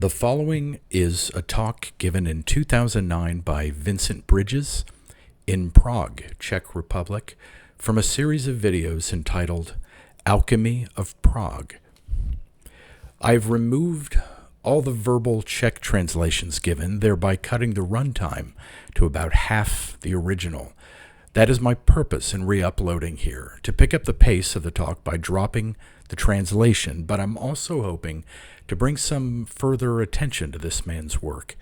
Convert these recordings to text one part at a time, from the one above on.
The following is a talk given in 2009 by Vincent in Prague, Czech Republic, from a series of videos entitled Alchemy of Prague. I've removed all the verbal Czech translations given, thereby cutting the runtime to about half the original. That is my purpose in re-uploading here, to pick up the pace of the talk by dropping the translation, but I'm also hoping to bring some further attention to this man's work.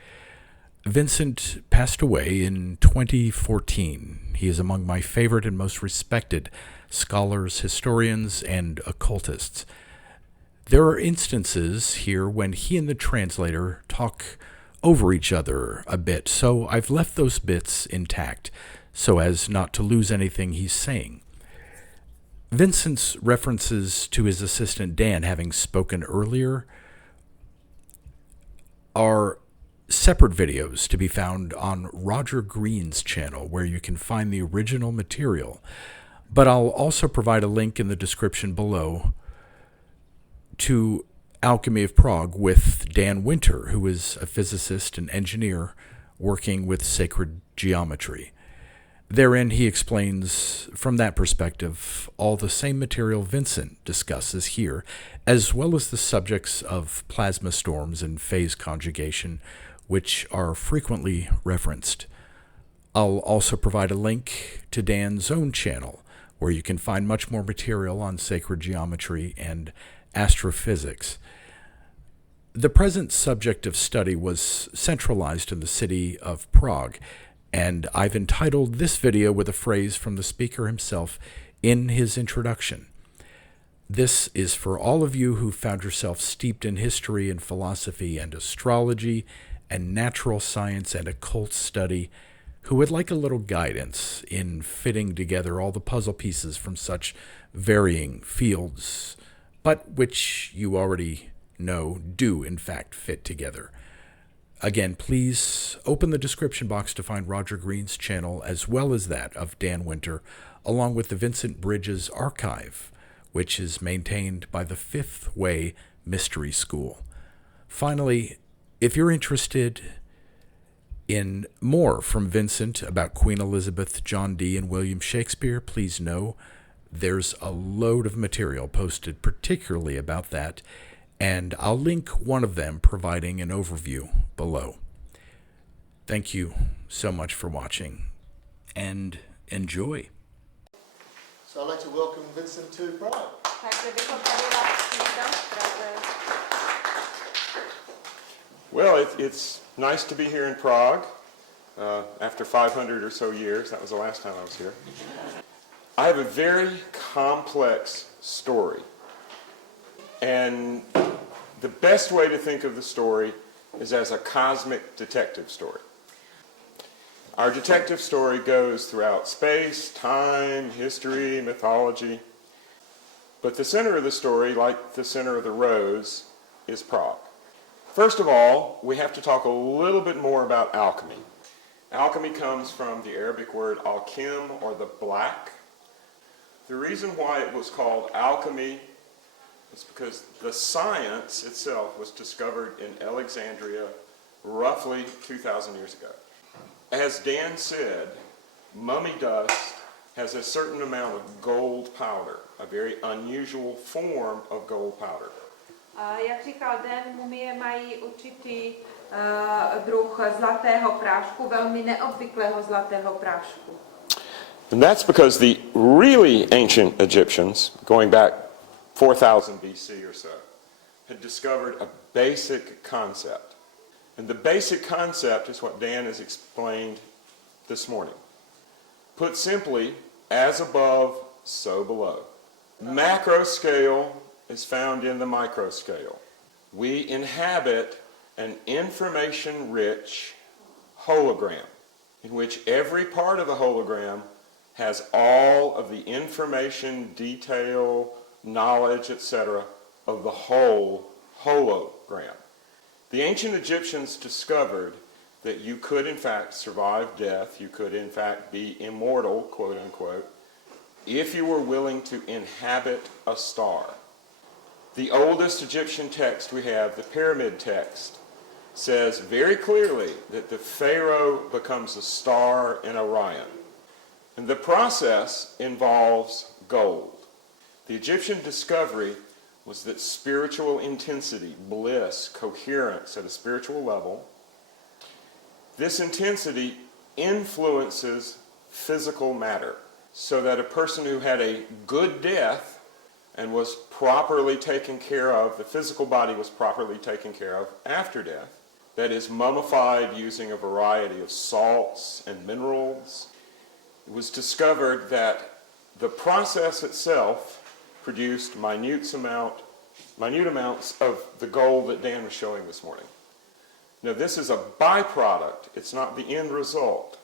Vincent passed away in 2014. He is among my favorite and most respected scholars, historians, and occultists. There are instances here when he and the translator talk over each other a bit, so I've left those bits intact so as not to lose anything he's saying. Vincent's references to his assistant Dan having spoken earlier are separate videos to be found on Roger Green's channel, where you can find the original material. But I'll also provide a link in the description below to Alchemy of Prague with Dan Winter, who is a physicist and engineer working with sacred geometry. Therein, he explains, from that perspective, all the same material Vincent discusses here, as well as the subjects of plasma storms and phase conjugation, which are frequently referenced. I'll also provide a link to Dan's own channel, where you can find much more material on sacred geometry and astrophysics. The present subject of study was centralized in the city of Prague, and I've entitled this video with a phrase from the speaker himself in his introduction. This is for all of you who found yourself steeped in history and philosophy and astrology and natural science and occult study, who would like a little guidance in fitting together all the puzzle pieces from such varying fields, but which you already know do in fact fit together. Again, please open the description box to find Roger Green's channel as well as that of Dan Winter, along with the Vincent Bridges archive, which is maintained by the Fifth Way Mystery School. Finally, if you're interested in more from Vincent about Queen Elizabeth, John Dee, and William Shakespeare, please know there's a load of material posted particularly about that, and I'll link one of them providing an overview below. Thank you so much for watching, and enjoy. So I'd like to welcome Vincent to Prague. Well, it's nice to be here in Prague after 500 or so years. That was the last time I was here. I have a very complex story. And the best way to think of the story is as a cosmic detective story. Our detective story goes throughout space, time, history, mythology. But the center of the story, like the center of the rose, is Prague. First of all, we have to talk a little bit more about alchemy. Alchemy comes from the Arabic word al-kim, or the black. The reason why it was called alchemy is because the science itself was discovered in Alexandria roughly 2,000 years ago. As Dan said, mummy dust has a certain amount of gold powder, a very unusual form of gold powder. Jak říkal Dan, mumie mají určitý druh zlatého prášku, velmi neobvyklého zlatého prášku. And that's because the really ancient Egyptians, going back 4,000 BC or so, had discovered a basic concept. And the basic concept is what Dan has explained this morning. Put simply, as above, so below. Macro scale is found in the micro scale. We inhabit an information-rich hologram in which every part of the hologram has all of the information, detail, knowledge, etc. of the whole hologram. The ancient Egyptians discovered that you could in fact survive death, you could in fact be immortal, quote unquote, if you were willing to inhabit a star. The oldest Egyptian text we have, the pyramid text, says very clearly that the Pharaoh becomes a star in Orion. And the process involves gold. The Egyptian discovery was that spiritual intensity, bliss, coherence at a spiritual level, this intensity influences physical matter, so that a person who had a good death and was properly taken care of, the physical body was properly taken care of after death, that is mummified using a variety of salts and minerals. It was discovered that the process itself produced minute amounts of the gold that Dan was showing this morning. Now, this is a byproduct. It's not the end result.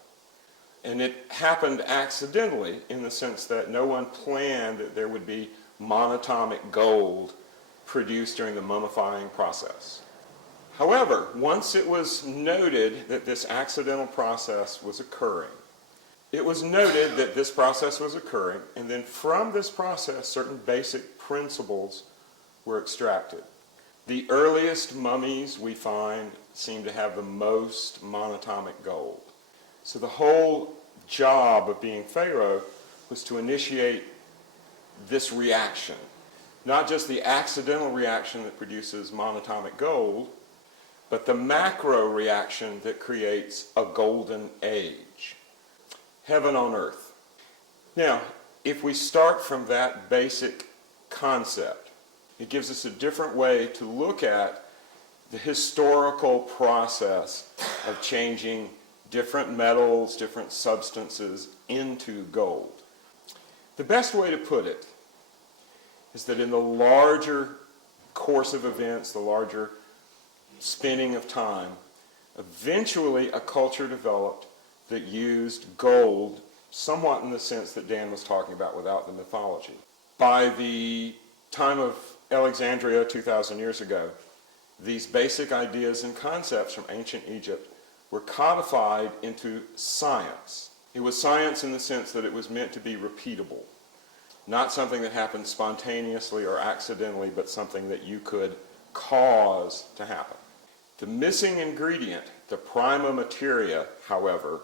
And it happened accidentally in the sense that no one planned that there would be monatomic gold produced during the mummifying process. However, once it was noted that this accidental process was occurring, and then from this process, certain basic principles were extracted. The earliest mummies we find seem to have the most monatomic gold. So the whole job of being Pharaoh was to initiate this reaction. Not just the accidental reaction that produces monatomic gold, but the macro reaction that creates a golden age. Heaven on earth. Now, if we start from that basic concept, it gives us a different way to look at the historical process of changing different metals, different substances into gold. The best way to put it is that in the larger course of events, the larger spinning of time, eventually a culture developed that used gold somewhat in the sense that Dan was talking about without the mythology. By the time of Alexandria 2,000 years ago, these basic ideas and concepts from ancient Egypt were codified into science. It was science in the sense that it was meant to be repeatable, not something that happened spontaneously or accidentally, but something that you could cause to happen. The missing ingredient, the prima materia, however,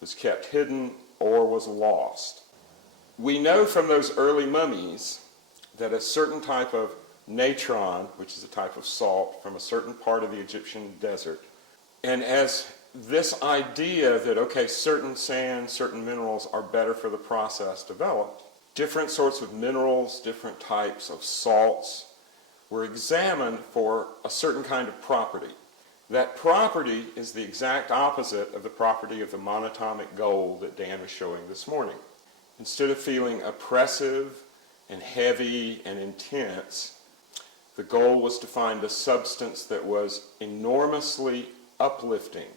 was kept hidden or was lost. We know from those early mummies that a certain type of natron, which is a type of salt from a certain part of the Egyptian desert, and as this idea that, okay, certain sands, certain minerals are better for the process developed, different sorts of minerals, different types of salts were examined for a certain kind of property. That property is the exact opposite of the property of the monatomic gold that Dan was showing this morning. Instead of feeling oppressive and heavy and intense, the goal was to find a substance that was enormously uplifting,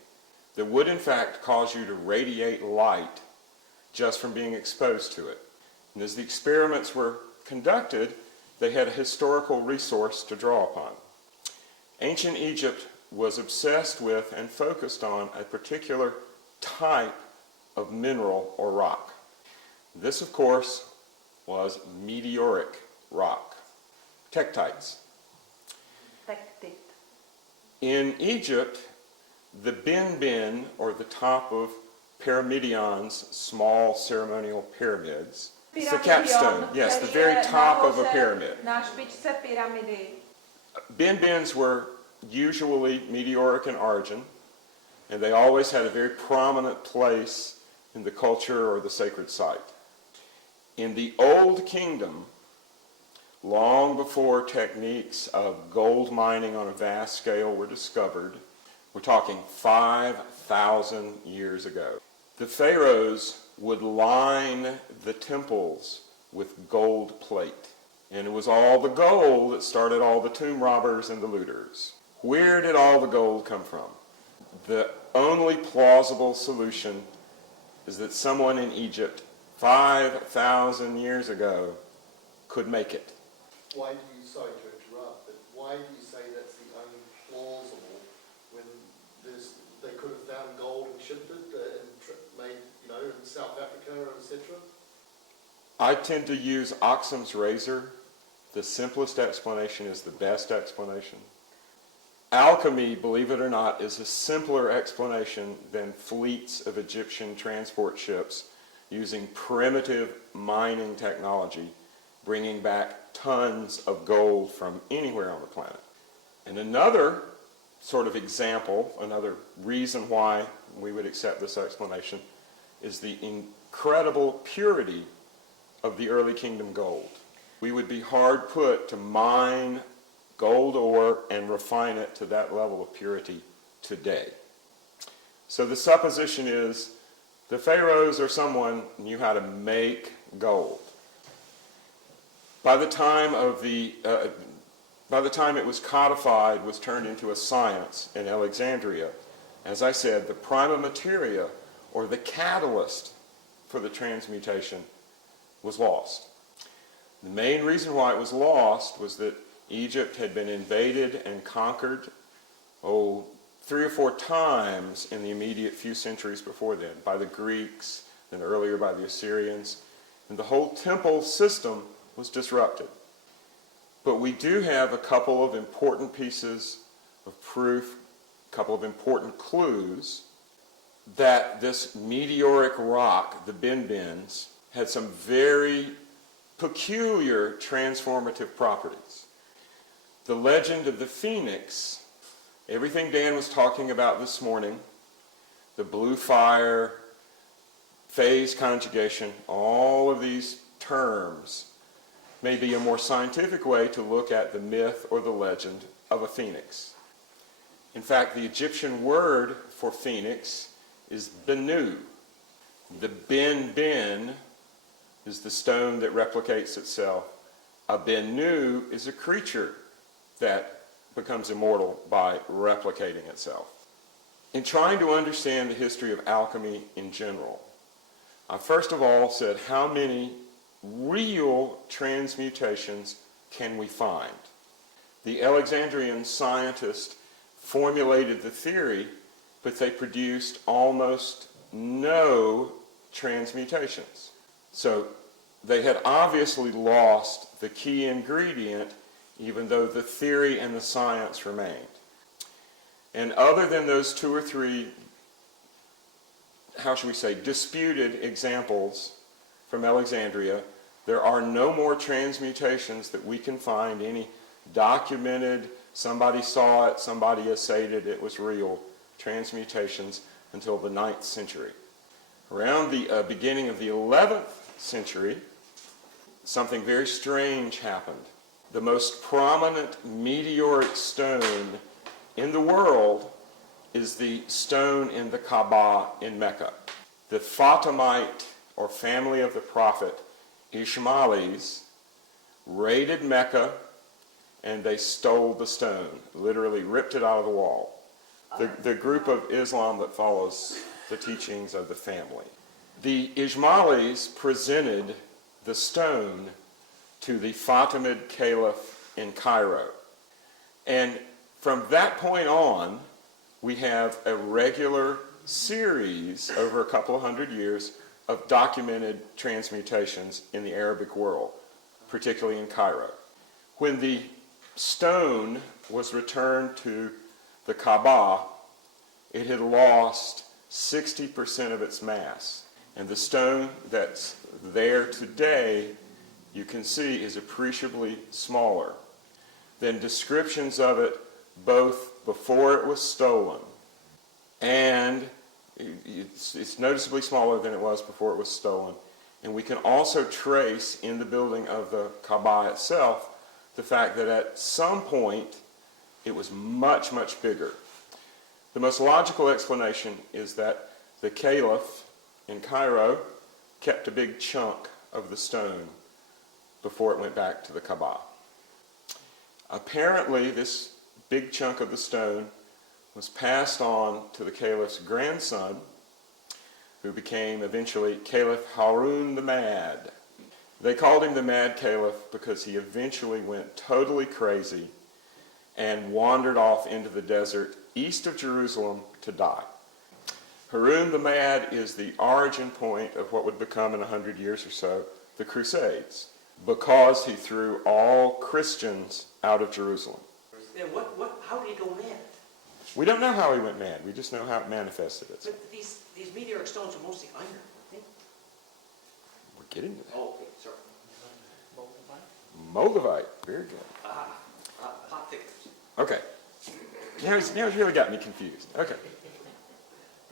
that would in fact cause you to radiate light just from being exposed to it. And as the experiments were conducted, they had a historical resource to draw upon. Ancient Egypt was obsessed with and focused on a particular type of mineral or rock. This, of course, was meteoric rock, tektites. Tektit. In Egypt, the bin, or the top of pyramidions, small ceremonial pyramids, it's the capstone, yes, the very top of a pyramid. Na špičce pyramidy. Bins were usually meteoric in origin, and they always had a very prominent place in the culture or the sacred site. In the Old Kingdom, long before techniques of gold mining on a vast scale were discovered, we're talking 5,000 years ago, the pharaohs would line the temples with gold plate. And it was all the gold that started all the tomb robbers and the looters. Where did all the gold come from? The only plausible solution is that someone in Egypt 5,000 years ago could make it. Why do you, sorry to interrupt, but why do you say that's the only plausible when they could have found gold and shipped it and made, in South Africa, etc.? I tend to use Occam's razor. The simplest explanation is the best explanation. Alchemy, believe it or not, is a simpler explanation than fleets of Egyptian transport ships using primitive mining technology, bringing back tons of gold from anywhere on the planet. And another sort of example, another reason why we would accept this explanation, is the incredible purity of the early kingdom gold. We would be hard put to mine gold ore and refine it to that level of purity today. So the supposition is the pharaohs or someone knew how to make gold. By the time it was codified, was turned into a science in Alexandria, as I said, the prima materia, or the catalyst for the transmutation, was lost. The main reason why it was lost was that Egypt had been invaded and conquered, 3 or 4 times in the immediate few centuries before then, by the Greeks, and earlier by the Assyrians, and the whole temple system was disrupted. But we do have a couple of important pieces of proof, a couple of important clues that this meteoric rock, the Bin-Bins, had some very peculiar transformative properties. The legend of the phoenix, everything Dan was talking about this morning, the blue fire, phase conjugation, all of these terms may be a more scientific way to look at the myth or the legend of a phoenix. In fact, the Egyptian word for phoenix is benu. The bin is the stone that replicates itself. A benu is a creature that becomes immortal by replicating itself. In trying to understand the history of alchemy in general, I first of all said, how many real transmutations can we find? The Alexandrian scientists formulated the theory, but they produced almost no transmutations. So they had obviously lost the key ingredient, even though the theory and the science remained. And other than those 2 or 3, disputed examples from Alexandria, there are no more transmutations that we can find, any documented, somebody saw it, somebody assayed it, it was real, transmutations until the 9th century. Around the beginning of the 11th century, something very strange happened. The most prominent meteoric stone in the world is the stone in the Kaaba in Mecca. The Fatimite, or family of the prophet, Ismailis, raided Mecca and they stole the stone, literally ripped it out of the wall. The group of Islam that follows the teachings of the family. The Ismailis presented the stone to the Fatimid Caliph in Cairo. And from that point on, we have a regular series over a couple of hundred years of documented transmutations in the Arabic world, particularly in Cairo. When the stone was returned to the Kaaba, it had lost 60% of its mass. And the stone that's there today, you can see, is appreciably smaller. Then descriptions of it both before it was stolen, and it's noticeably smaller than it was before it was stolen. And we can also trace in the building of the Kaaba itself the fact that at some point it was much, much bigger. The most logical explanation is that the Caliph in Cairo kept a big chunk of the stone before it went back to the Kaaba. Apparently, this big chunk of the stone was passed on to the Caliph's grandson, who became eventually Caliph Harun the Mad. They called him the Mad Caliph because he eventually went totally crazy and wandered off into the desert east of Jerusalem to die. Harun the Mad is the origin point of what would become in 100 years or so the Crusades, because he threw all Christians out of Jerusalem. Yeah, how how did he go mad? We don't know how he went mad. We just know how it manifested itself. But these meteoric stones are mostly iron, I think. We're getting to that. Oh, okay, sorry. Moldavite. Very good. Hot thickness. Okay. Now he's really got me confused. Okay.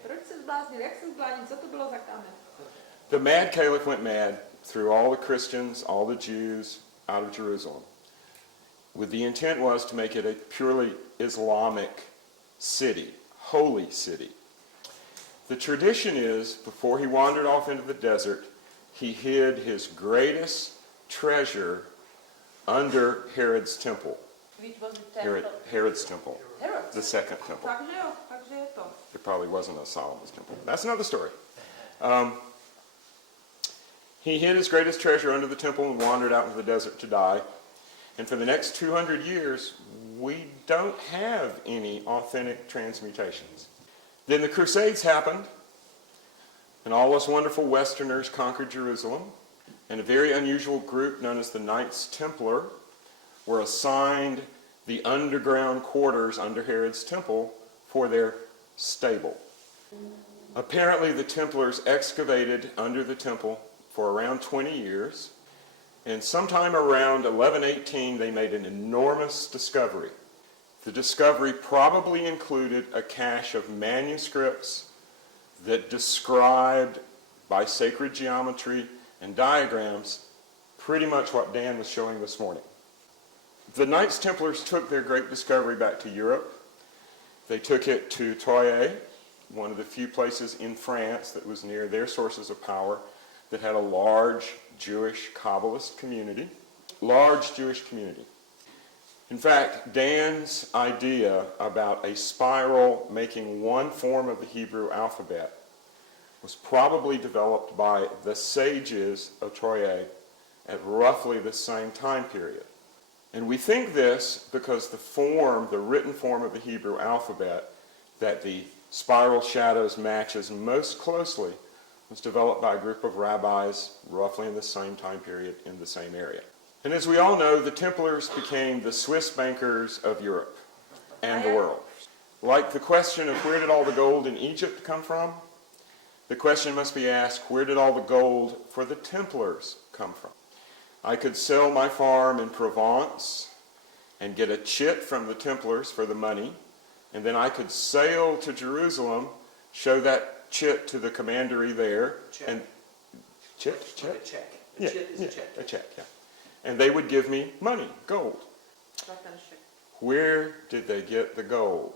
Proč se zbláznil? Jak se zbláznil? Co to bylo za kámen? The mad caliph went mad, threw all the Christians, all the Jews out of Jerusalem. The intent was to make it a purely Islamic city, holy city. The tradition is, before he wandered off into the desert, he hid his greatest treasure under Herod's temple. Which was the temple? Herod's temple. Herod. The second temple. Takže jo, takže je to. There probably wasn't a Solomon's temple. That's another story. He hid his greatest treasure under the temple and wandered out into the desert to die. And for the next 200 years, we don't have any authentic transmutations. Then the Crusades happened, and all us wonderful Westerners conquered Jerusalem, and a very unusual group known as the Knights Templar were assigned the underground quarters under Herod's temple for their stable. Apparently, the Templars excavated under the temple for around 20 years, and sometime around 1118 they made an enormous discovery. The discovery probably included a cache of manuscripts that described, by sacred geometry and diagrams, pretty much what Dan was showing this morning. The Knights Templars took their great discovery back to Europe. They took it to Troyes, one of the few places in France that was near their sources of power, that had a large Jewish Kabbalist community. Large Jewish community. In fact, Dan's idea about a spiral making one form of the Hebrew alphabet was probably developed by the sages of Troyes at roughly the same time period. And we think this because the written form of the Hebrew alphabet that the spiral shadows matches most closely was developed by a group of rabbis roughly in the same time period in the same area. And as we all know, the Templars became the Swiss bankers of Europe and the world. Like the question of where did all the gold in Egypt come from, the question must be asked, where did all the gold for the Templars come from? I could sell my farm in Provence and get a chit from the Templars for the money, and then I could sail to Jerusalem, show that chit to the commandery there, Check. and A check. A chit is a check. a check, yeah. And they would give me money, gold. Platenšek. Where did they get the gold?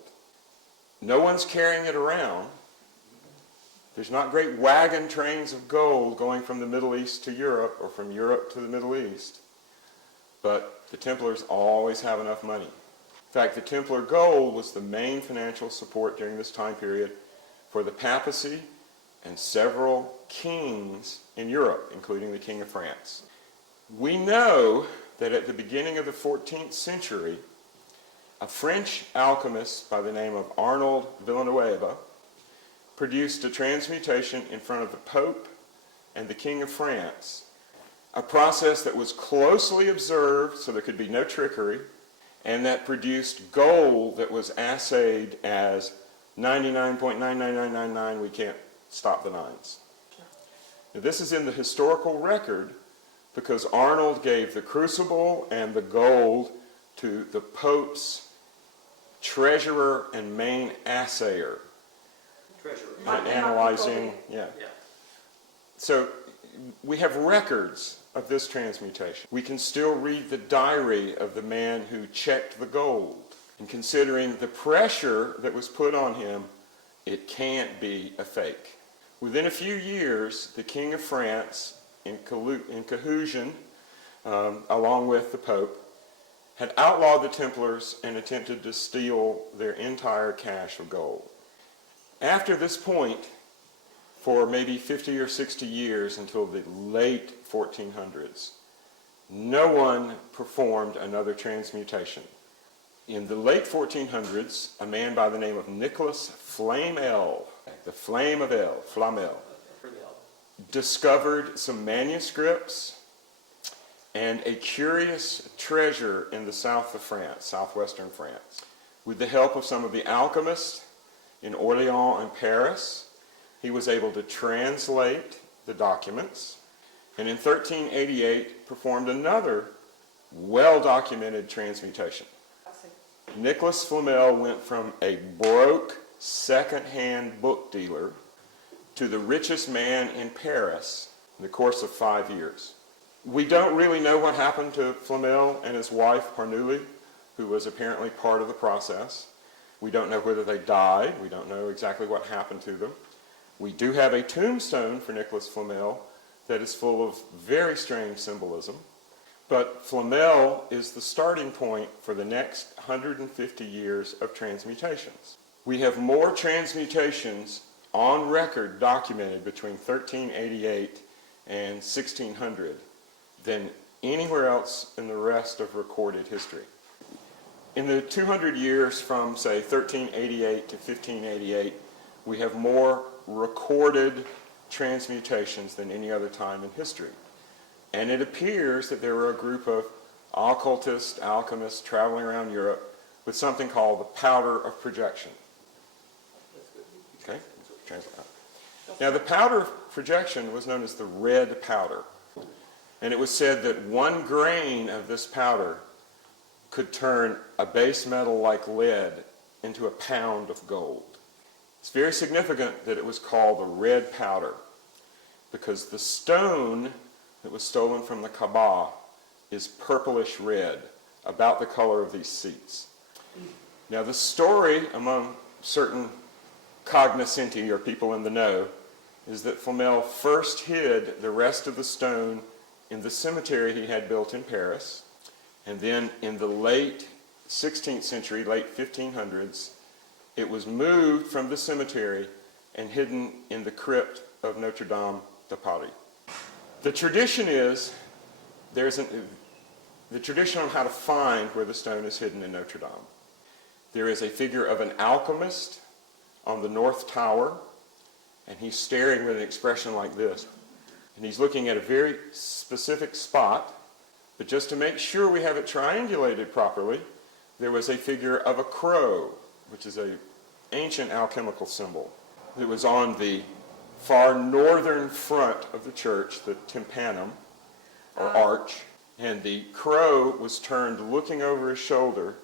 No one's carrying it around. There's not great wagon trains of gold going from the Middle East to Europe or from Europe to the Middle East. But the Templars always have enough money. In fact, the Templar gold was the main financial support during this time period for the papacy and several kings in Europe, including the King of France. We know that at the beginning of the 14th century, a French alchemist by the name of Arnold Villanueva produced a transmutation in front of the Pope and the King of France, a process that was closely observed so there could be no trickery, and that produced gold that was assayed as 99.99999, we can't stop the nines. Now, this is in the historical record because Arnold gave the crucible and the gold to the Pope's treasurer and main assayer. Treasurer. Analyzing, yeah. Yeah. So we have records of this transmutation. We can still read the diary of the man who checked the gold. And considering the pressure that was put on him, it can't be a fake. Within a few years, the King of France, in cohesion, along with the Pope, had outlawed the Templars and attempted to steal their entire cache of gold. After this point, for maybe 50 or 60 years until the late 1400s, no one performed another transmutation. In the late 1400s, a man by the name of Nicholas Flamel, the Flame of El, Flamel, discovered some manuscripts and a curious treasure in the south of France, southwestern France. With the help of some of the alchemists in Orléans and Paris, he was able to translate the documents, and in 1388 performed another well-documented transmutation. Nicholas Flamel went from a broke second-hand book dealer to the richest man in Paris in the course of 5 years. We don't really know what happened to Flamel and his wife, Parnouille, who was apparently part of the process. We don't know whether they died. We don't know exactly what happened to them. We do have a tombstone for Nicholas Flamel that is full of very strange symbolism. But Flamel is the starting point for the next 150 years of transmutations. We have more transmutations on record documented between 1388 and 1600 than anywhere else in the rest of recorded history. In the 200 years from, say, 1388 to 1588, we have more recorded transmutations than any other time in history. And it appears that there were a group of occultists, alchemists traveling around Europe with something called the powder of projection. Okay? Now, the powder of projection was known as the red powder. And it was said that 1 grain of this powder could turn a base metal like lead into a pound of gold. It's very significant that it was called the red powder because the stone that was stolen from the Kaaba is purplish red, about the color of these seats. Now, the story among certain cognoscenti, or people in the know, is that Flamel first hid the rest of the stone in the cemetery he had built in Paris, and then in the late 16th century, late 1500s, it was moved from the cemetery and hidden in the crypt of Notre Dame de Paris. The tradition is, the tradition on how to find where the stone is hidden in Notre Dame. There is a figure of an alchemist on the north tower, and he's staring with an expression like this. And he's looking at a very specific spot, but just to make sure we have it triangulated properly, there was a figure of a crow, which is an ancient alchemical symbol. It was on the far northern front of the church, the tympanum, or arch, and the crow was turned looking over his shoulder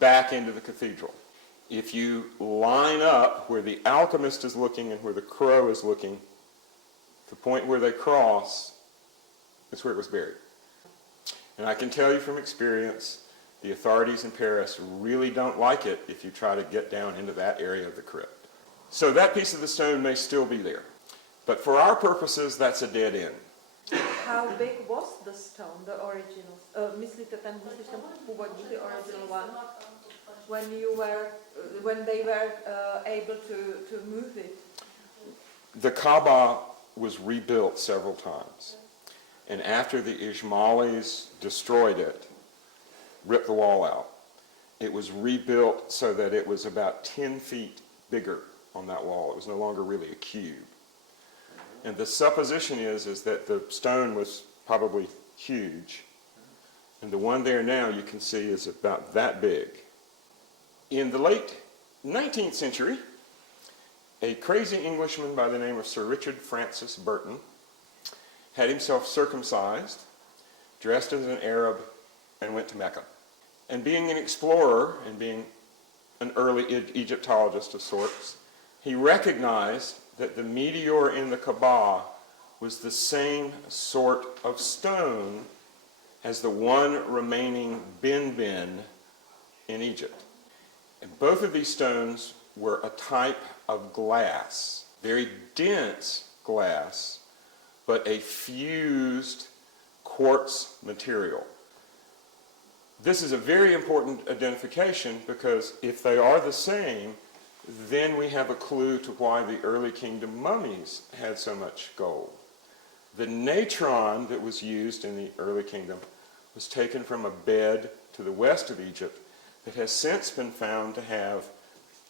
back into the cathedral. If you line up where the alchemist is looking and where the crow is looking, the point where they cross, that's where it was buried. And I can tell you from experience, the authorities in Paris really don't like it if you try to get down into that area of the crypt. So that piece of the stone may still be there. But for our purposes, that's a dead end. How big was the stone, the original? Myslíte ten původní, the original one? When they were able to move it? The Kaaba was rebuilt several times. And after the Ismailis destroyed it, ripped the wall out, it was rebuilt so that it was about 10 feet bigger on that wall. It was no longer really a cube. And the supposition is that the stone was probably huge. And the one there now you can see is about that big. In the late 19th century, a crazy Englishman by the name of Sir Richard Francis Burton had himself circumcised, dressed as an Arab, and went to Mecca. And being an explorer and being an early Egyptologist of sorts, he recognized that the meteor in the Kaaba was the same sort of stone as the one remaining bin in Egypt. And both of these stones were a type of glass, very dense glass, but a fused quartz material. This is a very important identification because if they are the same, then we have a clue to why the early kingdom mummies had so much gold. The natron that was used in the early kingdom was taken from a bed to the west of Egypt that has since been found to have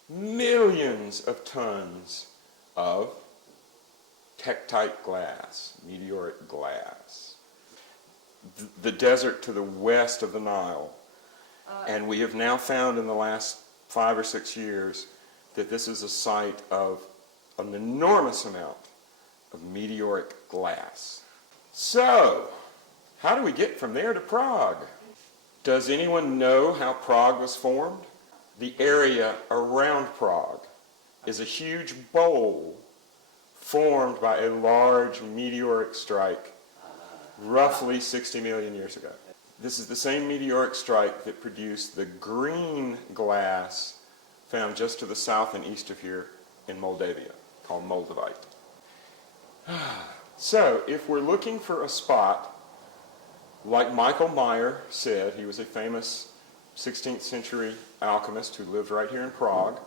millions of tons of tektite glass, meteoric glass. The desert to the west of the Nile And we have now found in the last 5 or 6 years that this is a site of an enormous amount of meteoric glass. So, how do we get from there to Prague? Does anyone know how Prague was formed? The area around Prague is a huge bowl formed by a large meteoric strike roughly 60 million years ago. This is the same meteoric strike that produced the green glass found just to the south and east of here in Moldavia, called Moldavite. So, if we're looking for a spot, like Michael Meyer said, he was a famous 16th century alchemist who lived right here in Prague.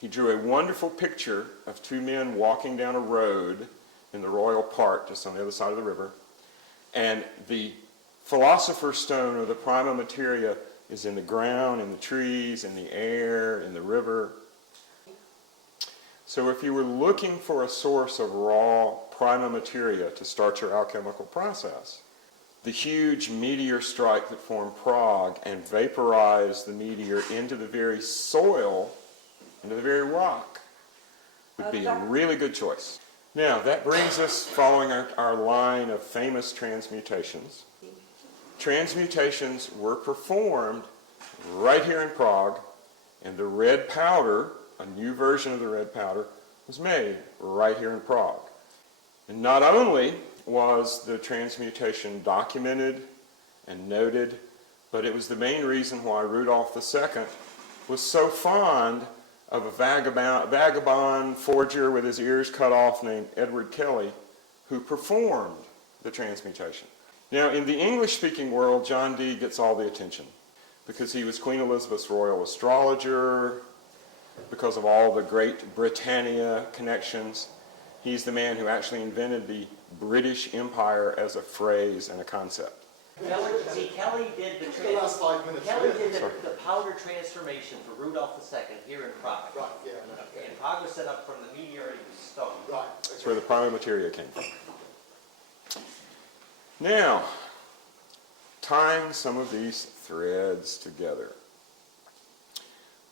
He drew a wonderful picture of two men walking down a road in the Royal Park, just on the other side of the river. And the philosopher's stone, or the prima materia, is in the ground, in the trees, in the air, in the river. So if you were looking for a source of raw prima materia to start your alchemical process, the huge meteor strike that formed Prague and vaporized the meteor into the very soil, into the very rock, would be a really good choice. Now, that brings us, following our line of famous transmutations. Transmutations were performed right here in Prague, and the red powder, a new version of the red powder, was made right here in Prague. And not only was the transmutation documented and noted, but it was the main reason why Rudolph II was so fond of a vagabond forger with his ears cut off named Edward Kelly, who performed the transmutation. Now, in the English-speaking world, John Dee gets all the attention because he was Queen Elizabeth's royal astrologer, because of all the great Britannia connections. He's the man who actually invented the British Empire as a phrase and a concept. Kelly did The last 5 minutes. Kelly did the powder transformation for Rudolph II here in Prague. Right, yeah, I know. And Prague was set up from the meteoric stone. Right. That's where the prima materia came from. Now, tying some of these threads together.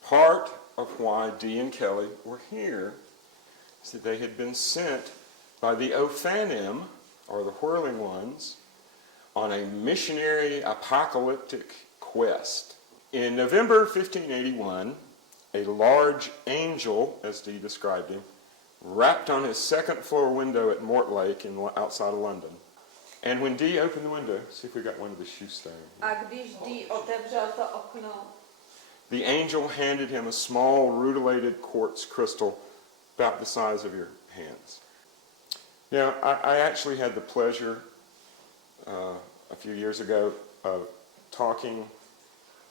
Part of why Dee and Kelly were here is that they had been sent by the Ophanim, or the Whirling Ones, on a missionary apocalyptic quest. In November 1581, a large angel, as Dee described him, rapped on his second floor window at Mortlake outside of London. And when Dee opened the window, see if we got one of the shoestone. A když Dee otevřel to okno, The angel handed him a small rutilated quartz crystal about the size of your hands. Now, I actually had the pleasure a few years ago of talking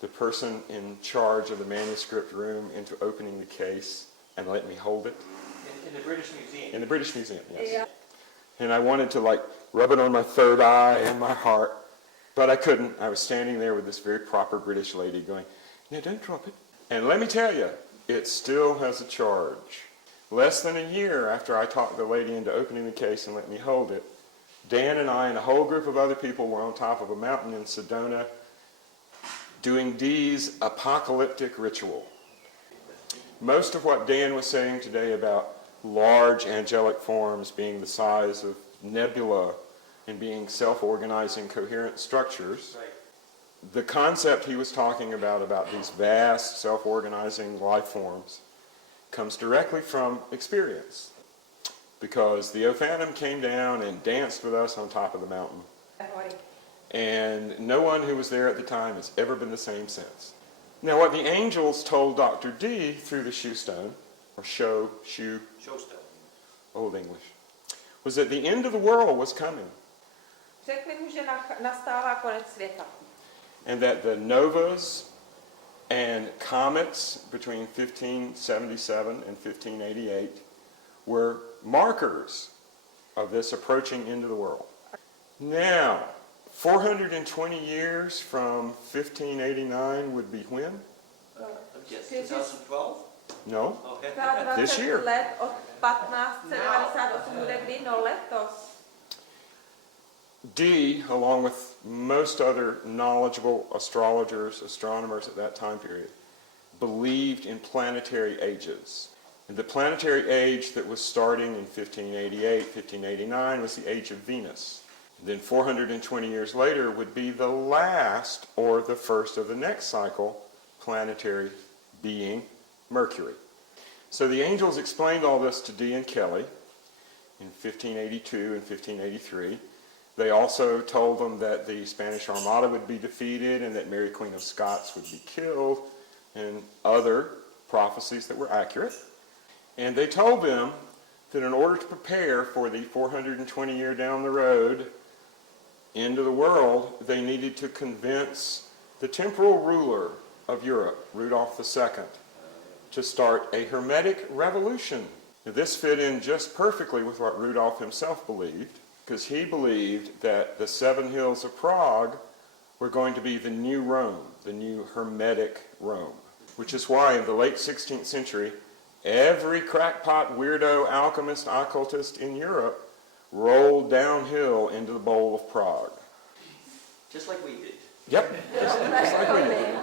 the person in charge of the manuscript room into opening the case and letting me hold it. In the British Museum. In the British Museum, yes. Yeah. And I wanted to rub it on my third eye and my heart, but I couldn't. I was standing there with this very proper British lady going, "No, don't drop it." And let me tell you, it still has a charge. Less than a year after I talked the lady into opening the case and let me hold it, Dan and I and a whole group of other people were on top of a mountain in Sedona doing Dee's apocalyptic ritual. Most of what Dan was saying today about large angelic forms being the size of nebula and being self-organizing coherent structures, Right. the concept he was talking about these vast self-organizing life forms comes directly from experience. Because the Ophanim came down and danced with us on top of the mountain. And no one who was there at the time has ever been the same since. Now, what the angels told Dr. Dee through the shoestone, or shoe, Showstone. Old English, was that the end of the world was coming. řekli mu, že nastává konec světa. And that the novas and comets between 1577 and 1588 were markers of this approaching end of the world. Now, 420 years from 1589 would be when? Yes, 2012? No, Okay. This year. Let od 1598 bude kdy? No letos. Dee, along with most other knowledgeable astrologers, astronomers at that time period, believed in planetary ages. And the planetary age that was starting in 1588, 1589 was the age of Venus. Then 420 years later would be the last or the first of the next cycle planetary being, Mercury. So the angels explained all this to Dee and Kelly in 1582 and 1583. They also told them that the Spanish Armada would be defeated and that Mary Queen of Scots would be killed and other prophecies that were accurate. And they told them that in order to prepare for the 420 year down the road end of the world, they needed to convince the temporal ruler of Europe, Rudolph II, to start a Hermetic revolution. Now, this fit in just perfectly with what Rudolph himself believed, because he believed that the seven hills of Prague were going to be the new Rome, the new Hermetic Rome, which is why in the late 16th century, every crackpot, weirdo, alchemist, occultist in Europe rolled downhill into the bowl of Prague. Just like we did. Yep, just like we did.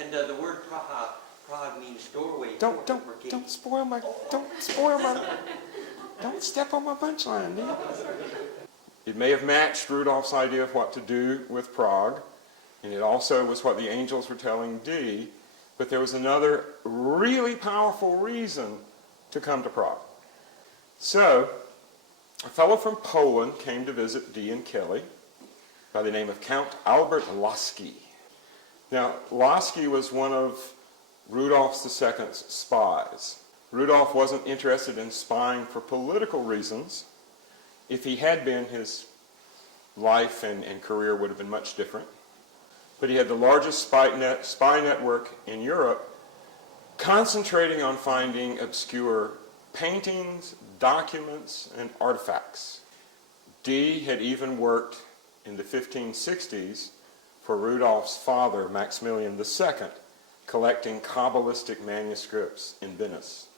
And the word Prague means doorway. Don't spoil my, don't step on my punchline, Neil. It may have matched Rudolph's idea of what to do with Prague, and it also was what the angels were telling Dee, but there was another really powerful reason to come to Prague. So, a fellow from Poland came to visit Dee and Kelly by the name of Count Albert Lasky. Now, Lasky was one of Rudolph II's spies. Rudolph wasn't interested in spying for political reasons. If he had been, his life and career would have been much different. But he had the largest spy network in Europe, concentrating on finding obscure paintings, documents, and artifacts. Dee had even worked in the 1560s for Rudolph's father, Maximilian II, collecting Kabbalistic manuscripts in Venice.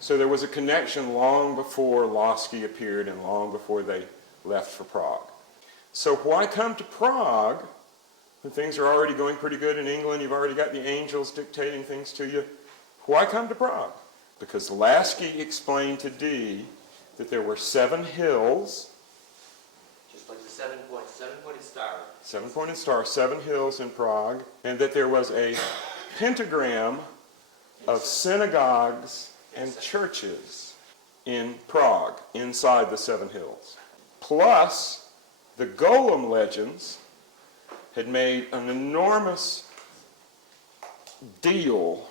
So there was a connection long before Lasky appeared and long before they left for Prague. So why come to Prague when things are already going pretty good in England? You've already got the angels dictating things to you. Why come to Prague? Because Lasky explained to Dee that there were 7 hills. Just like the seven-pointed star. 7-pointed star, 7 hills in Prague, and that there was a pentagram of synagogues and churches in Prague, inside the 7 hills. Plus, the Golem legends had made an enormous deal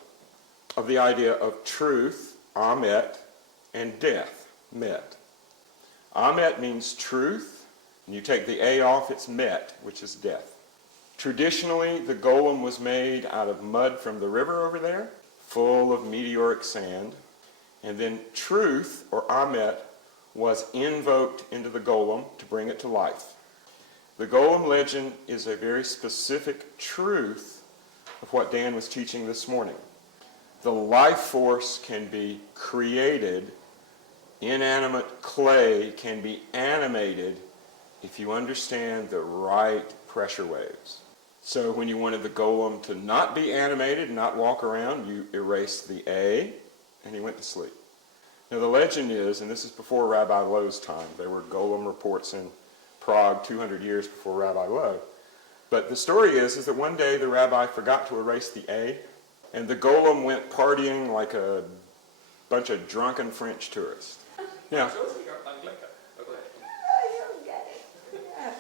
of the idea of truth, Amet, and death, Met. Amet means truth, and you take the A off, it's Met, which is death. Traditionally, the golem was made out of mud from the river over there, full of meteoric sand, and then truth, or Amet, was invoked into the golem to bring it to life. The golem legend is a very specific truth of what Dan was teaching this morning. The life force can be created, inanimate clay can be animated if you understand the right pressure waves. So when you wanted the golem to not be animated, not walk around, you erased the A, and he went to sleep. Now the legend is, and this is before Rabbi Lowe's time, there were golem reports in Prague 200 years before Rabbi Lowe. But the story is that one day the rabbi forgot to erase the A, and the golem went partying like a bunch of drunken French tourists. Now,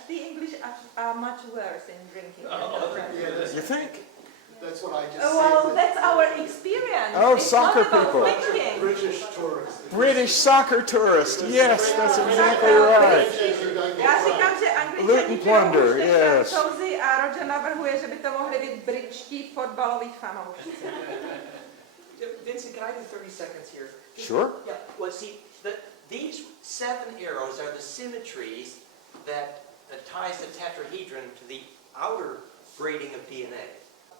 The English are much worse in drinking than the French. you think? That's what I just Well, said. that's our experience. Oh, it's soccer not about people. drinking. British tourists. British soccer tourists, yes, that's exactly right. Já říkám, že Angličani Loot and plunder, jsou yes. Francouzi a Roger navrhuje, že by to mohli být britští fotbaloví fanoušci. Vincent, can I do 30 seconds here? Sure. Yeah, well, see, these 7 arrows are the symmetries that ties the tetrahedron to the outer braiding of DNA.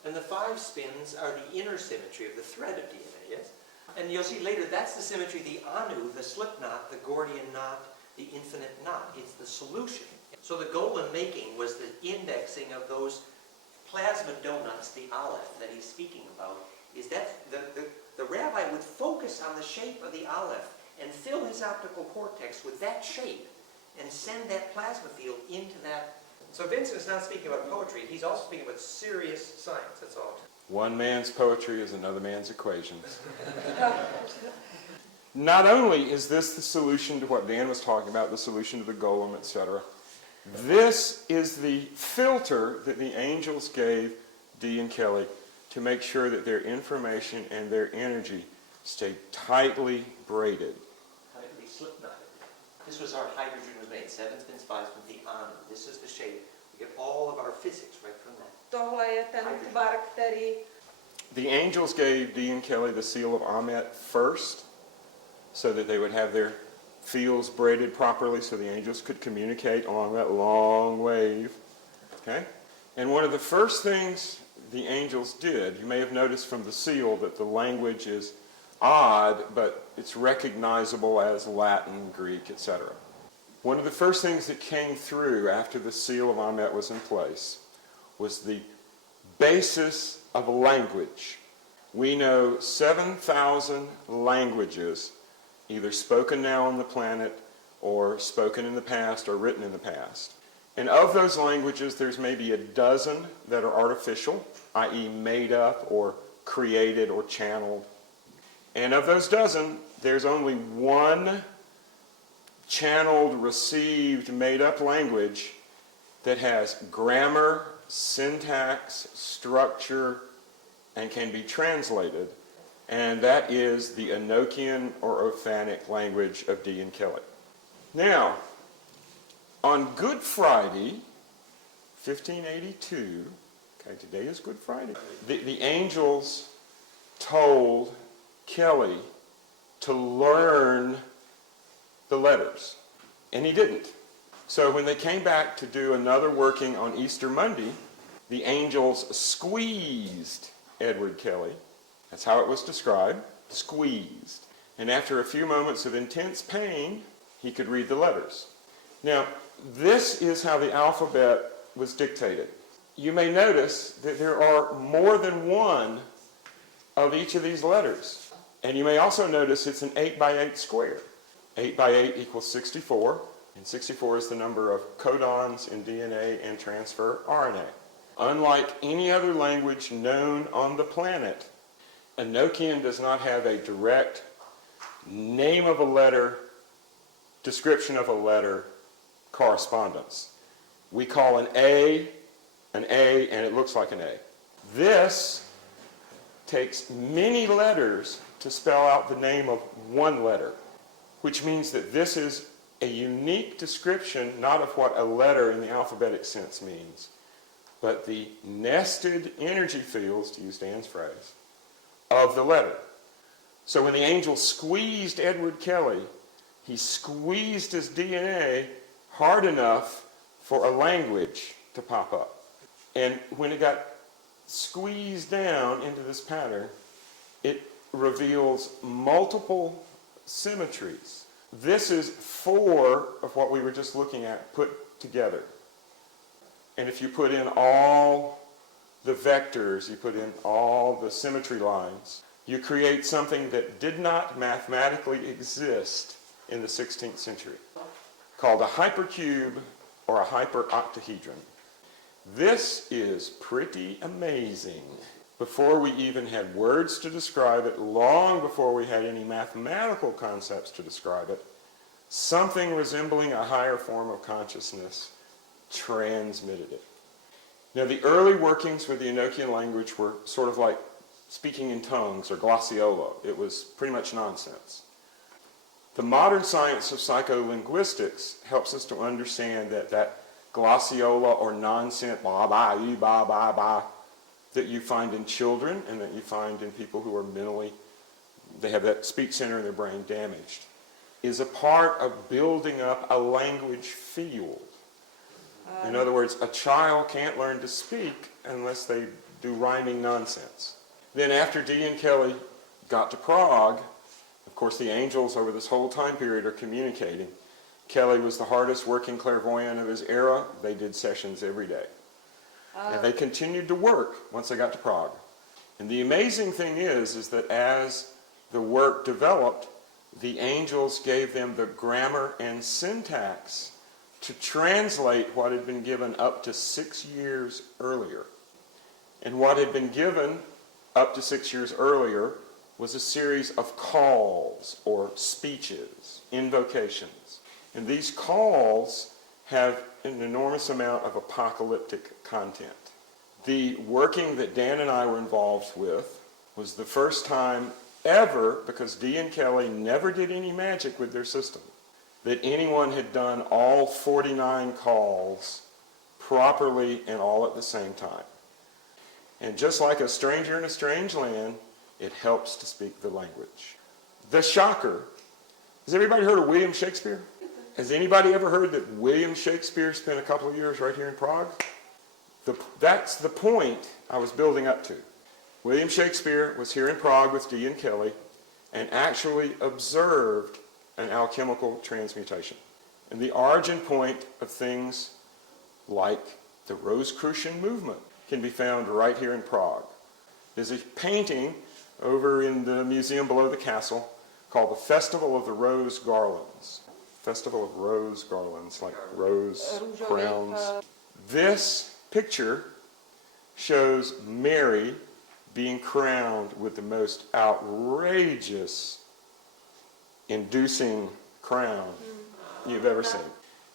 And the 5 spins are the inner symmetry of the thread of DNA, yes? And you'll see later, that's the symmetry, the anu, the slip knot, the Gordian knot, the infinite knot. It's the solution. So the golem making was the indexing of those plasma donuts, the aleph that he's speaking about, is that the rabbi would focus on the shape of the aleph and fill his optical cortex with that shape and send that plasma field into that. So Vincent is not speaking about poetry, he's also speaking about serious science, that's all. One man's poetry is another man's equations. Not only is this the solution to what Dan was talking about, the solution to the golem, etc., this is the filter that the angels gave Dee and Kelly to make sure that their information and their energy stayed tightly braided. Tightly slip-knotted. This was our hydrogen was made, 7 spins, 5 spins, the honor. This is the shape. We get all of our physics right from that. Tohle je ten tvar, který... The angels gave Dee and Kelly the seal of Amet first, so that they would have their fields braided properly so the angels could communicate along that long wave. Okay? And one of the first things the angels did, you may have noticed from the seal that the language is odd, but it's recognizable as Latin, Greek, etc. One of the first things that came through after the seal of Amet was in place was the basis of language. We know 7,000 languages, either spoken now on the planet or spoken in the past or written in the past. And of those languages, there's maybe a dozen that are artificial, i.e. made up or created or channeled. And of those dozen, there's only one channeled, received, made up language that has grammar, syntax, structure, and can be translated. And that is the Enochian or Othanic language of Dee and Kelly. Now, on Good Friday, 1582, okay, today is Good Friday, the angels told Kelly to learn the letters, and he didn't. So when they came back to do another working on Easter Monday, the angels squeezed Edward Kelly. That's how it was described, squeezed. And after a few moments of intense pain, he could read the letters. Now, this is how the alphabet was dictated. You may notice that there are more than one of each of these letters. And you may also notice it's an 8 by 8 square. 8 by 8 equals 64, and 64 is the number of codons in DNA and transfer RNA. Unlike any other language known on the planet, Enochian does not have a direct name of a letter, description of a letter, correspondence. We call an A, and it looks like an A. This takes many letters to spell out the name of one letter, which means that this is a unique description, not of what a letter in the alphabetic sense means, but the nested energy fields, to use Dan's phrase, of the letter. So when the angel squeezed Edward Kelly, he squeezed his DNA hard enough for a language to pop up. And when it got squeezed down into this pattern, it reveals multiple symmetries. This is 4 of what we were just looking at put together. And if you put in all the vectors, you put in all the symmetry lines, you create something that did not mathematically exist in the 16th century, called a hypercube or a hyperoctahedron. This is pretty amazing. Before we even had words to describe it, long before we had any mathematical concepts to describe it, something resembling a higher form of consciousness transmitted it. Now, the early workings with the Enochian language were sort of like speaking in tongues or glossiola. It was pretty much nonsense. The modern science of psycholinguistics helps us to understand that glossiola or nonsense, ba ba ba ba ba, that you find in children and that you find in people who are mentally, they have that speech center in their brain damaged, is a part of building up a language field. In other words, a child can't learn to speak unless they do rhyming nonsense. Then after Dee and Kelly got to Prague, of course the angels over this whole time period are communicating, Kelly was the hardest working clairvoyant of his era. They did sessions every day. And they continued to work once they got to Prague. And the amazing thing is that as the work developed, the angels gave them the grammar and syntax to translate what had been given up to 6 years earlier. And what had been given up to 6 years earlier was a series of calls or speeches, invocations. And these calls have an enormous amount of apocalyptic content. The working that Dan and I were involved with was the first time ever, because Dee and Kelly never did any magic with their system, that anyone had done all 49 calls properly and all at the same time. And just like a stranger in a strange land, it helps to speak the language. The shocker. Has everybody heard of William Shakespeare? Has anybody ever heard that William Shakespeare spent a couple of years right here in Prague? That's the point I was building up to. William Shakespeare was here in Prague with Dee and Kelly and actually observed an alchemical transmutation. And the origin point of things like the Rosicrucian movement can be found right here in Prague. There's a painting over in the museum below the castle called the Festival of the Rose Garlands. Festival of Rose Garlands, like rose crowns. This picture shows Mary being crowned with the most outrageous, inducing crown you've ever seen.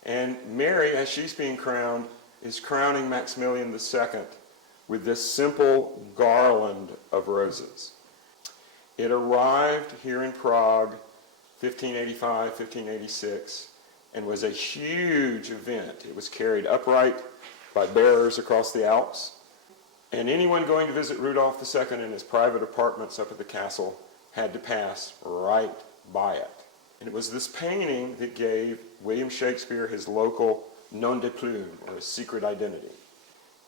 And Mary, as she's being crowned, is crowning Maximilian II with this simple garland of roses. It arrived here in Prague 1585, 1586, and was a huge event. It was carried upright by bearers across the Alps. And anyone going to visit Rudolph II in his private apartments up at the castle had to pass right by it. And it was this painting that gave William Shakespeare his local nom de plume, or his secret identity.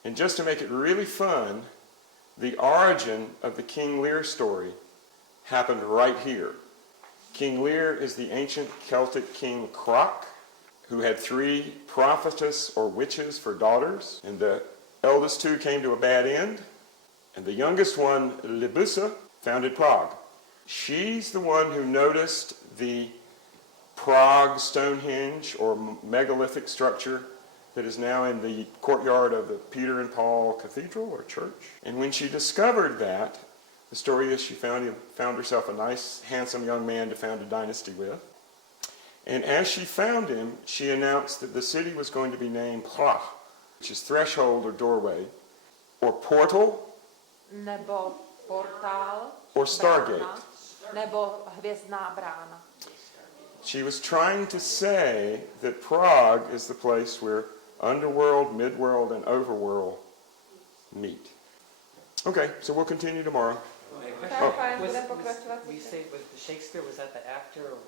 And just to make it really fun, the origin of the King Lear story happened right here. King Lear is the ancient Celtic king Croc, who had 3 prophetess or witches for daughters, and the eldest 2 came to a bad end, and the youngest one, Libussa, founded Prague. She's the one who noticed the Prague Stonehenge, or megalithic structure, that is now in the courtyard of the Peter and Paul Cathedral, or church. And when she discovered that, the story is she found herself a nice, handsome young man to found a dynasty with. And as she found him, she announced that the city was going to be named Prague, which is threshold or doorway, or portal, Nebo portál, or stargate. brána, nebo hvězdná brána. She was trying to say that Prague is the place where underworld, midworld, and overworld meet. Okay, so we'll continue tomorrow. Fajn, budeme pokračovat. We say with Shakespeare, was that the actor or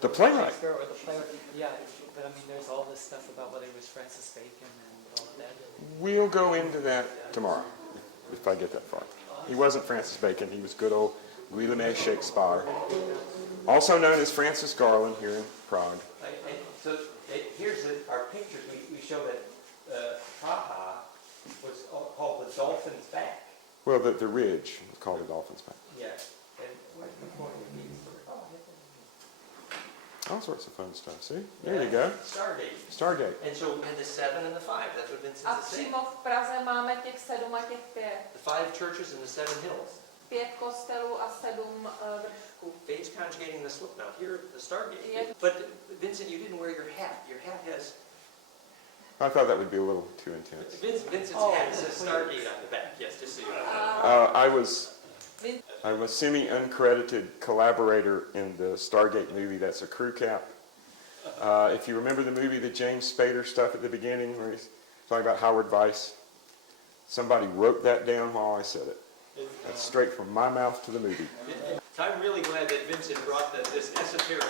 The playwright. Shakespeare or the playwright? Yeah, but I mean, there's all this stuff about whether it was Francis Bacon and all of that. We'll go into that tomorrow, if I get that far. He wasn't Francis Bacon, he was good old William Shakespeare, also known as Francis Garland here in Prague. Here's our pictures. We show that Praha was called the Dolphin's Back. Well, the ridge was called the Dolphin's Back. Yeah. And where's the point of these? All sorts of fun stuff, see? There you go. Stargate. Stargate. And so, and the 7 and the 5, that's what Vincent A is saying. přímo v Praze máme těch 7 a těch 5. The 5 churches and the 7 hills. 5 kostelů a 7 vršků. Faye's conjugating the slip knot here, the Stargate. But Vincent, you didn't wear your hat. Your hat has... I thought that would be a little too intense. Vincent's hat says Stargate on the back. Yes, just so you know. I'm a semi-uncredited collaborator in the Stargate movie. That's a crew cap. If you remember the movie, the James Spader stuff at the beginning, where he's talking about Howard Weiss, somebody wrote that down while I said it. That's straight from my mouth to the movie. So I'm really glad that Vincent brought this esoteric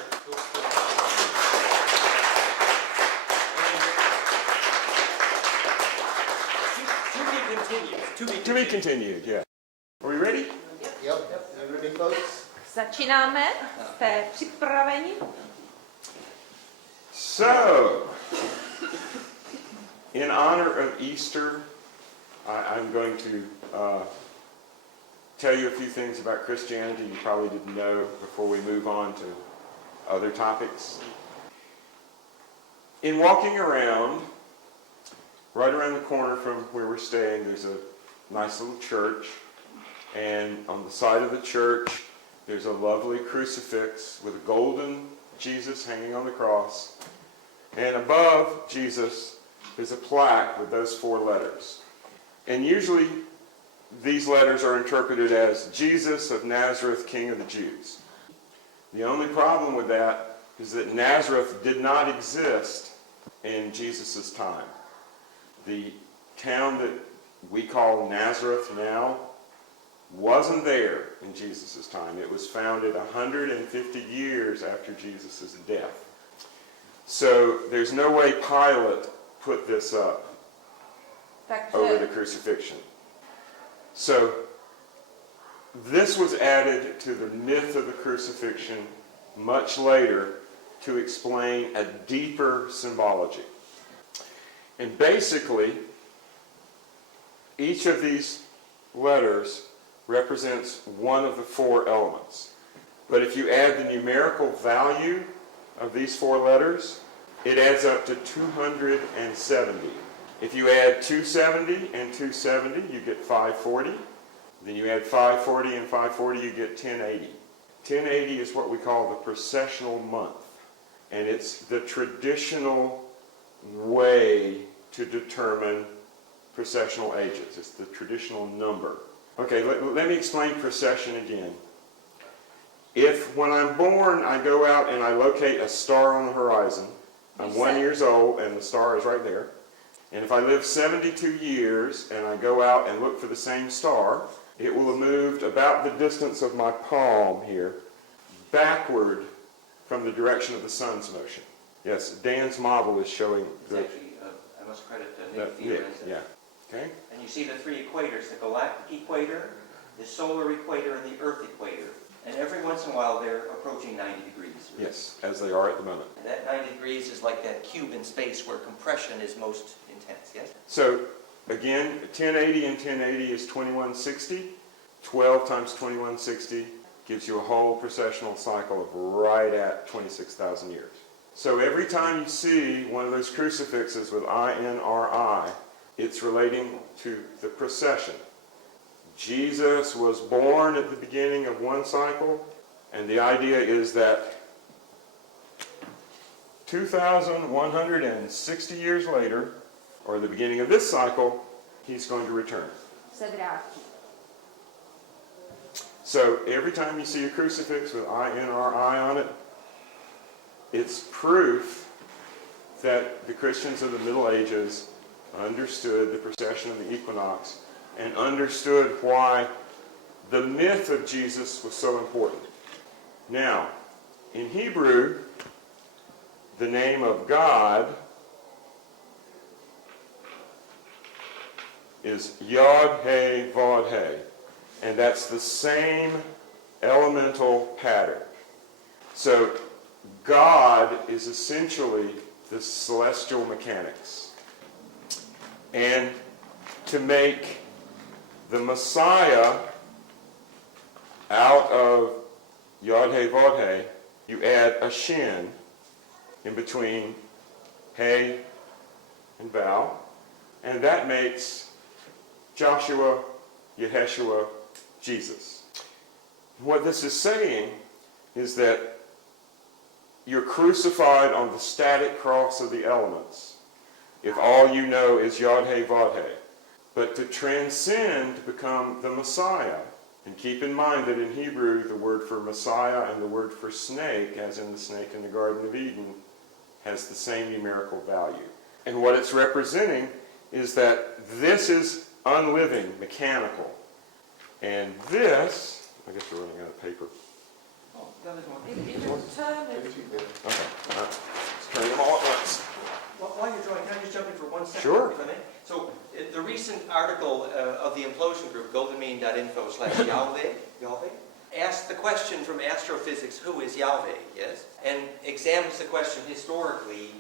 To be continued, yeah. Are we ready? Yep. You ready, folks? Začínáme. Jste připraveni? So, in honor of Easter, I'm going to tell you a few things about Christianity you probably didn't know before we move on to other topics. In walking around, right around the corner from where we're staying, there's a nice little church. And on the side of the church, there's a lovely crucifix with a golden Jesus hanging on the cross. And above Jesus, there's a plaque with those 4 letters. And usually, these letters are interpreted as Jesus of Nazareth, King of the Jews. The only problem with that is that Nazareth did not exist in Jesus' time. The town that we call Nazareth now wasn't there in Jesus' time. It was founded 150 years after Jesus' death. So there's no way Pilate put this up over the crucifixion. So this was added to the myth of the crucifixion much later to explain a deeper symbology. And basically, each of these letters represents one of the 4 elements. But if you add the numerical value of these 4 letters, it adds up to 270. If you add 270 and 270, you get 540. Then you add 540 and 540, you get 1080. 1080 is what we call the processional month. And it's the traditional way to determine processional ages. It's the traditional number. Okay, let me explain procession again. If when I'm born, I go out and I locate a star on the horizon, I'm 1 year old and the star is right there. And if I live 72 years and I go out and look for the same star, it will have moved about the distance of my palm here, backward from the direction of the sun's motion. Yes, Dan's model is showing It's actually, I must credit Nick Theodore. yeah. Okay. And you see the 3 equators, the galactic equator, the solar equator, and the Earth equator. And every once in a while they're approaching 90 degrees. Yes, as they are at the moment. And that 90 degrees is like that cube in space where compression is most intense, yes? So, again, 1080 and 1080 is 2160. 12 times 2160 gives you a whole processional cycle of right at 26,000 years. So every time you see one of those crucifixes with INRI, it's relating to the procession. Jesus was born at the beginning of one cycle, and the idea is that 2,160 years later, or the beginning of this cycle, he's going to return. So every time you see a crucifix with INRI on it, it's proof that the Christians of the Middle Ages understood the procession of the equinox and understood why the myth of Jesus was so important. Now, in Hebrew, the name of God is Yod-He-Vod-He, and that's the same elemental pattern. So, God is essentially the celestial mechanics. And to make the Messiah out of Yod-He-Vod-He, you add a shin in between He and Val, and that makes Joshua, Yeshua, Jesus. What this is saying is that you're crucified on the static cross of the elements if all you know is Yod-He-Vod-He. But to transcend to become the Messiah, and keep in mind that in Hebrew the word for Messiah and the word for snake, as in the snake in the Garden of Eden, has the same numerical value. And what it's representing is that this is unliving, mechanical. And this, I guess we're running out of paper. Oh, that is one. Okay, let's turn them all at once. While you're drawing, can I just jump in for 1 second? Sure. If I may? So, the recent article of the Implosion Group, goldenmean.info/Yahweh, asks the question from astrophysics, who is Yahweh, yes? And examines the question historically.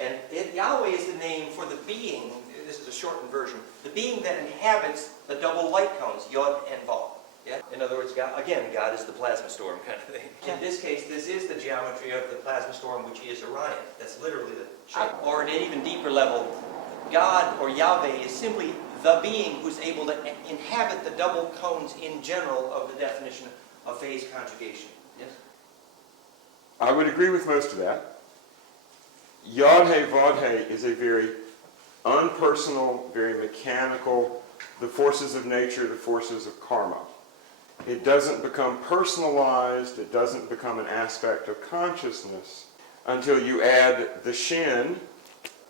And Yahweh is the name for the being, this is a shortened version, the being that inhabits the double light cones, Yod and Vav. Yeah? In other words, God is the plasma storm kind of thing. In this case, this is the geometry of the plasma storm, which is Orion. That's literally the shape. Or at an even deeper level, God or Yahweh is simply the being who's able to inhabit the double cones in general of the definition of phase conjugation. Yes? I would agree with most of that. Yod-He, Vod-He is a very unpersonal, very mechanical, the forces of nature, the forces of karma. It doesn't become personalized, it doesn't become an aspect of consciousness until you add the Shin,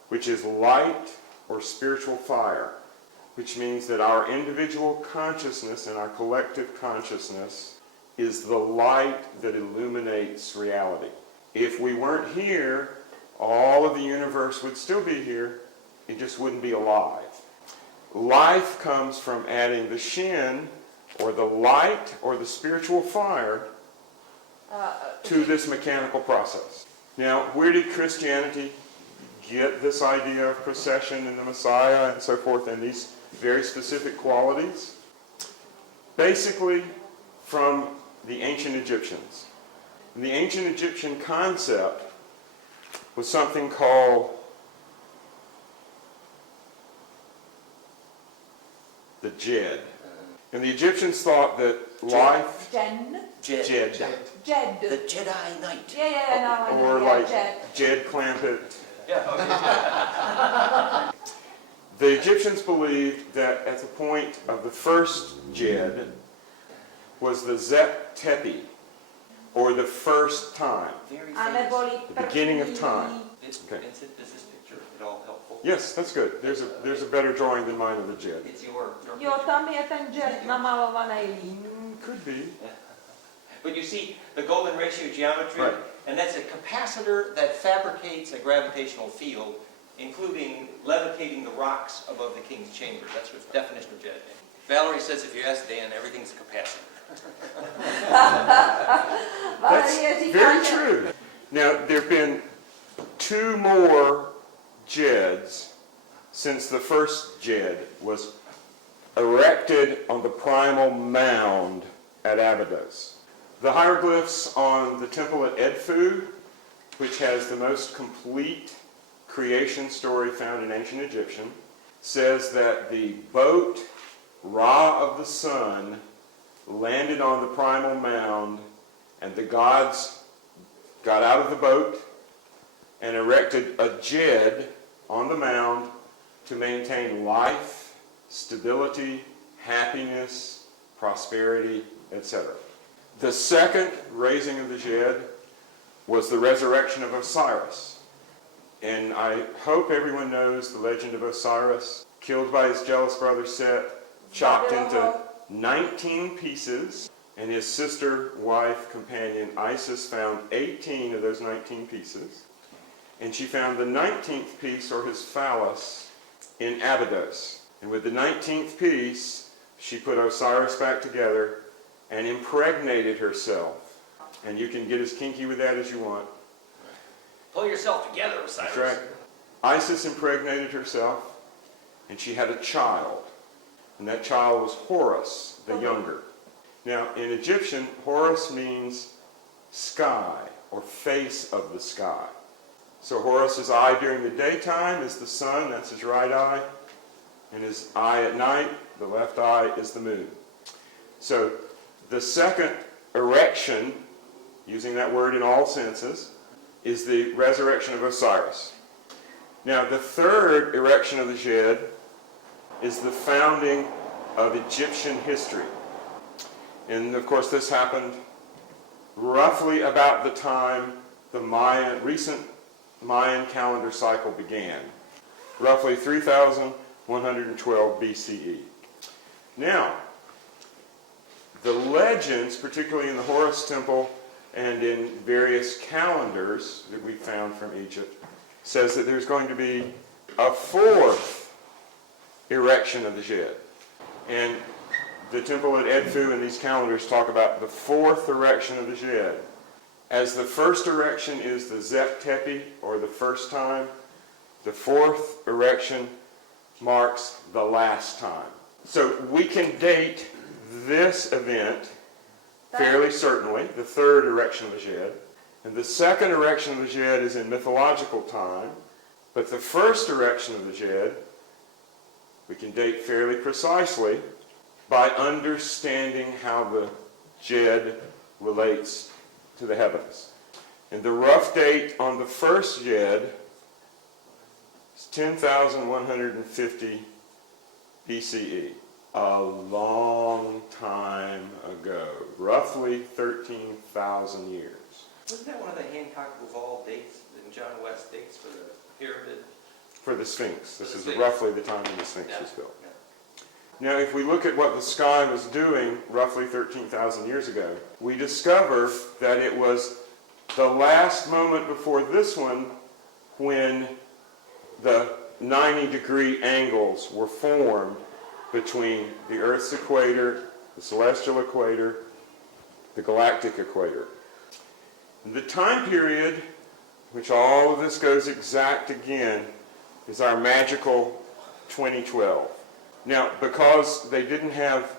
which is light or spiritual fire, which means that our individual consciousness and our collective consciousness is the light that illuminates reality. If we weren't here, all of the universe would still be here, it just wouldn't be alive. Life comes from adding the Shin, or the light, or the spiritual fire, to this mechanical process. Now, where did Christianity get this idea of procession and the Messiah and so forth, and these very specific qualities? Basically, from the ancient Egyptians. And the ancient Egyptian concept was something called the Jed. And the Egyptians thought that life... Jed. The Jedi Knight. Yeah, no, Or yeah, like Jed Clampett. Yeah, okay. The Egyptians believed that at the point of the first Jed was the Zet Tepi, or the first time. Very Aneboli The beginning of time. Okay. Vincent, is this picture at all helpful? Yes, that's good. There's a better drawing than mine of the Jed. It's your Jo, tam je ten jet namalovaný líp. Could be. But you see the golden ratio geometry, Right. and that's a capacitor that fabricates a gravitational field, including levitating the rocks above the king's chamber. That's the definition of jet. Valerie says if you ask Dan, everything's a capacitor. That's very true. Now, there have been 2 more Jeds since the first Jed was erected on the primal mound at Abydos. The hieroglyphs on the temple at Edfu, which has the most complete creation story found in ancient Egyptian, says that the boat, Ra of the sun, landed on the primal mound, and the gods got out of the boat and erected a Jed on the mound to maintain life, stability, happiness, prosperity, etc. The second raising of the Jed was the resurrection of Osiris. And I hope everyone knows the legend of Osiris, killed by his jealous brother Set, chopped into 19 pieces, and his sister, wife, companion Isis found 18 of those 19 pieces. And she found the 19th piece, or his phallus, in Abydos. And with the 19th piece, she put Osiris back together and impregnated herself. And you can get as kinky with that as you want. Pull yourself together, Osiris. That's right. Isis impregnated herself, and she had a child. And that child was Horus, the younger. Now, in Egyptian, Horus means sky, or face of the sky. So Horus's eye during the daytime is the sun, that's his right eye. And his eye at night, the left eye, is the moon. So the second erection, using that word in all senses, is the resurrection of Osiris. Now, the third erection of the Jed is the founding of Egyptian history. And of course, this happened roughly about the time the recent Mayan calendar cycle began, roughly 3112 BCE. Now, the legends, particularly in the Horus Temple and in various calendars that we found from Egypt, says that there's going to be a 4th erection of the Jed. And the temple at Edfu and these calendars talk about the fourth erection of the Jed. As the first erection is the Zep Tepi, or the first time, the fourth erection marks the last time. So we can date this event fairly certainly, the third erection of the Jed. And the second erection of the Jed is in mythological time. But the first erection of the Jed, we can date fairly precisely by understanding how the Jed relates to the heavens. And the rough date on the first Jed is 10,150 BCE. A long time ago, roughly 13,000 years. Wasn't that one of the Hancock-Laval dates, and John West dates for the pyramid? For the Sphinx. This is Sphinx. roughly the time when the Sphinx Yeah. was built. Yeah. Now, if we look at what the sky was doing roughly 13,000 years ago, we discover that it was the last moment before this one when the 90-degree angles were formed between the Earth's equator, the celestial equator, the galactic equator. The time period, which all of this goes exact again, is our magical 2012. Now, because they didn't have,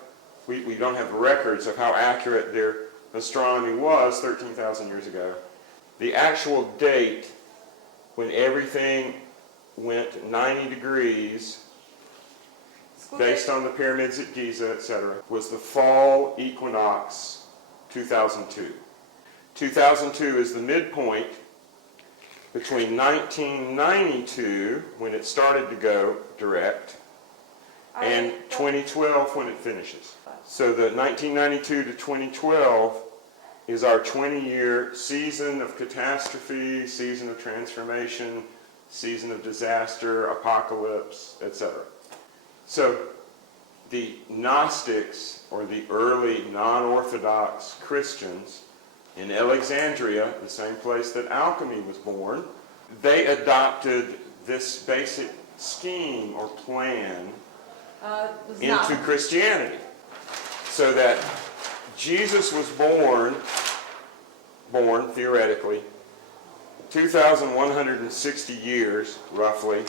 we don't have records of how accurate their astronomy was 13,000 years ago, the actual date when everything went 90 degrees based on the pyramids at Giza, etc., was the fall equinox 2002. 2002 is the midpoint between 1992, when it started to go direct, and 2012 when it finishes. So the 1992 to 2012 is our 20-year season of catastrophe, season of transformation, season of disaster, apocalypse, etc. So the Gnostics, or the early non-Orthodox Christians in Alexandria, the same place that alchemy was born, they adopted this basic scheme or plan into Christianity. So that Jesus was born theoretically, 2,160 years, roughly,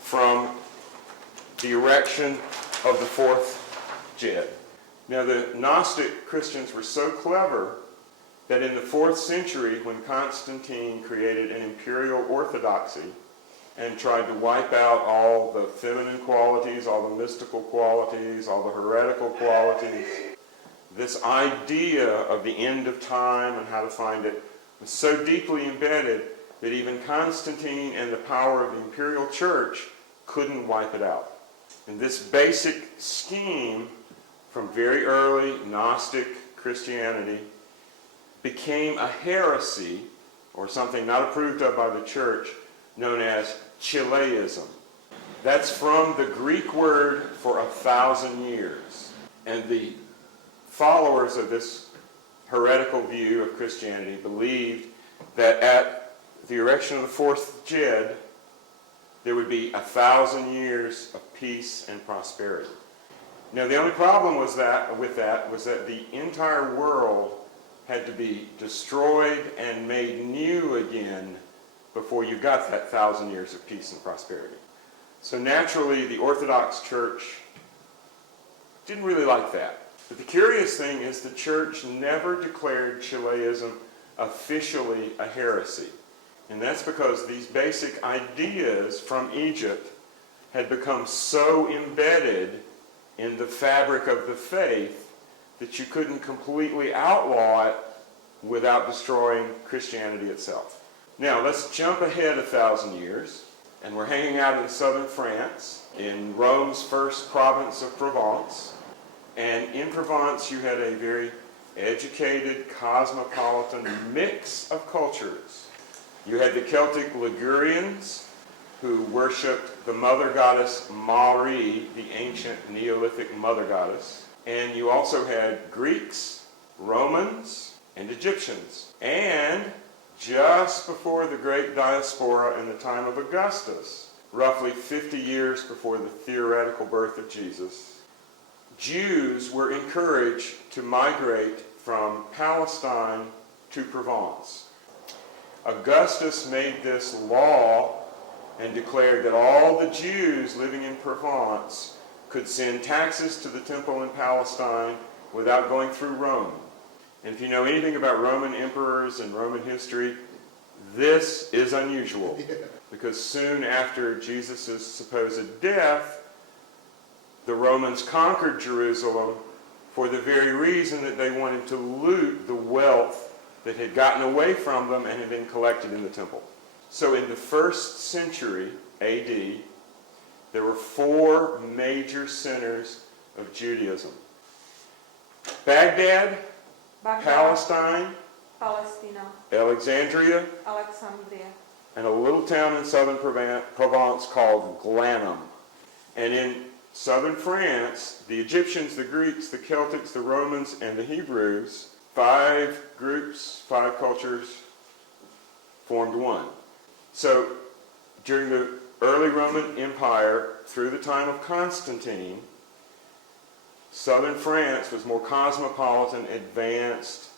from the erection of the fourth Jed. Now, the Gnostic Christians were so clever that in the 4th century, when Constantine created an imperial orthodoxy and tried to wipe out all the feminine qualities, all the mystical qualities, all the heretical qualities, this idea of the end of time and how to find it was so deeply embedded that even Constantine and the power of the imperial church couldn't wipe it out. And this basic scheme from very early Gnostic Christianity became a heresy, or something not approved of by the church, known as Chiliasm. That's from the Greek word for 1,000 years. And the followers of this heretical view of Christianity believed that at the erection of the fourth Jed, there would be 1,000 years of peace and prosperity. Now, the only problem with that was that the entire world had to be destroyed and made new again before you got that 1,000 years of peace and prosperity. So naturally, the Orthodox Church didn't really like that. But the curious thing is the church never declared Chiliasm officially a heresy. And that's because these basic ideas from Egypt had become so embedded in the fabric of the faith that you couldn't completely outlaw it without destroying Christianity itself. Now, let's jump ahead 1,000 years, and we're hanging out in southern France, in Rome's first province of Provence. And in Provence, you had a very educated, cosmopolitan mix of cultures. You had the Celtic Ligurians, who worshipped the mother goddess Mari, the ancient Neolithic mother goddess. And you also had Greeks, Romans, and Egyptians. And just before the great diaspora in the time of Augustus, roughly 50 years before the theoretical birth of Jesus, Jews were encouraged to migrate from Palestine to Provence. Augustus made this law and declared that all the Jews living in Provence could send taxes to the temple in Palestine without going through Rome. And if you know anything about Roman emperors and Roman history, this is unusual, because soon after Jesus' supposed death, the Romans conquered Jerusalem for the very reason that they wanted to loot the wealth that had gotten away from them and had been collected in the temple. So in the 1st century AD, there were 4 major centers of Judaism: Baghdad, Bagdad, Palestine, Palestina, Alexandria, Alexandria, and a little town in southern Provence called Glanum. And in southern France, the Egyptians, the Greeks, the Celtics, the Romans, and the Hebrews, 5 groups, 5 cultures, formed one. So during the early Roman Empire, through the time of Constantine, southern France was more cosmopolitan, advanced,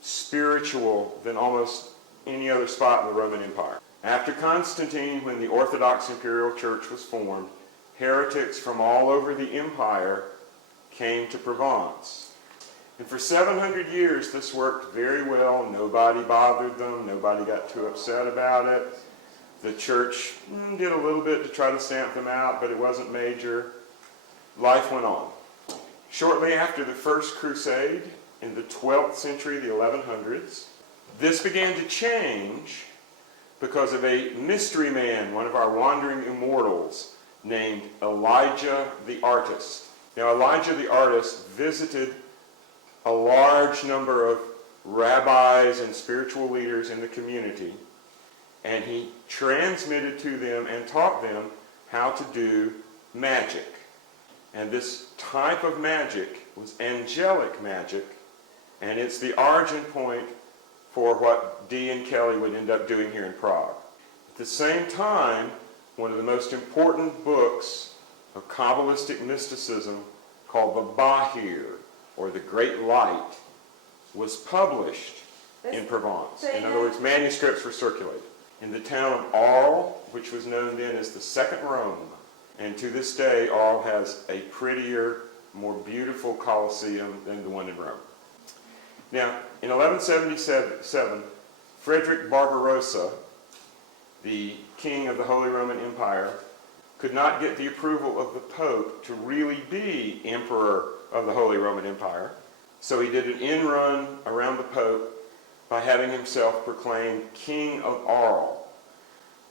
spiritual than almost any other spot in the Roman Empire. After Constantine, when the Orthodox Imperial Church was formed, heretics from all over the empire came to Provence. And for 700 years this worked very well. Nobody bothered them. Nobody got too upset about it. The church did a little bit to try to stamp them out, but it wasn't major. Life went on. Shortly after the First Crusade, in the 12th century, the 1100s, this began to change because of a mystery man, one of our wandering immortals, named Elijah the Artist. Now, Elijah the Artist visited a large number of rabbis and spiritual leaders in the community, and he transmitted to them and taught them how to do magic. And this type of magic was angelic magic, and it's the origin point for what Dee and Kelly would end up doing here in Prague. At the same time, one of the most important books of Kabbalistic mysticism, called the Bahir, or the Great Light, was published in Provence. In other words, manuscripts were circulated. In the town of Arles, which was known then as the Second Rome, and to this day, Arles has a prettier, more beautiful Colosseum than the one in Rome. Now, in 1177, Frederick Barbarossa, the king of the Holy Roman Empire, could not get the approval of the Pope to really be emperor of the Holy Roman Empire. So he did an end run around the Pope by having himself proclaimed King of Arles.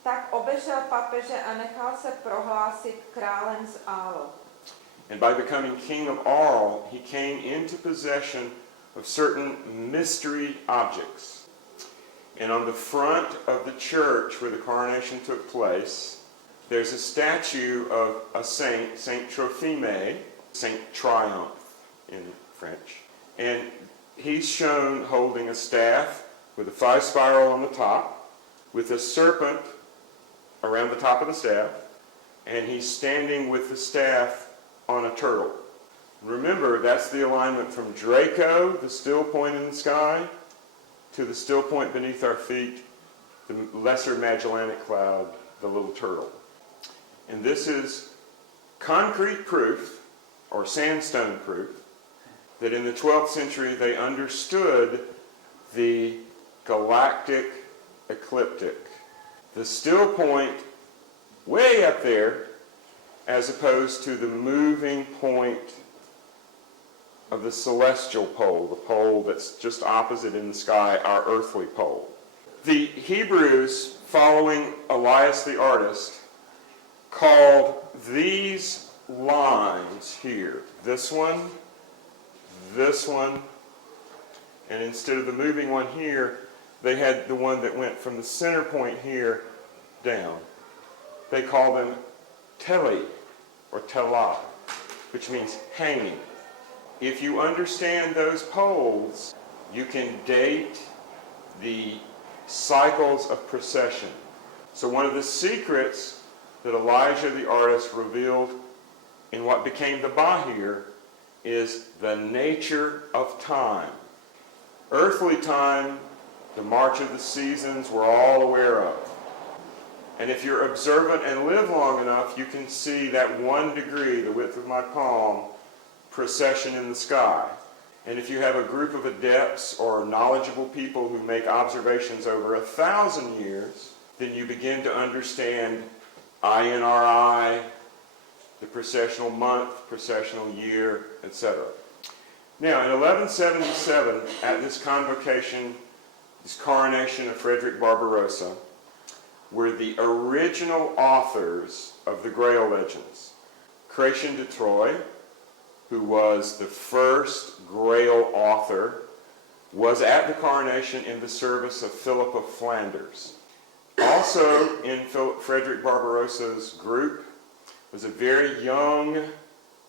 Tak obešel papeže a nechal se prohlásit králem z Arles. And by becoming King of Arles, he came into possession of certain mystery objects. And on the front of the church where the coronation took place, there's a statue of a saint, Saint Trophime, Saint Triumph in French. And he's shown holding a staff with a 5 spiral on the top, with a serpent around the top of the staff, and he's standing with the staff on a turtle. Remember, that's the alignment from Draco, the still point in the sky, to the still point beneath our feet, the Lesser Magellanic Cloud, the little turtle. And this is concrete proof, or sandstone proof, that in the 12th century they understood the galactic ecliptic. The still point way up there, as opposed to the moving point of the celestial pole, the pole that's just opposite in the sky, our earthly pole. The Hebrews, following Elias the Artist, called these lines here, this one, and instead of the moving one here, they had the one that went from the center point here down. They call them teli, or telah, which means hanging. If you understand those poles, you can date the cycles of precession. So one of the secrets that Elijah the Artist revealed in what became the Bahir is the nature of time. Earthly time, the march of the seasons, we're all aware of. And if you're observant and live long enough, you can see that 1 degree, the width of my palm, precession in the sky. And if you have a group of adepts or knowledgeable people who make observations over 1,000 years, then you begin to understand INRI, the precessional month, precessional year, etc. Now, in 1177, at this convocation, this coronation of Frederick Barbarossa, were the original authors of the Grail legends. Chrétien de Troyes, who was the first Grail author, was at the coronation in the service of Philip of Flanders. Also in Frederick Barbarossa's group was a very young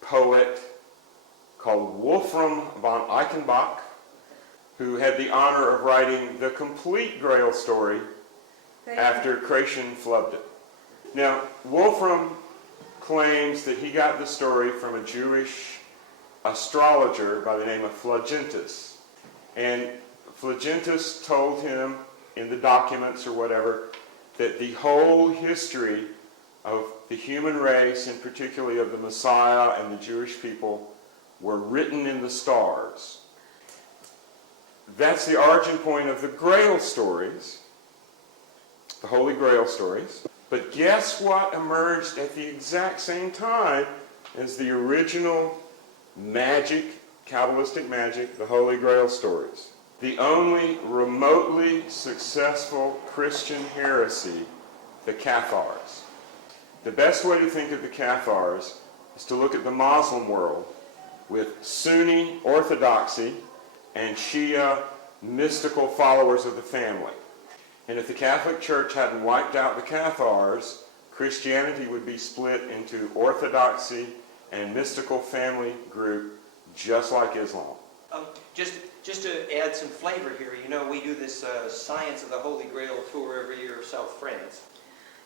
poet called Wolfram von Eichenbach, who had the honor of writing the complete Grail story after Chrétien flubbed it. Now, Wolfram claims that he got the story from a Jewish astrologer by the name of Flagentus. And Flagentus told him in the documents or whatever that the whole history of the human race, and particularly of the Messiah and the Jewish people, were written in the stars. That's the origin point of the Grail stories, the Holy Grail stories. But guess what emerged at the exact same time as the original magic, Kabbalistic magic, the Holy Grail stories? The only remotely successful Christian heresy, the Cathars. The best way to think of the Cathars is to look at the Muslim world with Sunni orthodoxy and Shia mystical followers of the family. And if the Catholic Church hadn't wiped out the Cathars, Christianity would be split into orthodoxy and mystical family group, just like Islam. Just to add some flavor here, you know, we do this Science of the Holy Grail tour every year of South France.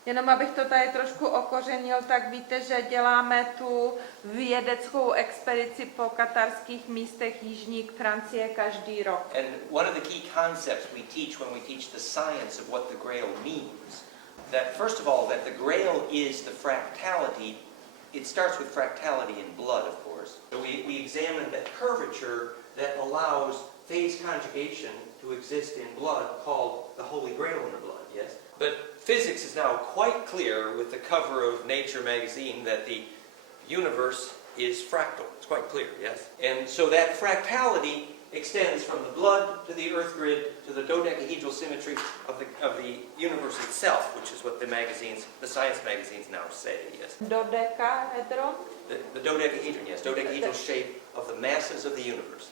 Jenom abych to tady trošku okořenil, tak víte, že děláme tu vědeckou expedici po katarských místech jižní Francie každý rok. And one of the key concepts we teach when we teach the science of what the Grail means, that first of all, that the Grail is the fractality. It starts with fractality in blood, of course. So we examine that curvature that allows phase conjugation to exist in blood, called the Holy Grail in the blood, yes? But physics is now quite clear with the cover of Nature magazine that the universe is fractal. It's quite clear, yes? And so that fractality extends from the blood to the earth grid to the dodecahedral symmetry of the universe itself, which is what the magazines, the science magazines now say, yes? Dodecahedron? The dodecahedron, yes, dodecahedral shape of the masses of the universe.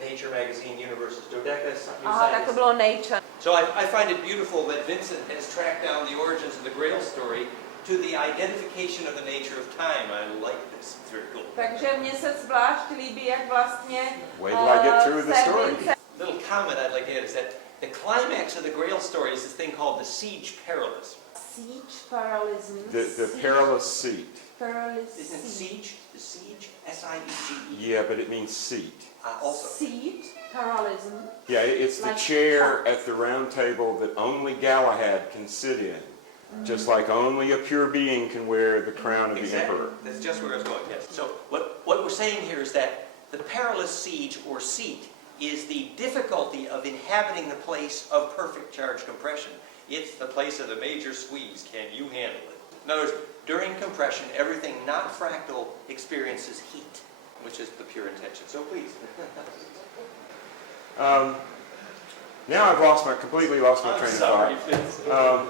Nature magazine, universe is dodecas. Tak to bylo Nature. So I find it beautiful that Vincent has tracked down the origins of the Grail story to the identification of the nature of time. I like this. It's very cool. Takže mně se zvlášť líbí, jak vlastně Wait till I get through the story. Little comment I'd like to add is that the climax of the Grail story is this thing called the Siege Perilous. Siege paralysm. The perilous seat. Isn't it siege? The siege? S-I-E-G-E. Yeah, but it means seat. Also. Seat paralysm. Yeah, it's the Like chair at the round table that only Galahad can sit in. Just like only a pure being can wear the crown of the Exactly. emperor. That's just where I was going, yes. So what we're saying here is that the perilous siege or seat is the difficulty of inhabiting the place of perfect charge compression. It's the place of the major squeeze. Can you handle it? In other words, during compression, everything not fractal experiences heat, which is the pure intention. So please. Now I've completely lost my train of thought.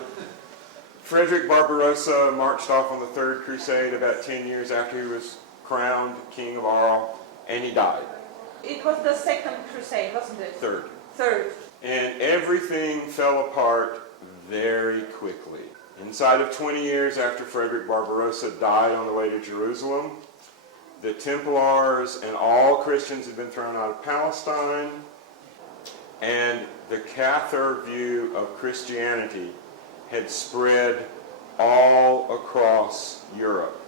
Frederick Barbarossa marched off on the Third Crusade about 10 years after he was crowned King of Arles, and he died. It was the Second Crusade, wasn't it? Third. And everything fell apart very quickly. Inside of 20 years after Frederick Barbarossa died on the way to Jerusalem, the Templars and all Christians had been thrown out of Palestine, and the Cathar view of Christianity had spread all across Europe.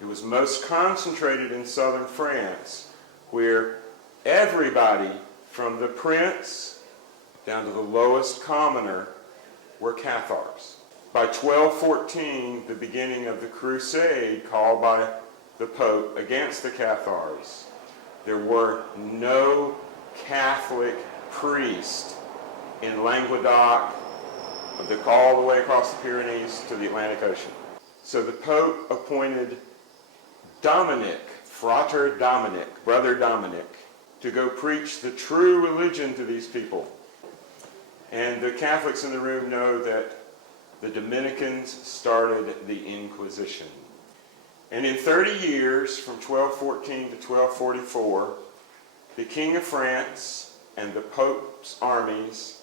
It was most concentrated in southern France, where everybody from the prince down to the lowest commoner were Cathars. By 1214, the beginning of the crusade called by the Pope against the Cathars, there were no Catholic priest in Languedoc, all the way across the Pyrenees to the Atlantic Ocean. So the Pope appointed Dominic, Frater Dominic, Brother Dominic, to go preach the true religion to these people. And the Catholics in the room know that the Dominicans started the Inquisition. And in 30 years, from 1214 to 1244, the King of France and the Pope's armies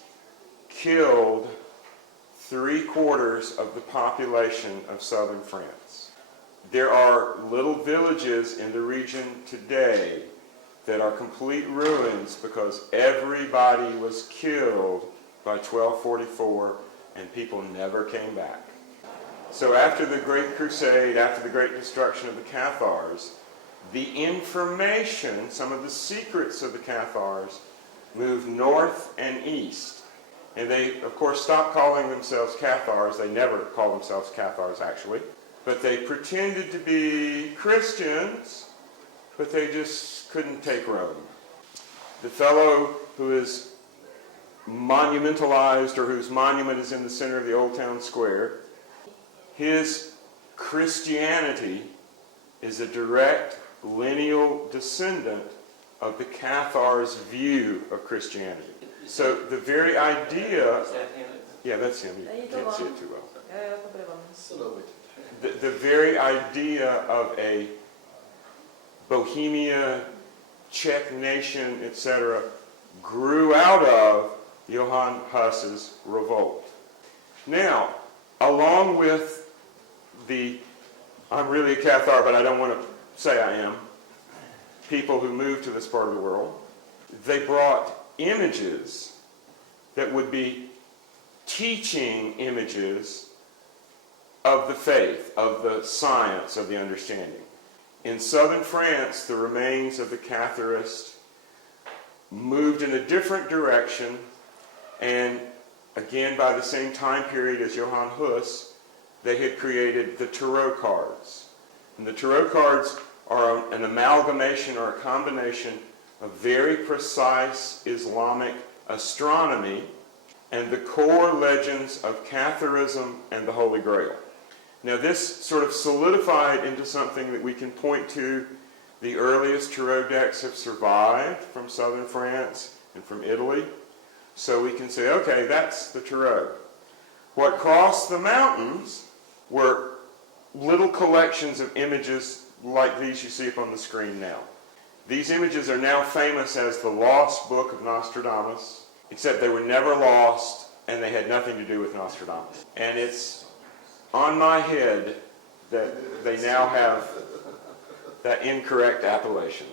killed 3/4 of the population of southern France. There are little villages in the region today that are complete ruins because everybody was killed by 1244 and people never came back. So after the Great Crusade, after the Great Destruction of the Cathars, the information, some of the secrets of the Cathars, moved north and east. And they, of course, stopped calling themselves Cathars. They never called themselves Cathars, actually. But they pretended to be Christians, but they just couldn't take Rome. The fellow who is monumentalized, or whose monument is in the center of the Old Town Square, his Christianity is a direct lineal descendant of the Cathars' view of Christianity. So the very idea... Yeah, that's him. You can't see it too well. The very idea of a Bohemia, Czech nation, etc., grew out of Johann Huss's revolt. Now, along with the, I'm really a Cathar, but I don't want to say I am, people who moved to this part of the world, they brought images that would be teaching images of the faith, of the science, of the understanding. In southern France, the remains of the Catharists moved in a different direction, and again by the same time period as Johann Huss, they had created the tarot cards. And the tarot cards are an amalgamation or a combination of very precise Islamic astronomy and the core legends of Catharism and the Holy Grail. Now this sort of solidified into something that we can point to. The earliest tarot decks have survived from southern France and from Italy. So we can say, okay, that's the tarot. What crossed the mountains were little collections of images like these you see up on the screen now. These images are now famous as the Lost Book of Nostradamus, except they were never lost and they had nothing to do with Nostradamus. And it's on my head that they now have that incorrect appellation.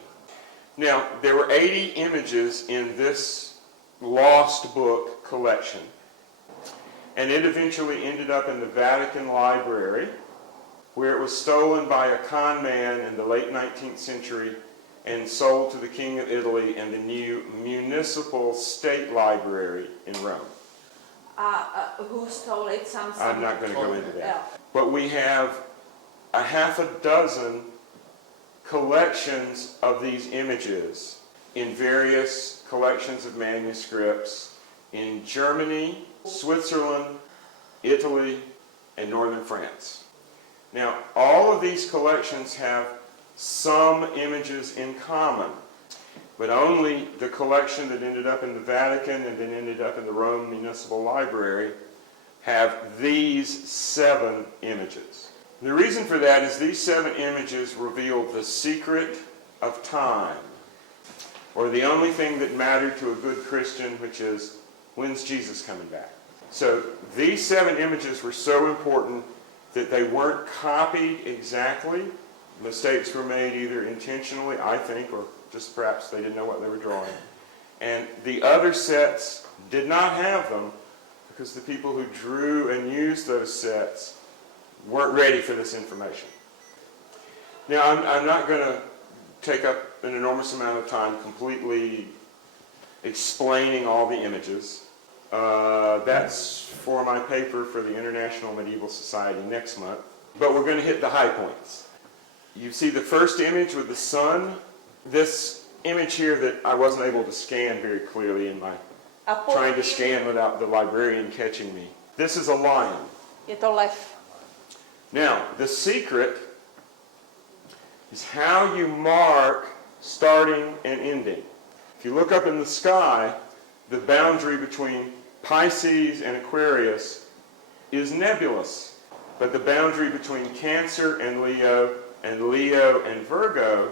Now, there were 80 images in this Lost Book collection, and it eventually ended up in the Vatican Library, where it was stolen by a con man in the late 19th century and sold to the King of Italy and the new municipal state library in Rome. Who stole it? I'm not going to go into that. But we have a half a dozen collections of these images in various collections of manuscripts in Germany, Switzerland, Italy, and northern France. Now, all of these collections have some images in common, but only the collection that ended up in the Vatican and then ended up in the Rome Municipal Library have these 7 images. The reason for that is these 7 images reveal the secret of time, or the only thing that mattered to a good Christian, which is, when's Jesus coming back? So these 7 images were so important that they weren't copied exactly. Mistakes were made either intentionally, I think, or just perhaps they didn't know what they were drawing. And the other sets did not have them because the people who drew and used those sets weren't ready for this information. Now, I'm not going to take up an enormous amount of time completely explaining all the images. That's for my paper for the International Medieval Society next month. But we're going to hit the high points. You see the first image with the sun. This image here that I wasn't able to scan very clearly in my trying to scan without the librarian catching me. This is a lion. Je to lev. Now, the secret is how you mark starting and ending. If you look up in the sky, the boundary between Pisces and Aquarius is nebulous, but the boundary between Cancer and Leo and Virgo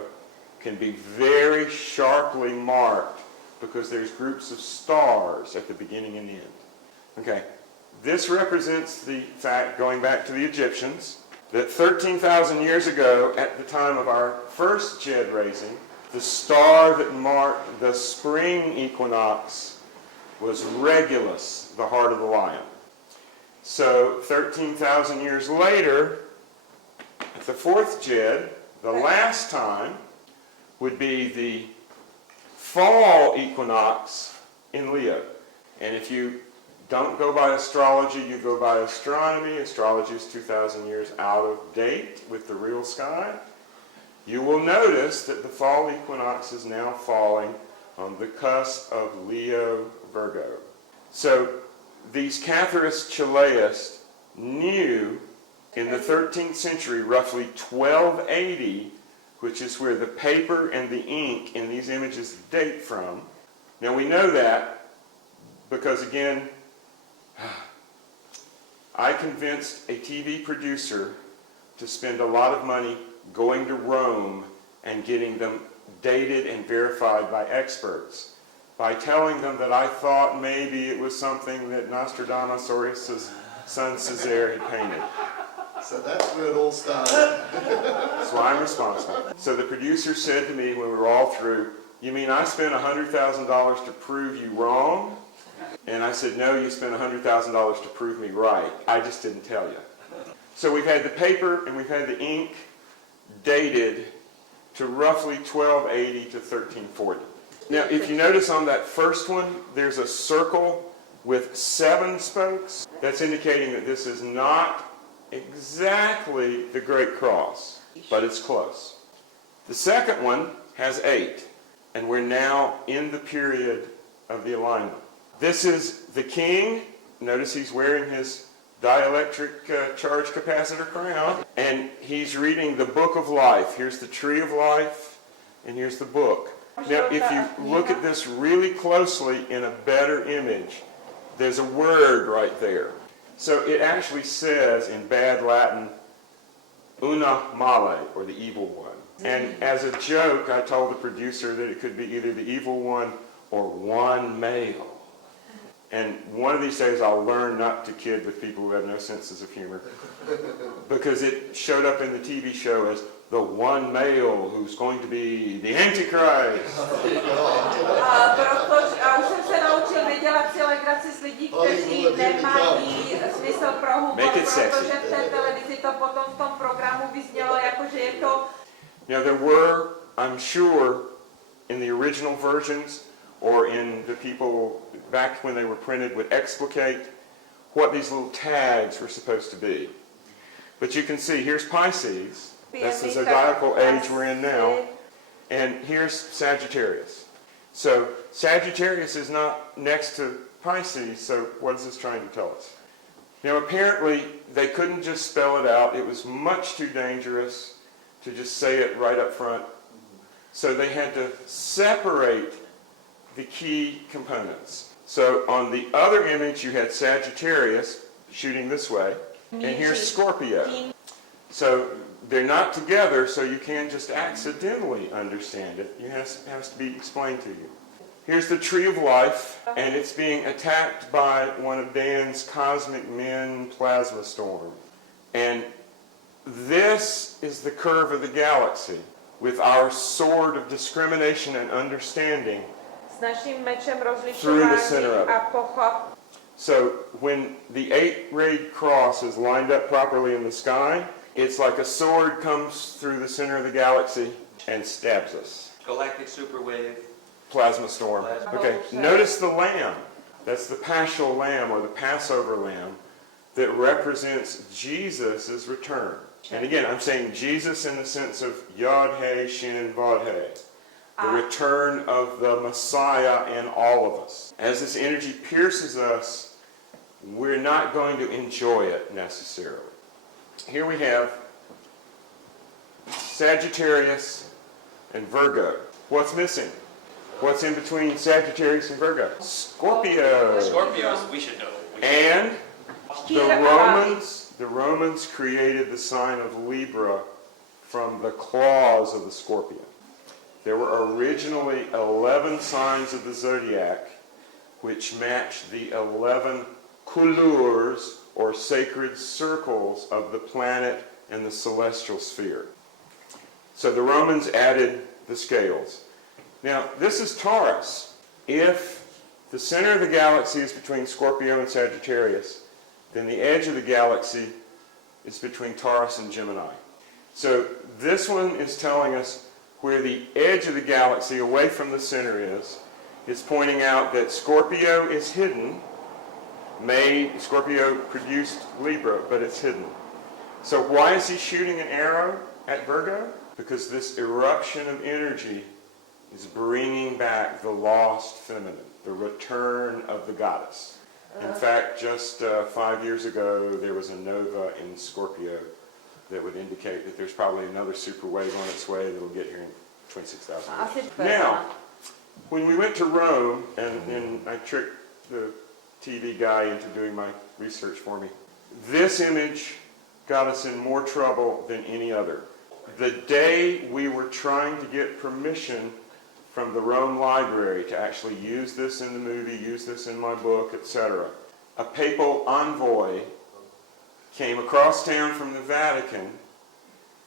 can be very sharply marked because there's groups of stars at the beginning and end. Okay, this represents the fact, going back to the Egyptians, that 13,000 years ago, at the time of our first Jed raising, the star that marked the spring equinox was Regulus, the heart of the lion. So 13,000 years later, at the fourth Jed, the last time, would be the fall equinox in Leo. And if you don't go by astrology, you go by astronomy. Astrology is 2,000 years out of date with the real sky. You will notice that the fall equinox is now falling on the cusp of Leo-Virgo. So these Catharists Chileists knew in the 13th century, roughly 1280, which is where the paper and the ink in these images date from. Now we know that because, again, I convinced a TV producer to spend a lot of money going to Rome and getting them dated and verified by experts, by telling them that I thought maybe it was something that Nostradamus or his son Cesare had painted. So that's where it all started. So I'm responsible. So the producer said to me when we were all through, "You mean I spent $100,000 to prove you wrong?" And I said, "No, you spent $100,000 to prove me right. I just didn't tell you." So we've had the paper and we've had the ink dated to roughly 1280 to 1340. Now, if you notice on that first one, there's a circle with 7 spokes. That's indicating that this is not exactly the Great Cross, but it's close. The second one has 8, and we're now in the period of the alignment. This is the king. Notice he's wearing his dielectric charge capacitor crown, and he's reading the book of life. Here's the tree of life, and here's the book. Now, if you look at this really closely in a better image, there's a word right there. So it actually says in bad Latin, una male, or the evil one. And as a joke, I told the producer that it could be either the evil one or one male. And one of these days I'll learn not to kid with people who have no senses of humor, because it showed up in the TV show as the one male who's going to be the Antichrist. Protože už jsem se naučil vydělat si legraci z lidí, kteří nemají smysl pro humor, protože v té televizi to potom v tom programu vyznělo jako, že je to... Now there were, I'm sure, in the original versions or in the people back when they were printed would explicate what these little tags were supposed to be. But you can see, here's Pisces. That's the zodiacal age we're in now. And here's Sagittarius. So Sagittarius is not next to Pisces, so what is this trying to tell us? Now apparently they couldn't just spell it out. It was much too dangerous to just say it right up front. So they had to separate the key components. So on the other image you had Sagittarius shooting this way, and here's Scorpio. So they're not together, so you can't just accidentally understand it. It has to be explained to you. Here's the tree of life, and it's being attacked by one of Dan's cosmic men plasma storm. And this is the curve of the galaxy with our sword of discrimination and understanding through the center of it. So when the 8-rayed cross is lined up properly in the sky, it's like a sword comes through the center of the galaxy and stabs us. Galactic superwave. Plasma storm. Plasma. Okay, notice the lamb. That's the paschal lamb or the Passover lamb that represents Jesus' return. And again, I'm saying Jesus in the sense of Yod He Shin Vod He. The return of the Messiah in all of us. As this energy pierces us, we're not going to enjoy it necessarily. Here we have Sagittarius and Virgo. What's missing? What's in between Sagittarius and Virgo? Scorpio. Scorpios, we should know. And the Romans created the sign of Libra from the claws of the scorpion. There were originally 11 signs of the zodiac which matched the 11 couleurs or sacred circles of the planet and the celestial sphere. So the Romans added the scales. Now, this is Taurus. If the center of the galaxy is between Scorpio and Sagittarius, then the edge of the galaxy is between Taurus and Gemini. So this one is telling us where the edge of the galaxy away from the center is. It's pointing out that Scorpio is hidden. Scorpio produced Libra, but it's hidden. So why is he shooting an arrow at Virgo? Because this eruption of energy is bringing back the lost feminine, the return of the goddess. In fact, just 5 years ago, there was a nova in Scorpio that would indicate that there's probably another super wave on its way that'll get here in 26,000 years. Now, when we went to Rome, and I tricked the TV guy into doing my research for me, this image got us in more trouble than any other. The day we were trying to get permission from the Rome Library to actually use this in the movie, use this in my book, etc., a papal envoy came across town from the Vatican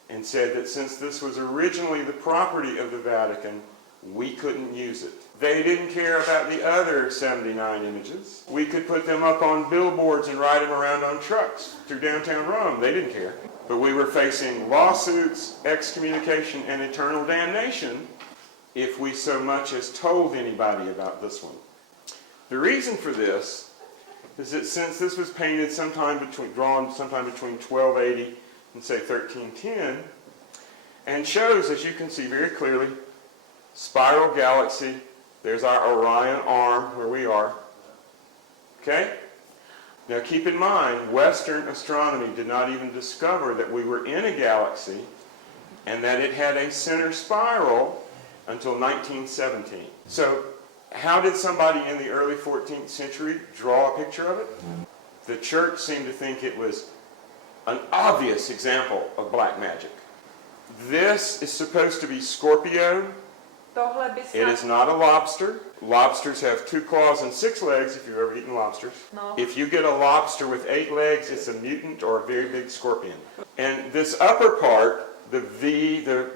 and said that since this was originally the property of the Vatican, we couldn't use it. They didn't care about the other 79 images. We could put them up on billboards and ride them around on trucks through downtown Rome. They didn't care. But we were facing lawsuits, excommunication, and eternal damnation if we so much as told anybody about this one. The reason for this is that since this was painted drawn sometime between 1280 and say 1310, and shows, as you can see very clearly, spiral galaxy. There's our Orion arm where we are. Okay? Now keep in mind, Western astronomy did not even discover that we were in a galaxy and that it had a center spiral until 1917. So how did somebody in the early 14th century draw a picture of it? The church seemed to think it was an obvious example of black magic. This is supposed to be Scorpio. It is not a lobster. Lobsters have 2 claws and 6 legs if you've ever eaten lobsters. No. If you get a lobster with 8 legs, it's a mutant or a very big scorpion. And this upper part, the V, the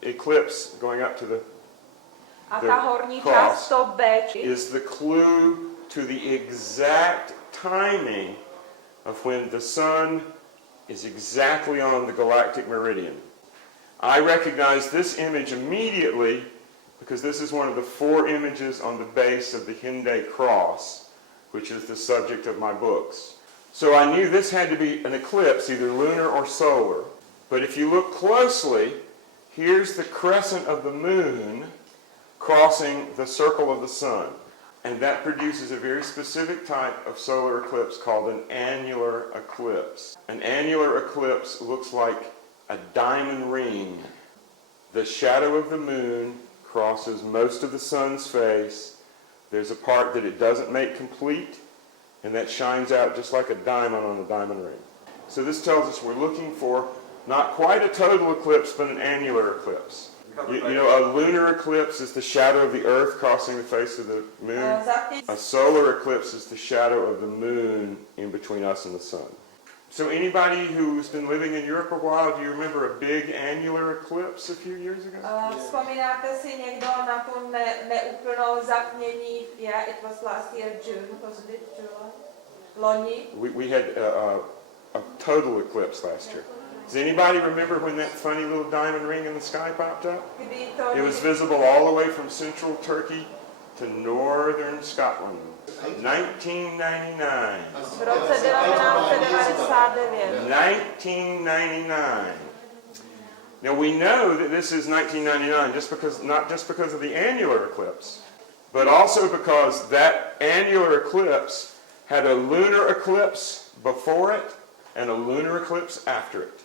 eclipse going up to the cross, is the clue to the exact timing of when the sun is exactly on the galactic meridian. I recognize this image immediately because this is one of the 4 images on the base of the Henday cross, which is the subject of my books. So I knew this had to be an eclipse, either lunar or solar. But if you look closely, here's the crescent of the moon crossing the circle of the sun. And that produces a very specific type of solar eclipse called an annular eclipse. An annular eclipse looks like a diamond ring. The shadow of the moon crosses most of the sun's face. There's a part that it doesn't make complete, and that shines out just like a diamond on a diamond ring. So this tells us we're looking for not quite a total eclipse, but an annular eclipse. You know, a lunar eclipse is the shadow of the earth crossing the face of the moon. A solar eclipse is the shadow of the moon in between us and the sun. So anybody who's been living in Europe a while, do you remember a big annular eclipse a few years ago? Vzpomínáte si někdo na tu neúplnou zatmění? Yeah, it was last year June, wasn't it? July? Loni? We had a total eclipse last year. Does anybody remember when that funny little diamond ring in the sky popped up? Kdy to It was visible all the way from central Turkey to northern Scotland. 1999. v roce 1999. 1999. Now we know that this is 1999 not just because of the annular eclipse, but also because that annular eclipse had a lunar eclipse before it and a lunar eclipse after it.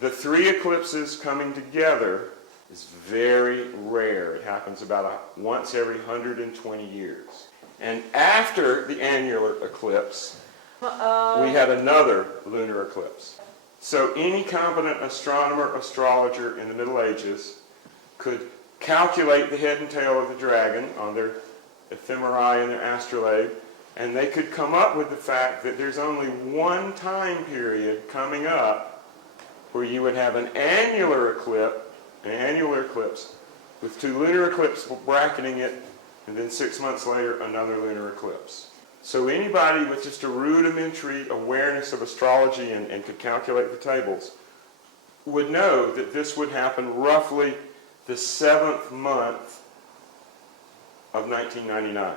The three eclipses coming together is very rare. It happens about once every 120 years. And after the annular eclipse, we had another lunar eclipse. So any competent astronomer, astrologer in the Middle Ages could calculate the head and tail of the dragon on their ephemerae and their astrolabe, and they could come up with the fact that there's only one time period coming up where you would have an annular eclipse with two lunar eclipses bracketing it, and then 6 months later another lunar eclipse. So anybody with just a rudimentary awareness of astrology and could calculate the tables would know that this would happen roughly the 7th month of 1999.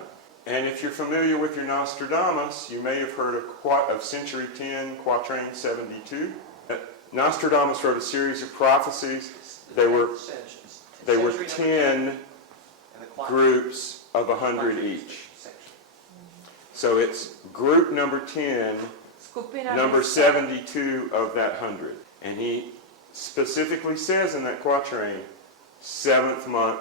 And if you're familiar with your Nostradamus, you may have heard of Century 10, Quatrain 72. Nostradamus wrote a series of prophecies. They were 10 groups of 100 each. So it's group number 10, number 72 of that 100. And he specifically says in that quatrain, 7th month,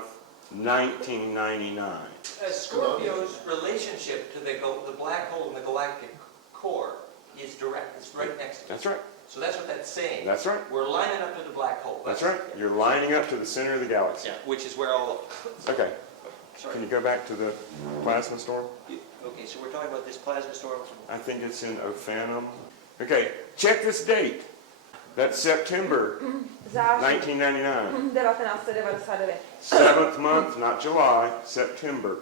1999. Scorpio's relationship to the black hole in the galactic core is direct. It's right next to it. That's right. So that's what that's saying. That's right. We're lining up to the black hole. That's right. You're lining up to the center of the galaxy. Yeah, which is where all... Okay. Sorry. Can you go back to the plasma storm? Okay, so we're talking about this plasma storm. I think it's in Ophanum. Okay, check this date. That's September Září 1999. 1999. 7th month, not July, September.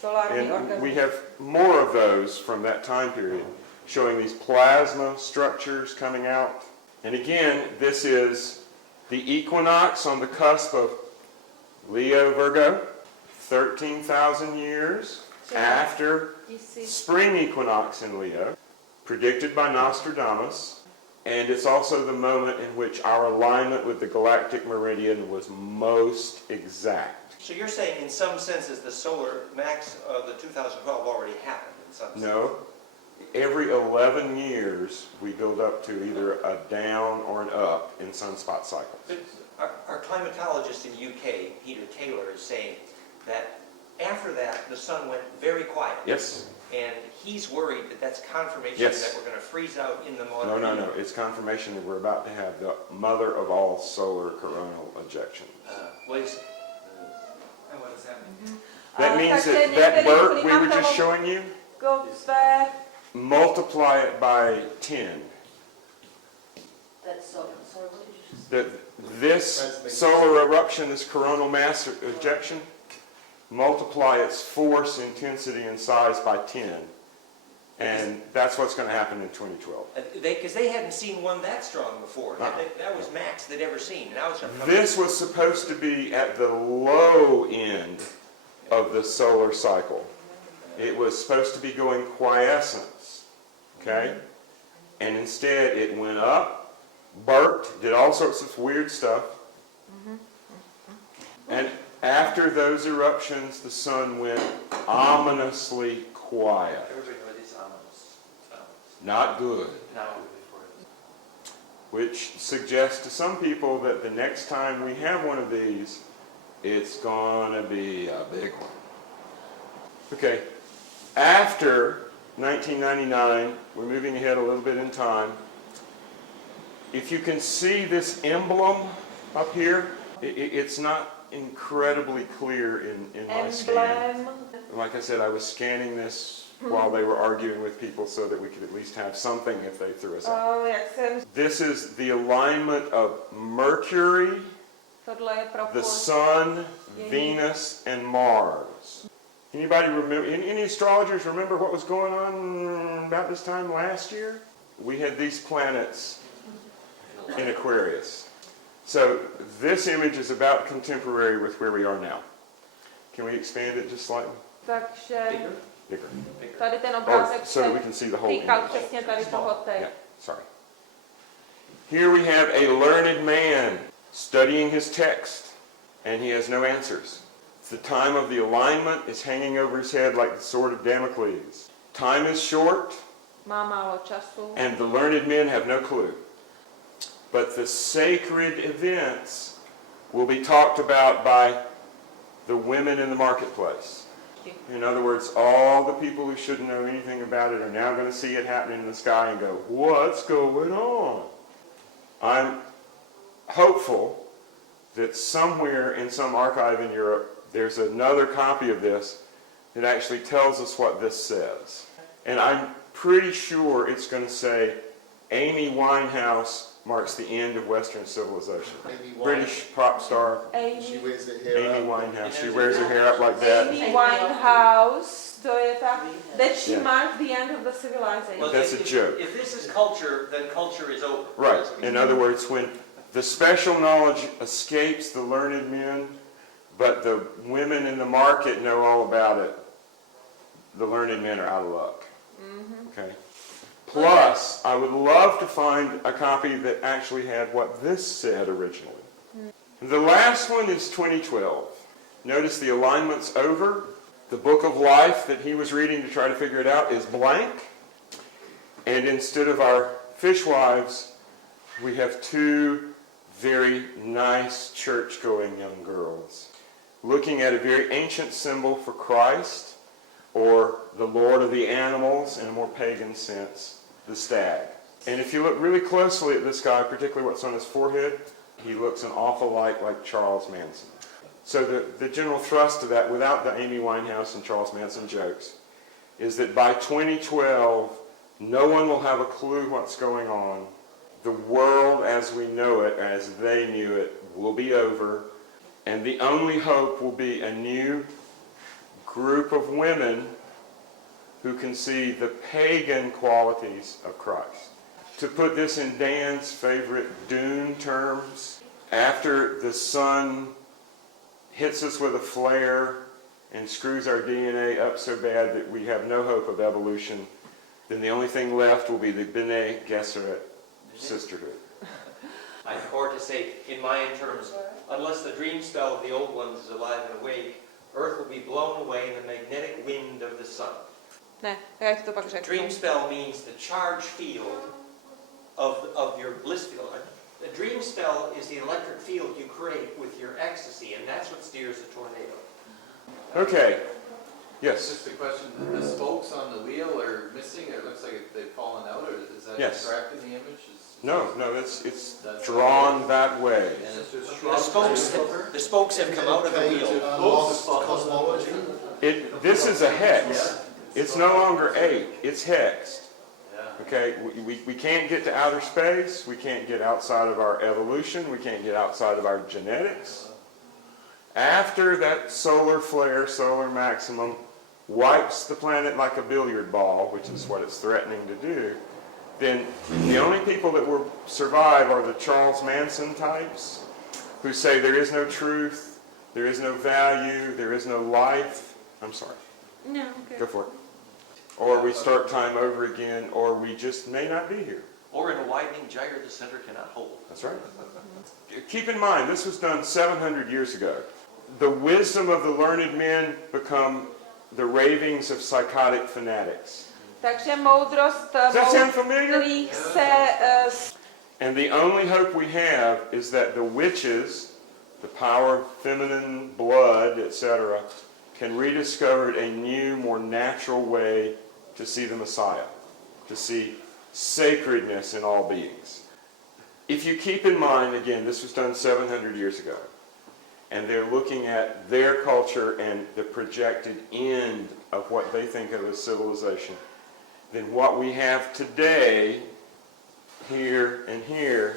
Solární And organismus. we have more of those from that time period, showing these plasma structures coming out. And again, this is the equinox on the cusp of Leo, Virgo, 13,000 years after spring equinox in Leo, predicted by Nostradamus. And it's also the moment in which our alignment with the galactic meridian was most exact. So you're saying in some senses the solar max of the 2012 already happened in some sense? No. Every 11 years, we build up to either a down or an up in sunspot cycles. But our climatologist in the UK, Peter Taylor, is saying that after that, the sun went very quiet. Yes. And he's worried that that's confirmation Yes. that we're going to freeze out in the modern No. It's confirmation that we're about to have the mother of all solar coronal ejection. What is... And what does that mean? That means takže that některý bird we were just klimatolog- showing you, své multiply it by 10. That's so, sorry, what did you just say? This solar eruption, this coronal mass ejection, multiply its force, intensity, and size by 10. And that's what's going to happen in 2012. Because they hadn't seen one that strong before. That was max they'd ever seen. Now it's going to come... This was supposed to be at the low end of the solar cycle. It was supposed to be going quiescence, okay? And instead it went up, burped, did all sorts of weird stuff. And after those eruptions, the sun went ominously quiet. Everybody knows it's ominous. Not good. Now, Which suggests to some people that the next time we have one of these, it's gonna be a big one. Okay, after 1999, we're moving ahead a little bit in time. If you can see this emblem up here, it's not incredibly clear in my scan. emblém. Like I said, I was scanning this while they were arguing with people so that we could at least have something if they threw us out. Jak jsem, This is the alignment of Mercury, tohle je the propust. Sun, Venus, and Mars. Anybody remember, any astrologers remember what was going on about this time last year? We had these planets in Aquarius. So this image is about contemporary with where we are now. Can we expand it just slightly? Takže Bigger. tady ten Oh, obrázek so we se can see the whole týkal image. přesně tady toho teď. Yeah, sorry. Here we have a learned man studying his text, and he has no answers. The time of the alignment is hanging over his head like the sword of Damocles. Time is short, Má málo času. and the learned men have no clue. But the sacred events will be talked about by the women in the marketplace. In other words, all the people who shouldn't know anything about it are now going to see it happening in the sky and go, what's going on? I'm hopeful that somewhere in some archive in Europe, there's another copy of this that actually tells us what this says. And I'm pretty sure it's going to say, Amy Winehouse marks the end of Western civilization. British pop star, She wears her hair Amy up. Winehouse. She wears her hair up like that. Amy Winehouse, to je ta, that she Yeah. marked the end of the civilization. Well, That's a joke. If this is culture, then culture is over. Right. In other words, when the special knowledge escapes the learned men, but the women in the market know all about it, the learned men are out of luck. Okay. Plus, I would love to find a copy that actually had what this said originally. The last one is 2012. Notice the alignment's over. The book of life that he was reading to try to figure it out is blank. And instead of our fishwives, we have two very nice church-going young girls looking at a very ancient symbol for Christ, or the Lord of the animals in a more pagan sense, the stag. And if you look really closely at this guy, particularly what's on his forehead, he looks an awful lot like Charles Manson. So the general thrust of that, without the Amy Winehouse and Charles Manson jokes, is that by 2012, no one will have a clue what's going on. The world as we know it, as they knew it, will be over. And the only hope will be a new group of women who can see the pagan qualities of Christ. To put this in Dan's favorite Dune terms, after the sun hits us with a flare and screws our DNA up so bad that we have no hope of evolution, then the only thing left will be the B'nai Gesserit sisterhood. Or to say, in Mayan terms, unless the dream spell of the old ones is alive and awake, Earth will be blown away in the magnetic wind of the sun. Ne, já ti to pak řeknu. Dream spell means the charge field of your bliss field. A dream spell is the electric field you create with your ecstasy, and that's what steers a tornado. Okay. Yes. Just a question, the spokes on the wheel are missing, it looks like they've fallen out, or is that Yes. correct in the image? No, it's drawn that way. And it's just The spokes have come out of the wheel. Lost cosmology. This is a hex. It's no longer 8, it's hexed. Yeah. Okay, we can't get to outer space, we can't get outside of our evolution, we can't get outside of our genetics. After that solar flare, solar maximum, wipes the planet like a billiard ball, which is what it's threatening to do, then the only people that will survive are the Charles Manson types, who say there is no truth, there is no value, there is no life. I'm sorry. No, okay. Go for it. Or we start time over again, or we just may not be here. Or in a widening gyre the center cannot hold. That's right. Keep in mind, this was done 700 years ago. The wisdom of the learned men become the ravings of psychotic fanatics. Takže moudrost Does that sound familiar? moudrých se And the only hope we have is that the witches, the power of feminine blood, etc., can rediscover a new, more natural way to see the Messiah, to see sacredness in all beings. If you keep in mind, again, this was done 700 years ago, and they're looking at their culture and the projected end of what they think of as civilization, then what we have today, here and here,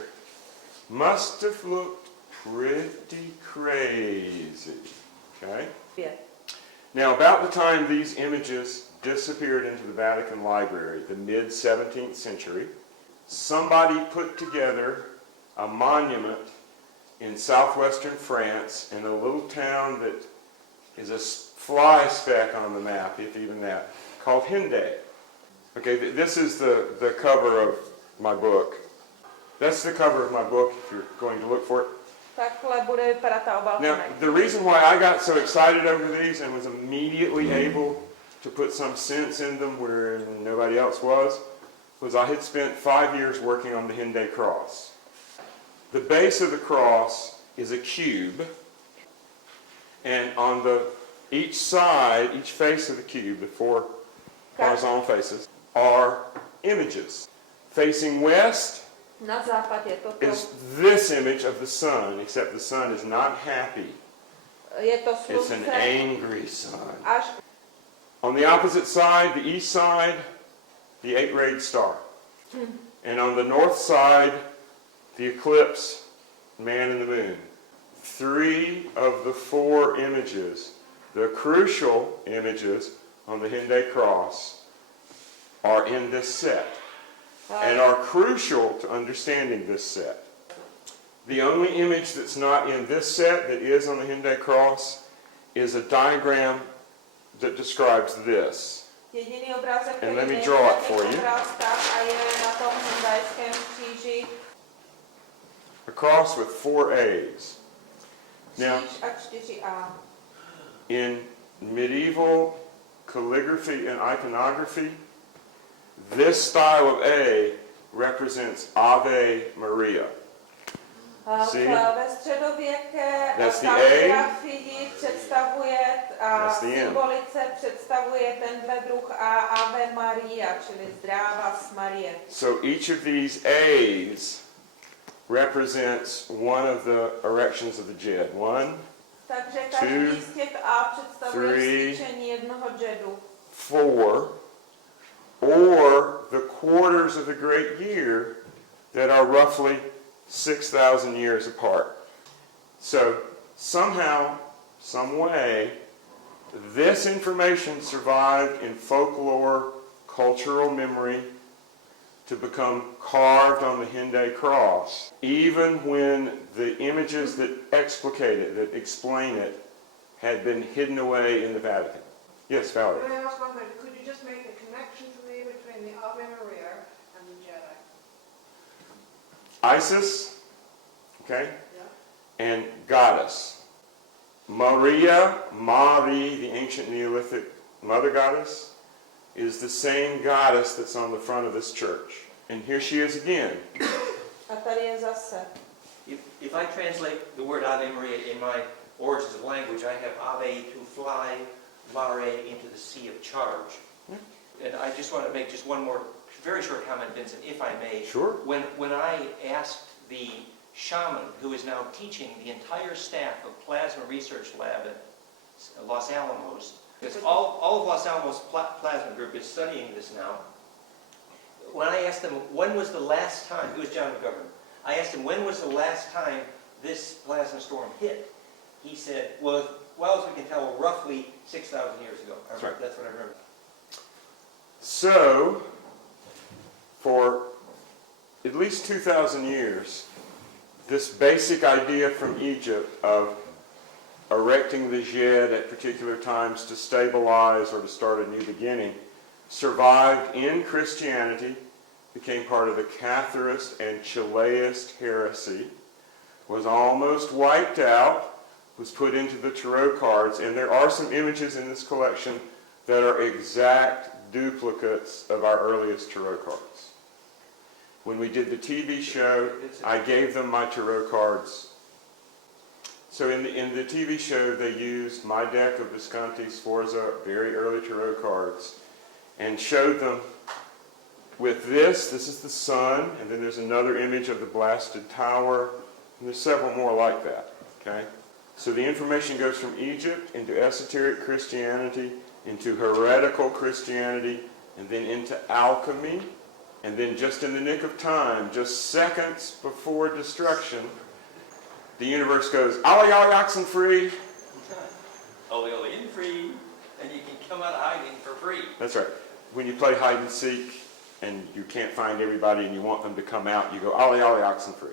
must have looked pretty crazy. Okay? Yeah. Now, about the time these images disappeared into the Vatican Library, the mid-17th century, somebody put together a monument in southwestern France in a little town that is a fly speck on the map, if even that, called Hendaye. Okay, this is the cover of my book. That's the cover of my book if you're going to look for it. Takhle bude vypadat ta obálka. Now, the reason why I got so excited over these and was immediately able to put some sense in them where nobody else was I had spent 5 years working on the Hendaye cross. The base of the cross is a cube, and on each side, each face of the cube, the four horizontal faces, are images. Facing west Na západ je toto. is this image of the sun, except the sun is not happy. Je to It's an slunce angry sun. až On the opposite side, the east side, the 8-rayed star. And on the north side, the eclipse, man and the moon. 3 of the 4 images, the crucial images on the Hendaye cross, are in this set and are crucial to understanding this set. The only image that's not in this set that is on the Hendaye cross is a diagram that describes this. jediný obrázek, And který let me není draw na it těch for you. obrázkách a je na tom hendajském kříži A cross with 4 A's. Now, kříž a 4A. in medieval calligraphy and iconography, this style of A represents Ave Maria. See? Ve středověké That's the A. kaligrafii představuje a That's the M. symbolice představuje tenhle druh a Ave Maria, čili zdráva s Marie. So each of these A's represents one of the erections of the Jed. 1, Takže každý z těch A představuje 3, vztyčení jednoho džedu. 4, or the quarters of the great year that are roughly 6,000 years apart. So somehow, some way, this information survived in folklore, cultural memory, to become carved on the Hendaye cross, even when the images that explicate it, that explain it, had been hidden away in the Vatican. Yes, Valerie. Can I ask one question? Could you just make a connection for me between the Ave Maria and the Jedi? Isis, okay, Yeah. and goddess. Maria, Mari, the ancient Neolithic mother goddess, is the same goddess that's on the front of this church. And here she is again. A tady je zase. If I translate the word Ave Maria in my origins of language, I have Ave to fly, Mare into the sea of charge. And I just want to make just one more very short comment, Vincent, if I may. Sure. When I asked the shaman who is now teaching the entire staff of Plasma Research Lab at Los Alamos, because all of Los Alamos Plasma Group is studying this now. When I asked them when was the last time, it was John McGovern, I asked him when was the last time this plasma storm hit. He said, well, as well as we can tell, roughly 6,000 years ago. That's right. That's what I remember. So, for at least 2,000 years, this basic idea from Egypt of erecting the Jed at particular times to stabilize or to start a new beginning survived in Christianity, became part of the Catharist and Chileist heresy, was almost wiped out, was put into the tarot cards, and there are some images in this collection that are exact duplicates of our earliest tarot cards. When we did the TV show, I gave them my tarot cards. So in the TV show, they used my deck of Visconti Sforza, very early tarot cards, and showed them with this is the sun, and then there's another image of the blasted tower, and there's several more like that, okay? So the information goes from Egypt into esoteric Christianity, into heretical Christianity, and then into alchemy, and then just in the nick of time, just seconds before destruction, the universe goes, ollie, ollie, oxen free. Ole, ole, in free, and you can come out of hiding for free. That's right. When you play hide and seek and you can't find everybody and you want them to come out, you go, ollie, ollie, oxen free.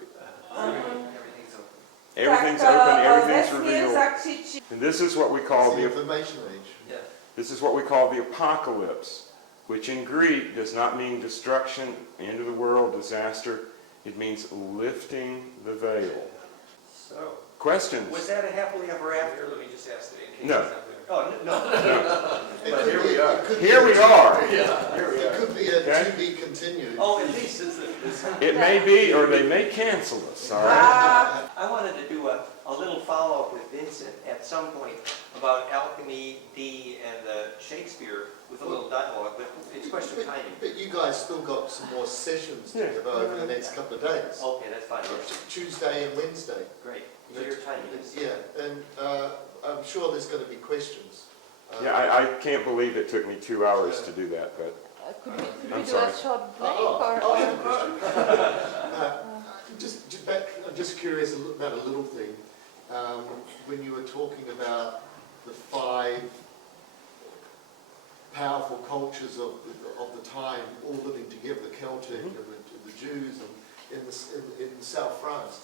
Everything's Tak, open, everything's vesmír revealed. zakřičí. And this is what we call It's the the information age. Yeah. This is what we call the apocalypse, which in Greek does not mean destruction, end of the world, disaster. It means lifting the veil. So, Questions? was that a happily ever after? Let me just ask that in case No. it's not there. Oh, no. But here we are. Here we are. It could be a Okay. to be continued. Oh, at least it's It may be, or they may cancel us, all right? I wanted to do a little follow-up with Vincent at some point about alchemy, Dee, and Shakespeare with a little dialogue, but it's a question of timing. But you guys still got some more sessions to Yeah. give over the next couple of days. Okay, that's fine. Tuesday and Wednesday. Great. So your timing is. Yeah, and I'm sure there's going to be questions. Yeah, I can't believe it took me 2 hours to do that, but Could we I'm do sorry. a short break? I have a question. I'm just curious about a little thing. When you were talking about the 5 powerful cultures of the time all living together, the Celtic and the Jews and in South France,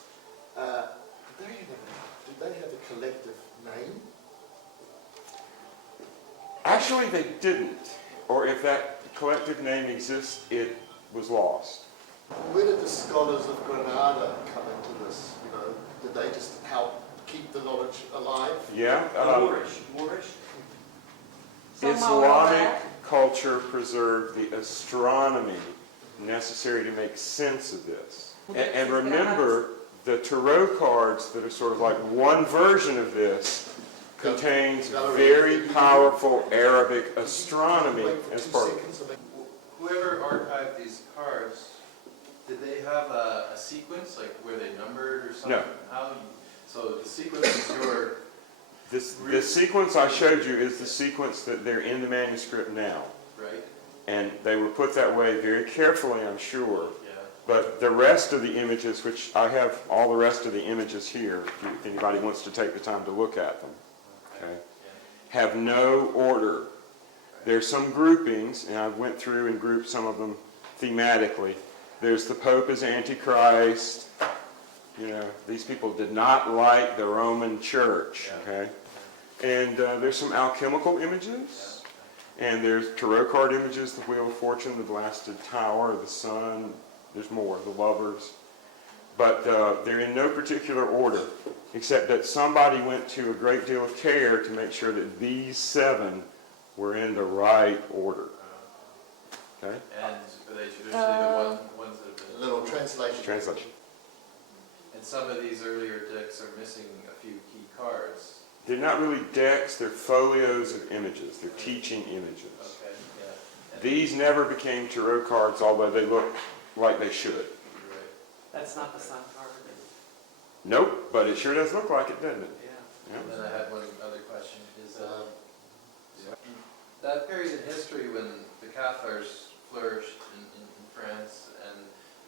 did they have a collective name? actually they didn't. Or if that collective name exists, it was lost. Where did the scholars of Granada come into this? You know, did they just help keep the knowledge alive? Yeah? Moorish? Islamic culture preserved the astronomy necessary to make sense of this. And remember, the tarot cards that are sort of like one version of this contains very powerful Arabic astronomy as part of it. Whoever archived these cards, did they have a sequence, like where they numbered or something? No. So the sequence is your... The sequence I showed you is the sequence that they're in the manuscript now. Right? And they were put that way very carefully, I'm sure. Yeah. But the rest of the images, which I have all the rest of the images here, if anybody wants to take the time to look at them, okay, have no order. There's some groupings, and I went through and grouped some of them thematically. There's the Pope as Antichrist. You know, these people did not like the Roman Church, okay? And there's some alchemical images, and there's tarot card images, the Wheel of Fortune, the Blasted Tower, the Sun, there's more, the Lovers. But they're in no particular order, except that somebody went to a great deal of care to make sure that these 7 were in the right order. Okay? And are they traditionally the ones that have been... Little translation. Translation. And some of these earlier decks are missing a few key cards. They're not really decks, they're folios of images. They're teaching images. Okay, yeah. And These never became tarot cards, although they look like they should. right. That's not the sun card. Nope, but it sure does look like it, doesn't it? Yeah. Yeah. And then I had one other question. Is that period in history when the Cathars flourished in France and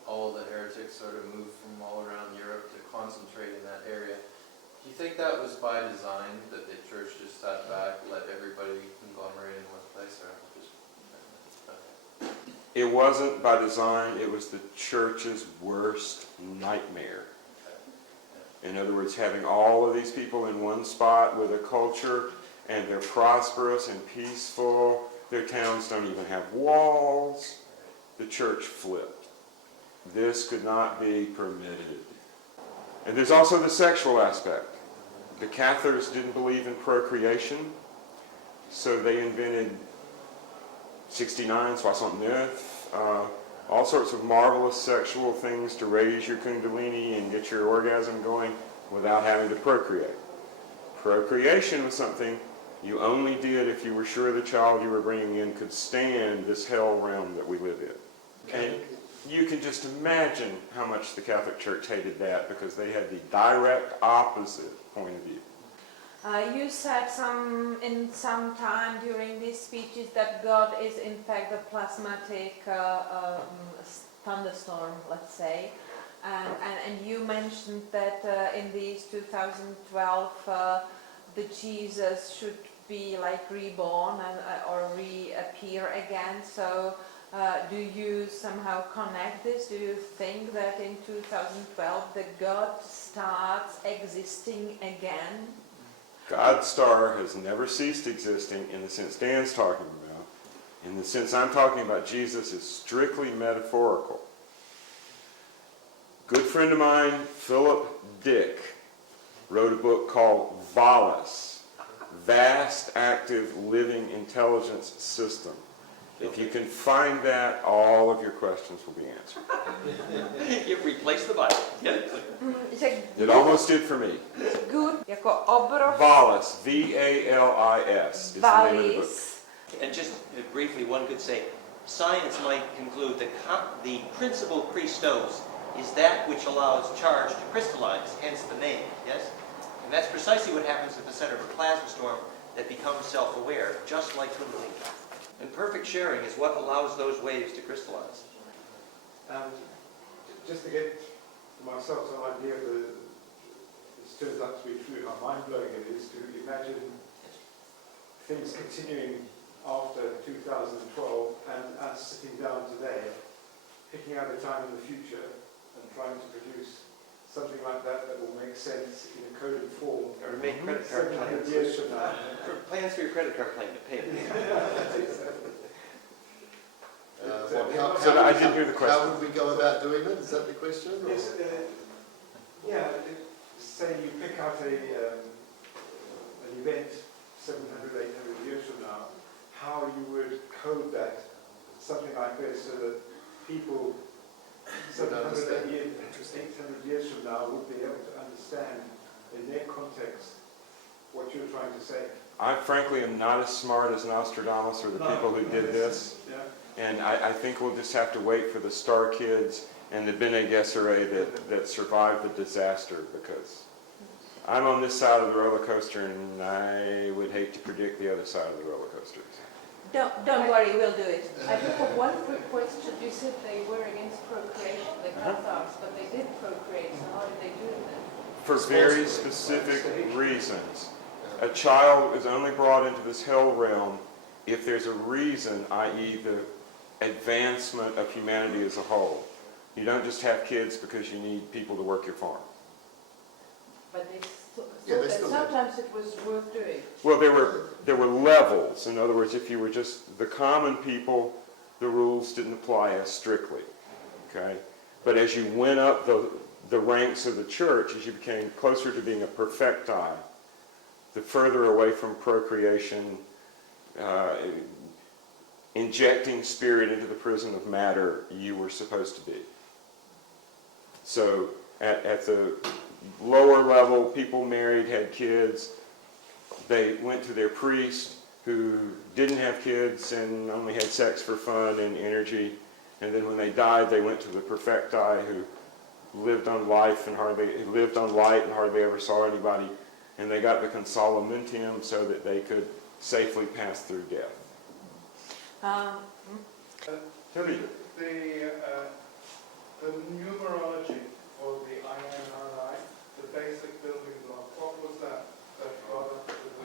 all the heretics sort of moved from all around Europe to concentrate in that area, do you think that was by design, that the church just sat back, let everybody conglomerate in one place, or just... Okay. It wasn't by design, it was the church's worst nightmare. In other words, having all of these people in one spot with a culture, and they're prosperous and peaceful, their towns don't even have walls, the church flipped. This could not be permitted. And there's also the sexual aspect. The Cathars didn't believe in procreation, so they invented 69, 69, all sorts of marvelous sexual things to raise your kundalini and get your orgasm going without having to procreate. Procreation was something you only did if you were sure the child you were bringing in could stand this hell realm that we live in. And you can just imagine how much the Catholic Church hated that, because they had the direct opposite point of view. You said in some time during these speeches that God is in fact a plasmatic thunderstorm, let's say, and you mentioned that in these 2012 the Jesus should be like reborn or reappear again. So do you somehow connect this? Do you think that in 2012 the God starts existing again? God's star has never ceased existing in the sense Dan's talking about. In the sense I'm talking about, Jesus is strictly metaphorical. Good friend of mine, Philip Dick, wrote a book called Valis, Vast Active Living Intelligence System. If you can find that, all of your questions will be answered. You replace the Bible. Get it clear. It almost did for me. Good, jako obrovský. Valis, V-A-L-I-S, is the name of the book. Valis. And just briefly, one could say, science might conclude that the principal Christos is that which allows charge to crystallize, hence the name, yes? And that's precisely what happens at the center of a plasma storm that becomes self-aware, just like Kundalini. And perfect sharing is what allows those waves to crystallize. Just to get myself some idea of this turns out to be true, how mind-blowing it is to imagine things continuing after 2012 and us sitting down today, picking out a time in the future and trying to produce something like that that will make sense in a coded form. Or make credit card 700 plans. years from now. Plans for your credit card plan to pay it. I didn't hear the question. How would we go about doing it? Is that the question? or- Yes, say you pick out an event 700, 800 years from now, how you would code that, something like this, so that people 700, 800 years from now would be able to understand in their context what you're trying to say. I frankly am not as smart as Nostradamus or the people who did this. Yeah. And I think we'll just have to wait for the star kids and the Bene Gesserit that survived the disaster, because I'm on this side of the roller coaster and I would hate to predict the other side of the roller coasters. Don't worry, we'll do it. I do have one quick question. You said they were against procreation, the Cathars, but they did procreate, so how did they do it then? For very specific reasons. A child is only brought into this hell realm if there's a reason, i.e. the advancement of humanity as a whole. You don't just have kids because you need people to work your farm. But they Yeah, thought they that still sometimes it was worth doing. Well, there were levels. In other words, if you were just the common people, the rules didn't apply as strictly. Okay? But as you went up the ranks of the church, as you became closer to being a perfecti, the further away from procreation, injecting spirit into the prison of matter you were supposed to be. So at the lower level, people married, had kids. They went to their priest who didn't have kids and only had sex for fun and energy. And then when they died, they went to the perfecti who lived on light and hardly ever saw anybody. And they got the consolamentum so that they could safely pass through death. Tell me. The numerology for the INRI, the basic building block, what was that?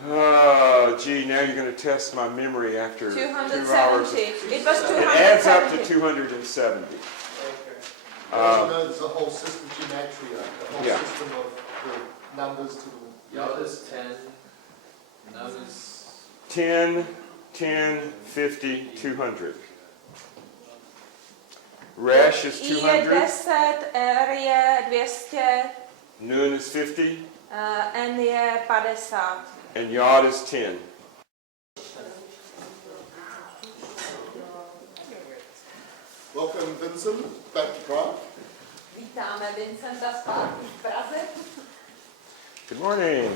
Oh, gee, now you're going to test my memory after 2 hours. 270. It was 270. It adds up to 270. Okay. there's a whole system, gematria, the whole system of the numbers to the... Yod is 10, Nun is 10, 10, 50, 200. Resh is I je 200. 10, R je 200, Nun is 50. N je 50. And Yod is 10. Welcome, Vincent, back to Prague. Vítáme Vincenta zpátky v Praze. Good morning.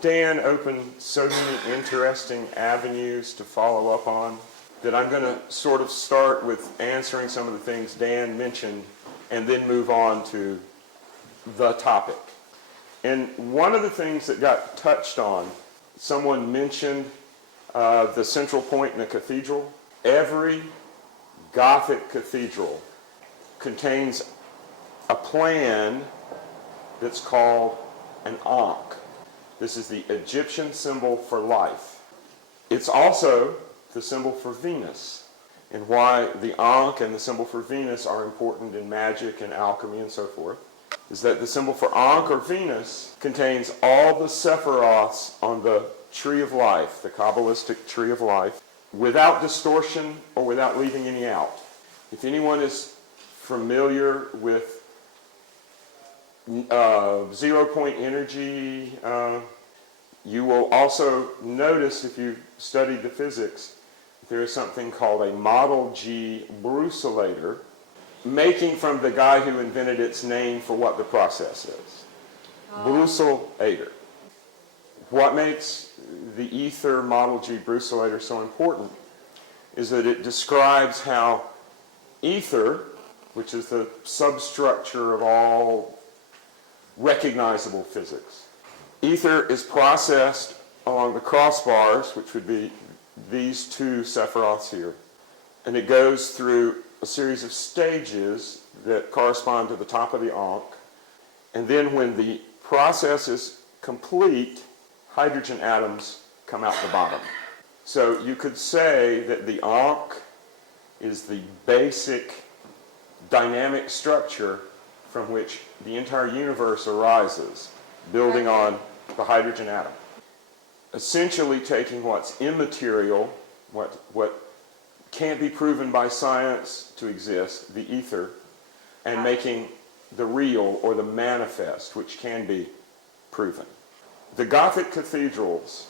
Dan opened so many interesting avenues to follow up on that I'm going to sort of start with answering some of the things Dan mentioned and then move on to the topic. And one of the things that got touched on, someone mentioned the central point in a cathedral. Every Gothic cathedral contains a plan that's called an ankh. This is the Egyptian symbol for life. It's also the symbol for Venus, and why the Ankh and the symbol for Venus are important in magic and alchemy and so forth is that the symbol for Ankh or Venus contains all the Sephiroths on the tree of life, the Kabbalistic tree of life, without distortion or without leaving any out. If anyone is familiar with zero-point energy, you will also notice, if you studied the physics, there is something called a Model G brucillator, making from the guy who invented its name for what the process is. Brucillator. What makes the ether Model G brucillator so important is that it describes how ether, which is the substructure of all recognizable physics, ether is processed along the crossbars, which would be these two Sephiroths here, and it goes through a series of stages that correspond to the top of the Ankh, and then when the process is complete, hydrogen atoms come out the bottom. So you could say that the Ankh is the basic dynamic structure from which the entire universe arises, building on the hydrogen atom. Essentially taking what's immaterial, what can't be proven by science to exist, the ether, and making the real or the manifest, which can be proven. The Gothic cathedrals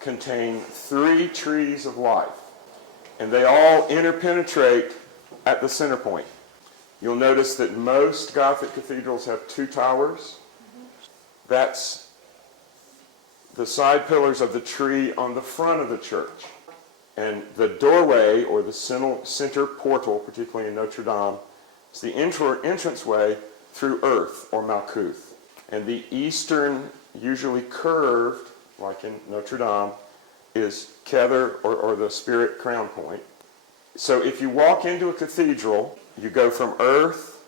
contain 3 trees of life, and they all interpenetrate at the center point. You'll notice that most Gothic cathedrals have 2 towers. That's the side pillars of the tree on the front of the church. And the doorway, or the center portal, particularly in Notre Dame, is the entranceway through earth, or Malkuth. And the eastern, usually curved, like in Notre Dame, is Kether, or the spirit crown point. So if you walk into a cathedral, you go from earth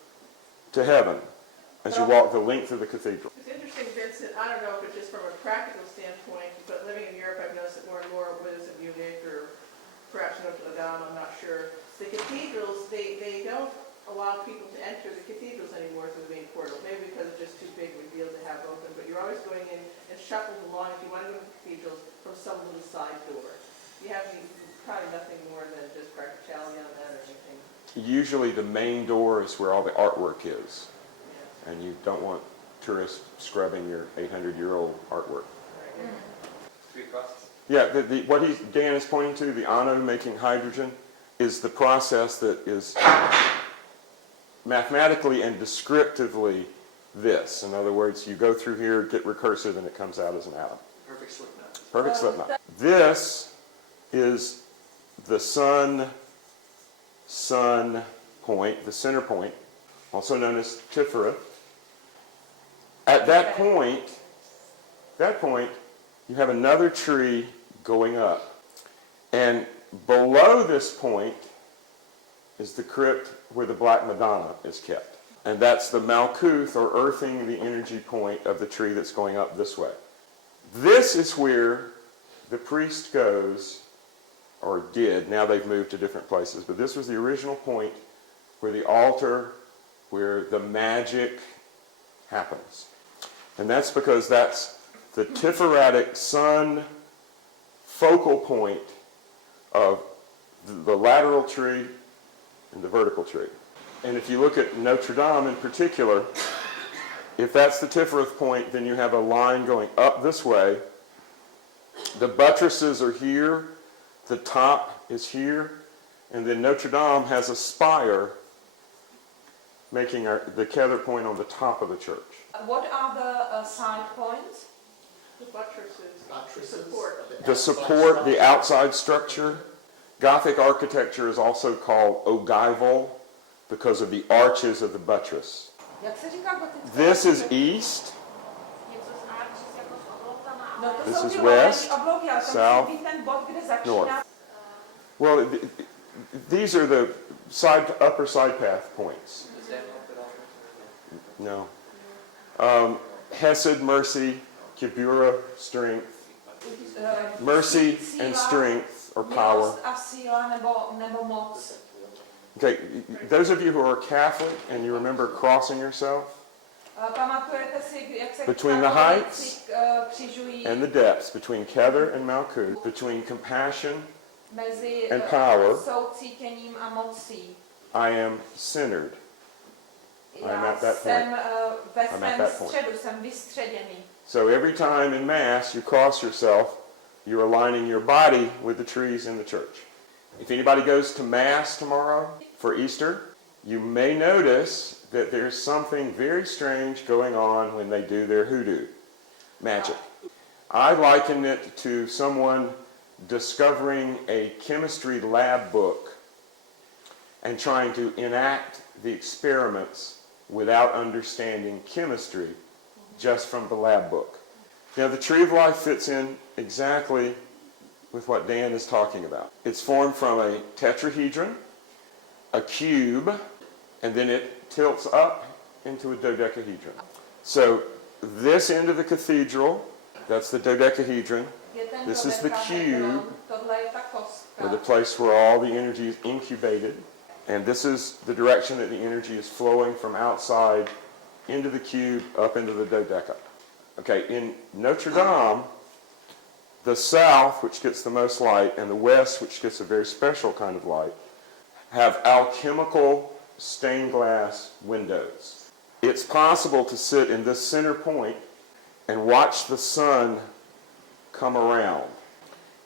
to heaven as you walk the length of the cathedral. It's interesting, Vincent, I don't know if it's just from a practical standpoint, but living in Europe, I've noticed it more and more, whether it's in Munich or perhaps Notre Dame, I'm not sure. The cathedrals, they don't allow people to enter the cathedrals anymore through the main portal, maybe because it's just too big of a deal to have open, but you're always going in and shuffled along if you want to go to the cathedrals from some little side door. You have probably nothing more than just practicality on that or anything. Usually the main door is where all the artwork is, Yeah. and you don't want tourists scrubbing your 800-year-old artwork. Three processes. Yeah, what Dan is pointing to, the anode making hydrogen, is the process that is mathematically and descriptively this. In other words, you go through here, get recursive, and it comes out as an atom. Perfect slip knot. Perfect slip knot. This is the sun point, the center point, also known as Tiferet. At that point, you have another tree going up. And below this point is the crypt where the Black Madonna is kept. And that's the Malkuth, or earthing the energy point of the tree that's going up this way. This is where the priest goes, or did, now they've moved to different places, but this was the original point where the altar, where the magic happens. And that's because that's the Tiferatic sun focal point of the lateral tree and the vertical tree. And if you look at Notre Dame in particular, if that's the Tifereth point, then you have a line going up this way. The buttresses are here, the top is here, and then Notre Dame has a spire making the Kether point on the top of the church. What are the side points? The buttresses, the Buttresses, support. The support, the outside structure. Gothic architecture is also called ogival because of the arches of the buttress. Jak se říká gotické? This is east, Něco s arches jako s obloukama, No to This jsou is ty west, lomený oblouky, ale to south, musí být ten bod, kde začíná. north. Well, these are the upper side path points. Does that help at all? No. Hesed, mercy, Kibura, strength, Uh, mercy síla, and strength or power. Milost a síla nebo moc. Okay, those of you who are Catholic and you remember crossing yourself Pamatujete si, jak se Between the katolíci, heights křižují and the depths, between Kether and Malkut, between compassion mezi and power, soucítěním a mocí. I am centered. I'm Já at that jsem point. ve I'm at svém that point. středu, jsem vystředěný. So every time in Mass you cross yourself, you're aligning your body with the trees in the church. If anybody goes to Mass tomorrow for Easter, you may notice that there's something very strange going on when they do their hoodoo magic. I liken it to someone discovering a chemistry lab book and trying to enact the experiments without understanding chemistry just from the lab book. Now the Tree of Life fits in exactly with what Dan is talking about. It's formed from a tetrahedron, a cube, and then it tilts up into a dodecahedron. So this end of the cathedral, that's the dodecahedron. This is the cube, or the place where all the energy is incubated. And this is the direction that the energy is flowing from outside into the cube, up into the dodeca. Okay, in Notre Dame, the south, which gets the most light, and the west, which gets a very special kind of light, have alchemical stained glass windows. It's possible to sit in this center point and watch the sun come around.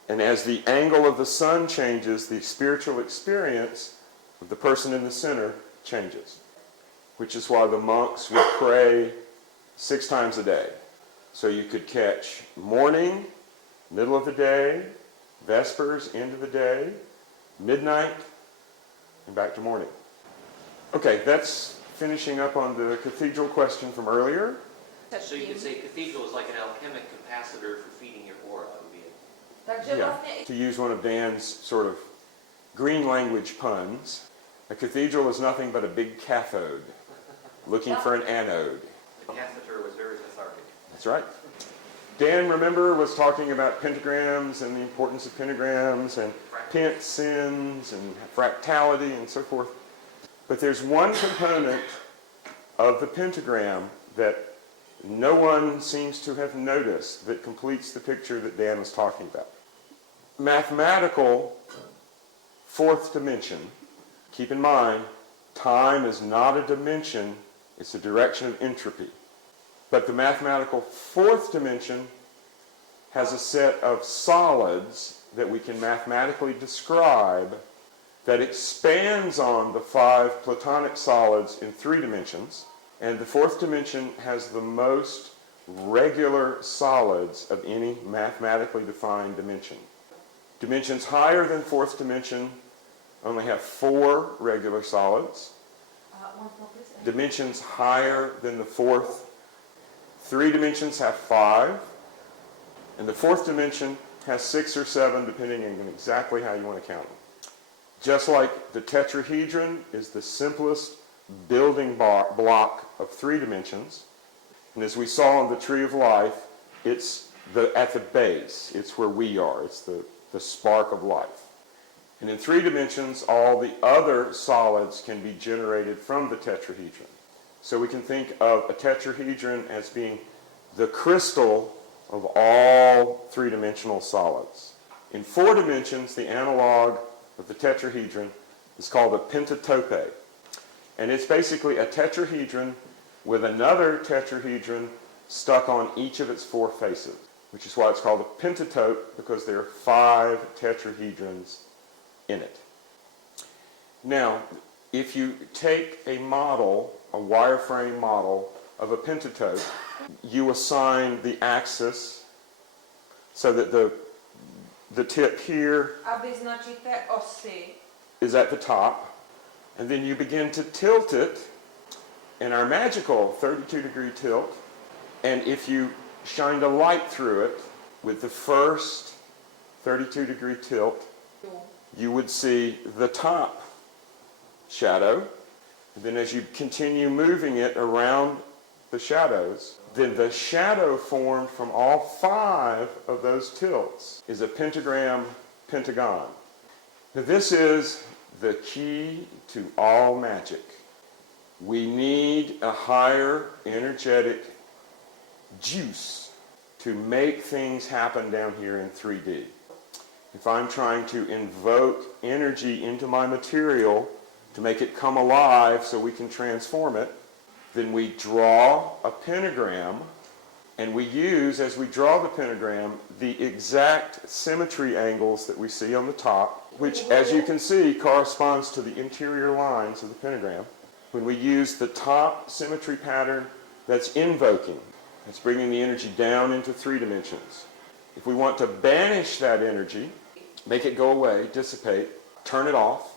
And as the angle of the sun changes, the spiritual experience of the person in the center changes, which is why the monks would pray 6 times a day. So you could catch morning, middle of the day, vespers, end of the day, midnight, and back to morning. Okay, that's finishing up on the cathedral question from earlier. So you could say cathedral is like an alchemic capacitor for feeding your aura. Would be it. Takže Yeah. vlastně To use one of Dan's sort of green language puns, a cathedral is nothing but a big cathode looking for an anode. The catheter was very cathartic. That's right. Dan, remember, was talking about pentagrams and the importance of pentagrams and pentsins and fractality and so forth. But there's one component of the pentagram that no one seems to have noticed that completes the picture that Dan was talking about. Mathematical fourth dimension. Keep in mind, time is not a dimension, it's a direction of entropy. But the mathematical fourth dimension has a set of solids that we can mathematically describe that expands on the 5 Platonic solids in 3 dimensions. And the fourth dimension has the most regular solids of any mathematically defined dimension. Dimensions higher than fourth dimension only have 4 regular solids. Dimensions higher than the fourth 3 dimensions have 5, and the fourth dimension has 6 or 7, depending on exactly how you want to count them. Just like the tetrahedron is the simplest building block of 3 dimensions, and as we saw on the Tree of Life, it's at the base. It's where we are. It's the spark of life. And in 3 dimensions, all the other solids can be generated from the tetrahedron. So we can think of a tetrahedron as being the crystal of all 3-dimensional solids. In 4 dimensions, the analog of the tetrahedron is called a pentatope. And it's basically a tetrahedron with another tetrahedron stuck on each of its 4 faces, which is why it's called a pentatope, because there are 5 tetrahedrons in it. Now, if you take a model, a wireframe model of a pentatope, you assign the axis so that the tip here a vyznačíte osy. is at the top, and then you begin to tilt it in our magical 32-degree tilt, and if you shined a light through it with the first 32-degree tilt, you would see the top shadow. And then as you continue moving it around the shadows, then the shadow formed from all 5 of those tilts is a pentagram pentagon. Now this is the key to all magic. We need a higher energetic juice to make things happen down here in 3D. If I'm trying to invoke energy into my material to make it come alive so we can transform it, then we draw a pentagram, and we use, as we draw the pentagram, the exact symmetry angles that we see on the top, which, as you can see, corresponds to the interior lines of the pentagram. When we use the top symmetry pattern, that's invoking. That's bringing the energy down into 3 dimensions. If we want to banish that energy, make it go away, dissipate, turn it off,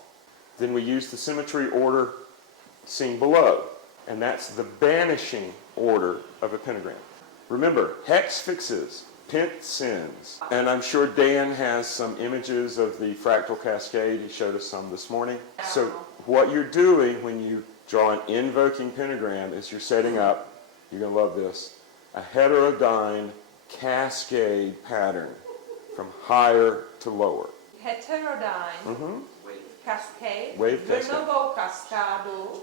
then we use the symmetry order seen below. And that's the banishing order of a pentagram. Remember, hex fixes, pent sends. And I'm sure Dan has some images of the fractal cascade. He showed us some this morning. So what you're doing when you draw an invoking pentagram is you're setting up, you're going to love this, a heterodyne cascade pattern from higher to lower. Heterodyne, cascade, Wave cascade. vlnovou kaskádu.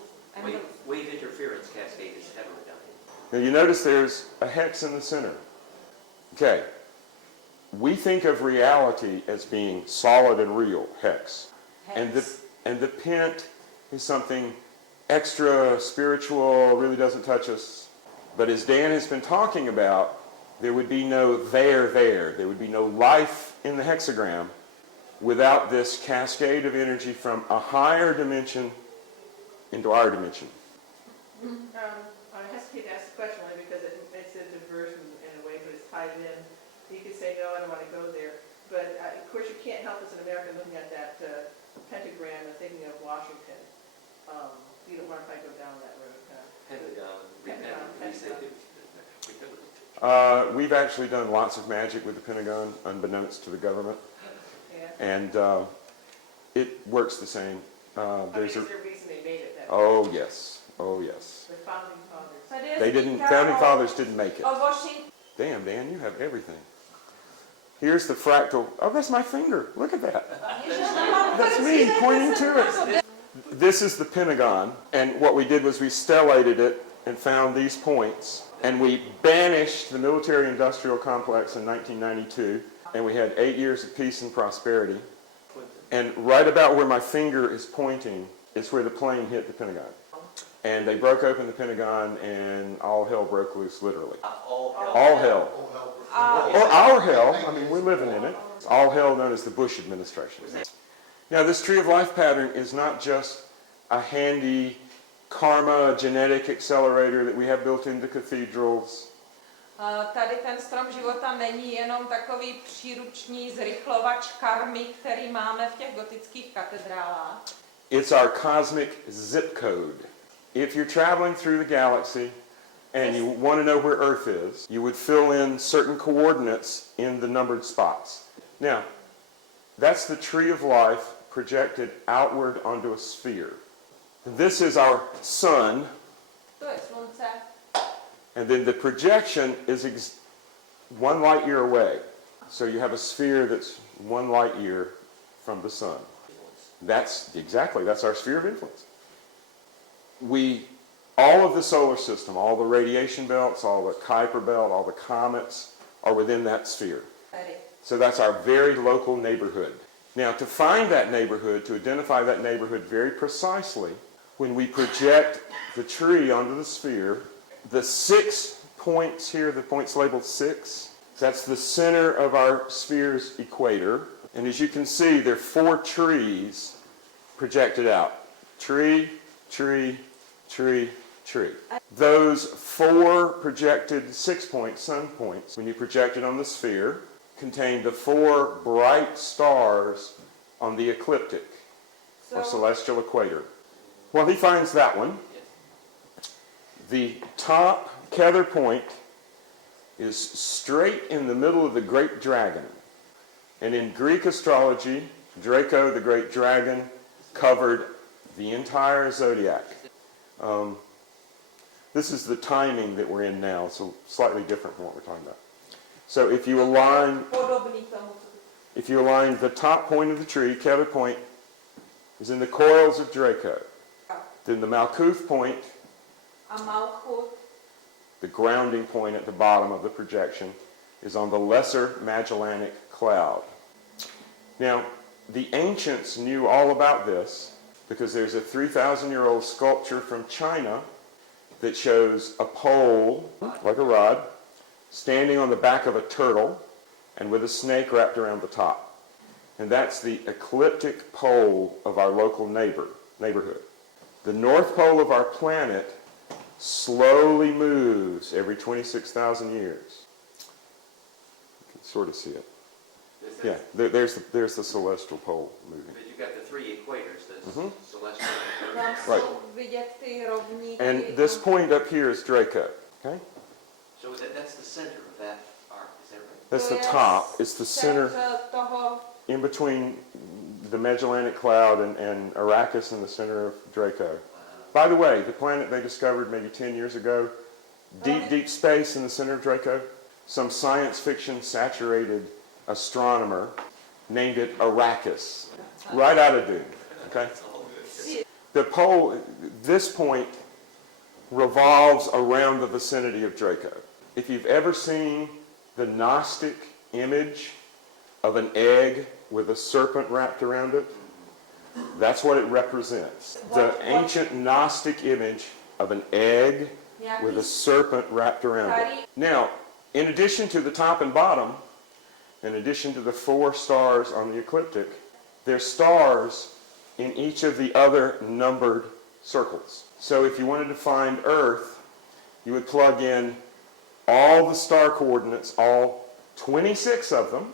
Wave interference cascade is heterodyne. Now you notice there's a hex in the center. Okay. We think of reality as being solid and real, hex. And the pent is something extra spiritual, really doesn't touch us. But as Dan has been talking about, there would be no there. There would be no life in the hexagram without this cascade of energy from a higher dimension into our dimension. I hesitate to ask the question only because it's a diversion in a way, but it's tied in. You could say, no, I don't want to go there. But of course, you can't help us in America looking at that pentagram and thinking of Washington. You don't want to go down that road. We've actually done lots of magic with the Pentagon, unbeknownst to the government. Yeah. And it works the same. Is there a reason they made it that way? Oh, yes. Oh, yes. The founding fathers. They didn't, founding fathers didn't make it. O Washington. Damn, Dan, you have everything. Here's the fractal. Oh, that's my finger. Look at that. That's me pointing to it. This is the Pentagon, and what we did was we stellated it and found these points, and we banished the military-industrial complex in 1992, and we had 8 years of peace and prosperity. And right about where my finger is pointing is where the plane hit the Pentagon. And they broke open the Pentagon, and all hell broke loose, literally. All hell. Or our hell. I mean, we're living in it. All hell known as the Bush administration. Now, this Tree of Life pattern is not just a handy karma genetic accelerator that we have built into cathedrals. Tady ten strom života není jenom takový příruční zrychlovač karmy, který máme v těch gotických katedrálách. It's our cosmic zip code. If you're traveling through the galaxy and you want to know where Earth is, you would fill in certain coordinates in the numbered spots. Now, that's the Tree of Life projected outward onto a sphere. This is our sun. To je slunce. And then the projection is 1 light year away. So you have a sphere that's 1 light year from the sun. That's our sphere of influence. All of the solar system, all the radiation belts, all the Kuiper belt, all the comets are within that sphere. So that's our very local neighborhood. Now, to find that neighborhood, to identify that neighborhood very precisely, when we project the tree onto the sphere, the 6 points here, the points labeled 6, that's the center of our sphere's equator. And as you can see, there are 4 trees projected out. Tree, tree, tree, tree. Those 4 projected 6 points, sun points, when you project it on the sphere, contain the 4 bright stars on the ecliptic, or celestial equator. Well, he finds that one. The top Kether point is straight in the middle of the great dragon. And in Greek astrology, Draco, the great dragon, covered the entire zodiac. This is the timing that we're in now, so slightly different from what we're talking about. So if you align the top point of the tree, Keller Point, is in the coils of Draco. Then the Malkuth point, the grounding point at the bottom of the projection, is on the Lesser Magellanic Cloud. Now, the ancients knew all about this because there's a 3,000-year-old sculpture from China that shows a pole, like a rod, standing on the back of a turtle and with a snake wrapped around the top. And that's the ecliptic pole of our local neighborhood. The north pole of our planet slowly moves every 26,000 years. You can sort of see it. Yeah, there's the celestial pole moving. But you've got the three equators, the celestial. Right. And this point up here is Draco. Okay? So that's the center of that arc, is that right? That's the top. It's the center in between the Magellanic Cloud and Arrakis in the center of Draco. By the way, the planet they discovered maybe 10 years ago, deep space in the center of Draco, some science fiction saturated astronomer named it Arrakis, right out of Dune. Okay? The pole, this point revolves around the vicinity of Draco. If you've ever seen the Gnostic image of an egg with a serpent wrapped around it, that's what it represents. The ancient Gnostic image of an egg with a serpent wrapped around it. Now, in addition to the top and bottom, in addition to the 4 stars on the ecliptic, there's stars in each of the other numbered circles. So if you wanted to find Earth, you would plug in all the star coordinates, all 26 of them.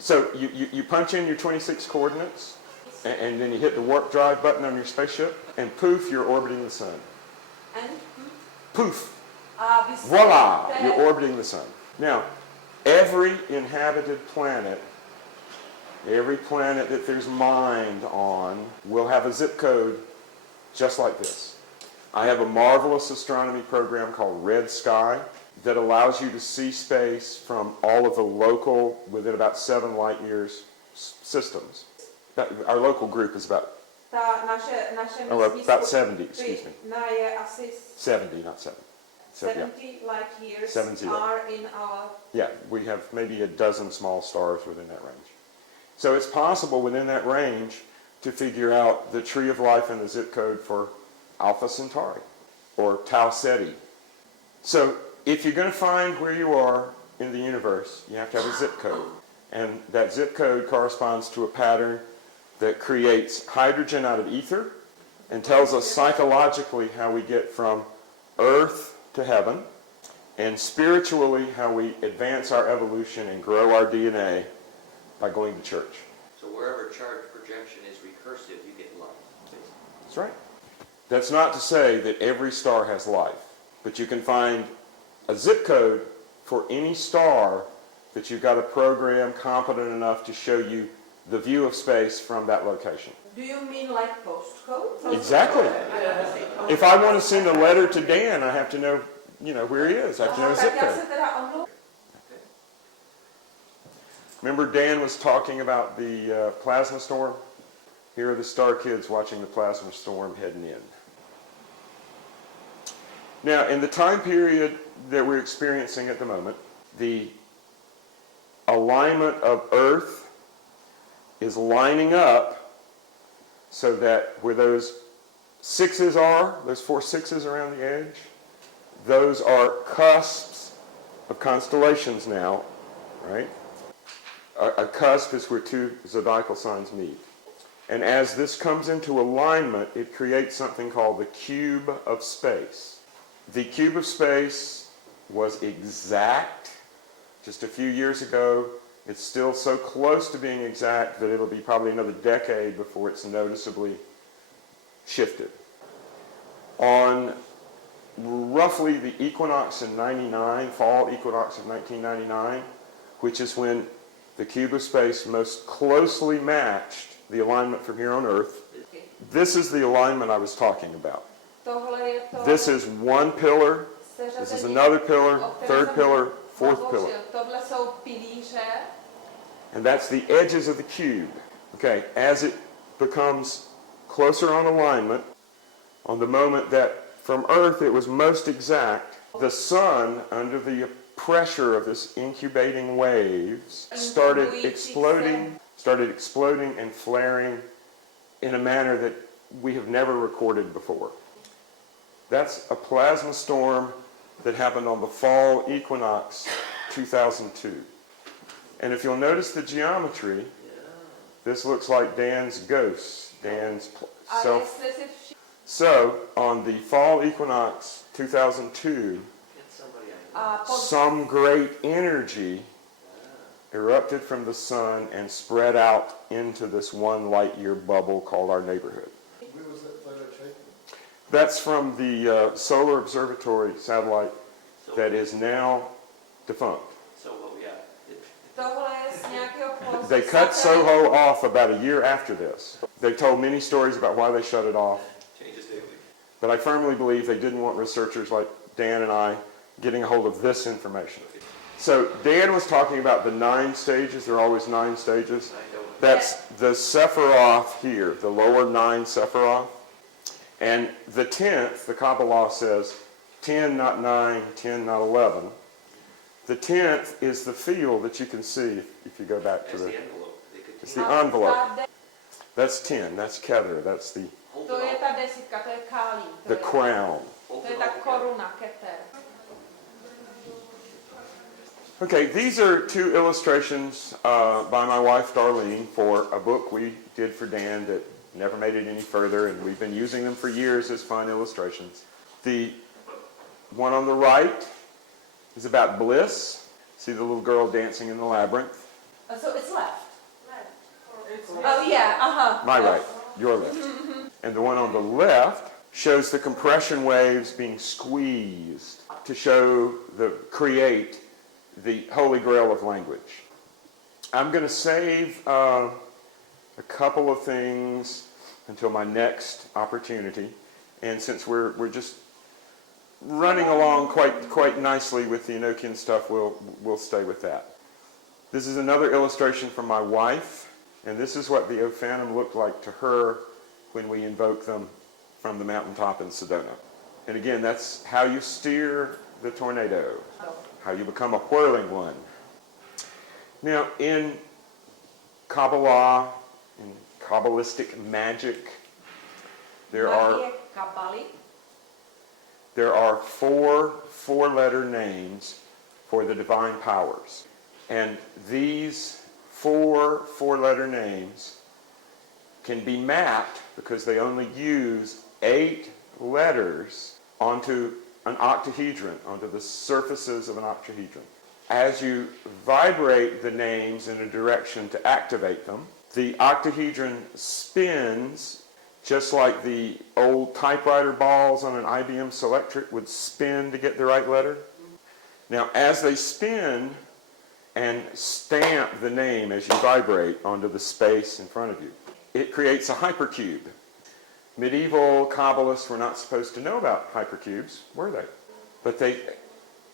So you punch in your 26 coordinates, and then you hit the warp drive button on your spaceship, and poof, you're orbiting the sun. And Poof! Voila! You're orbiting the sun. Now, every inhabited planet, every planet that there's mind on, will have a zip code just like this. I have a marvelous astronomy program called Red Sky that allows you to see space from all of the local, within about 7 light years, systems. Our local group is about 70, excuse me. 70, not 7. 70 light years 70. are in our... Yeah, we have maybe a dozen small stars within that range. So it's possible within that range to figure out the tree of life and the zip code for Alpha Centauri or Tau Ceti. So if you're going to find where you are in the universe, you have to have a zip code. And that zip code corresponds to a pattern that creates hydrogen out of ether and tells us psychologically how we get from Earth to heaven, and spiritually how we advance our evolution and grow our DNA by going to church. So wherever charge projection is recursive, you get light. That's right. That's not to say that every star has life, but you can find a zip code for any star that you've got a program competent enough to show you the view of space from that location. Do you mean like postcode? Exactly. If I want to send a letter to Dan, I have to know, where he is. I have to know his zip code. Remember Dan was talking about the plasma storm? Here are the star kids watching the plasma storm heading in. Now, in the time period that we're experiencing at the moment, the alignment of Earth is lining up so that where those 6s are, those 4 6s around the edge, those are cusps of constellations now, right? A cusp is where 2 zodiacal signs meet. And as this comes into alignment, it creates something called the cube of space. The cube of space was exact just a few years ago. It's still so close to being exact that it'll be probably another decade before it's noticeably shifted. On roughly the equinox in 99, fall equinox of 1999, which is when the cube of space most closely matched the alignment from here on Earth. This is the alignment I was talking about. Tohle je to This is one pillar. This is seřazení, another pillar, o kterém third jsem pillar, fourth hovořil. pillar. Tohle jsou pilíře. And that's the edges of the cube. Okay, as it becomes closer on alignment, on the moment that from Earth it was most exact, the sun, under the pressure of this incubating waves, started exploding and flaring in a manner that we have never recorded before. That's a plasma storm that happened on the fall equinox 2002. And if you'll notice the geometry, this looks like Dan's ghost, Dan's self. So, on the fall equinox 2002, some great energy erupted from the sun and spread out into this one light year bubble called our neighborhood. Where was that photo taken? That's from the Solar Observatory satellite that is now defunct. They cut Soho off about a year after this. They told many stories about why they shut it off. But I firmly believe they didn't want researchers like Dan and I getting a hold of this information. So Dan was talking about the 9 stages. There are always 9 stages. That's the Sephiroth here, the lower 9 Sephiroth. And the 10th, the Kabbalah says, 10, not 9, 10, not 11. The 10th is the field that you can see if you go back to the envelope. It's the envelope. That's 10. That's Kether. That's the crown. Okay, these are 2 illustrations by my wife Darlene for a book we did for Dan that never made it any further, and we've been using them for years as fun illustrations. The one on the right is about bliss. See the little girl dancing in the labyrinth? So it's left. Oh yeah, My right, your left. And the one on the left shows the compression waves being squeezed to create the holy grail of language. I'm going to save a couple of things until my next opportunity. And since we're just running along quite nicely with the Enochian stuff, we'll stay with that. This is another illustration from my wife, and this is what the Ophanim looked like to her when we invoked them from the mountaintop in Sedona. And again, that's how you steer the tornado, how you become a whirling one. Now, in Kabbalah, in Kabbalistic magic, there are 4 four-letter names for the divine powers. And these 4 four-letter names can be mapped, because they only use 8 letters, onto an octahedron, onto the surfaces of an octahedron. As you vibrate the names in a direction to activate them, the octahedron spins just like the old typewriter balls on an IBM Selectric would spin to get the right letter. Now, as they spin and stamp the name as you vibrate onto the space in front of you, it creates a hypercube. Medieval Kabbalists were not supposed to know about hypercubes, were they? But they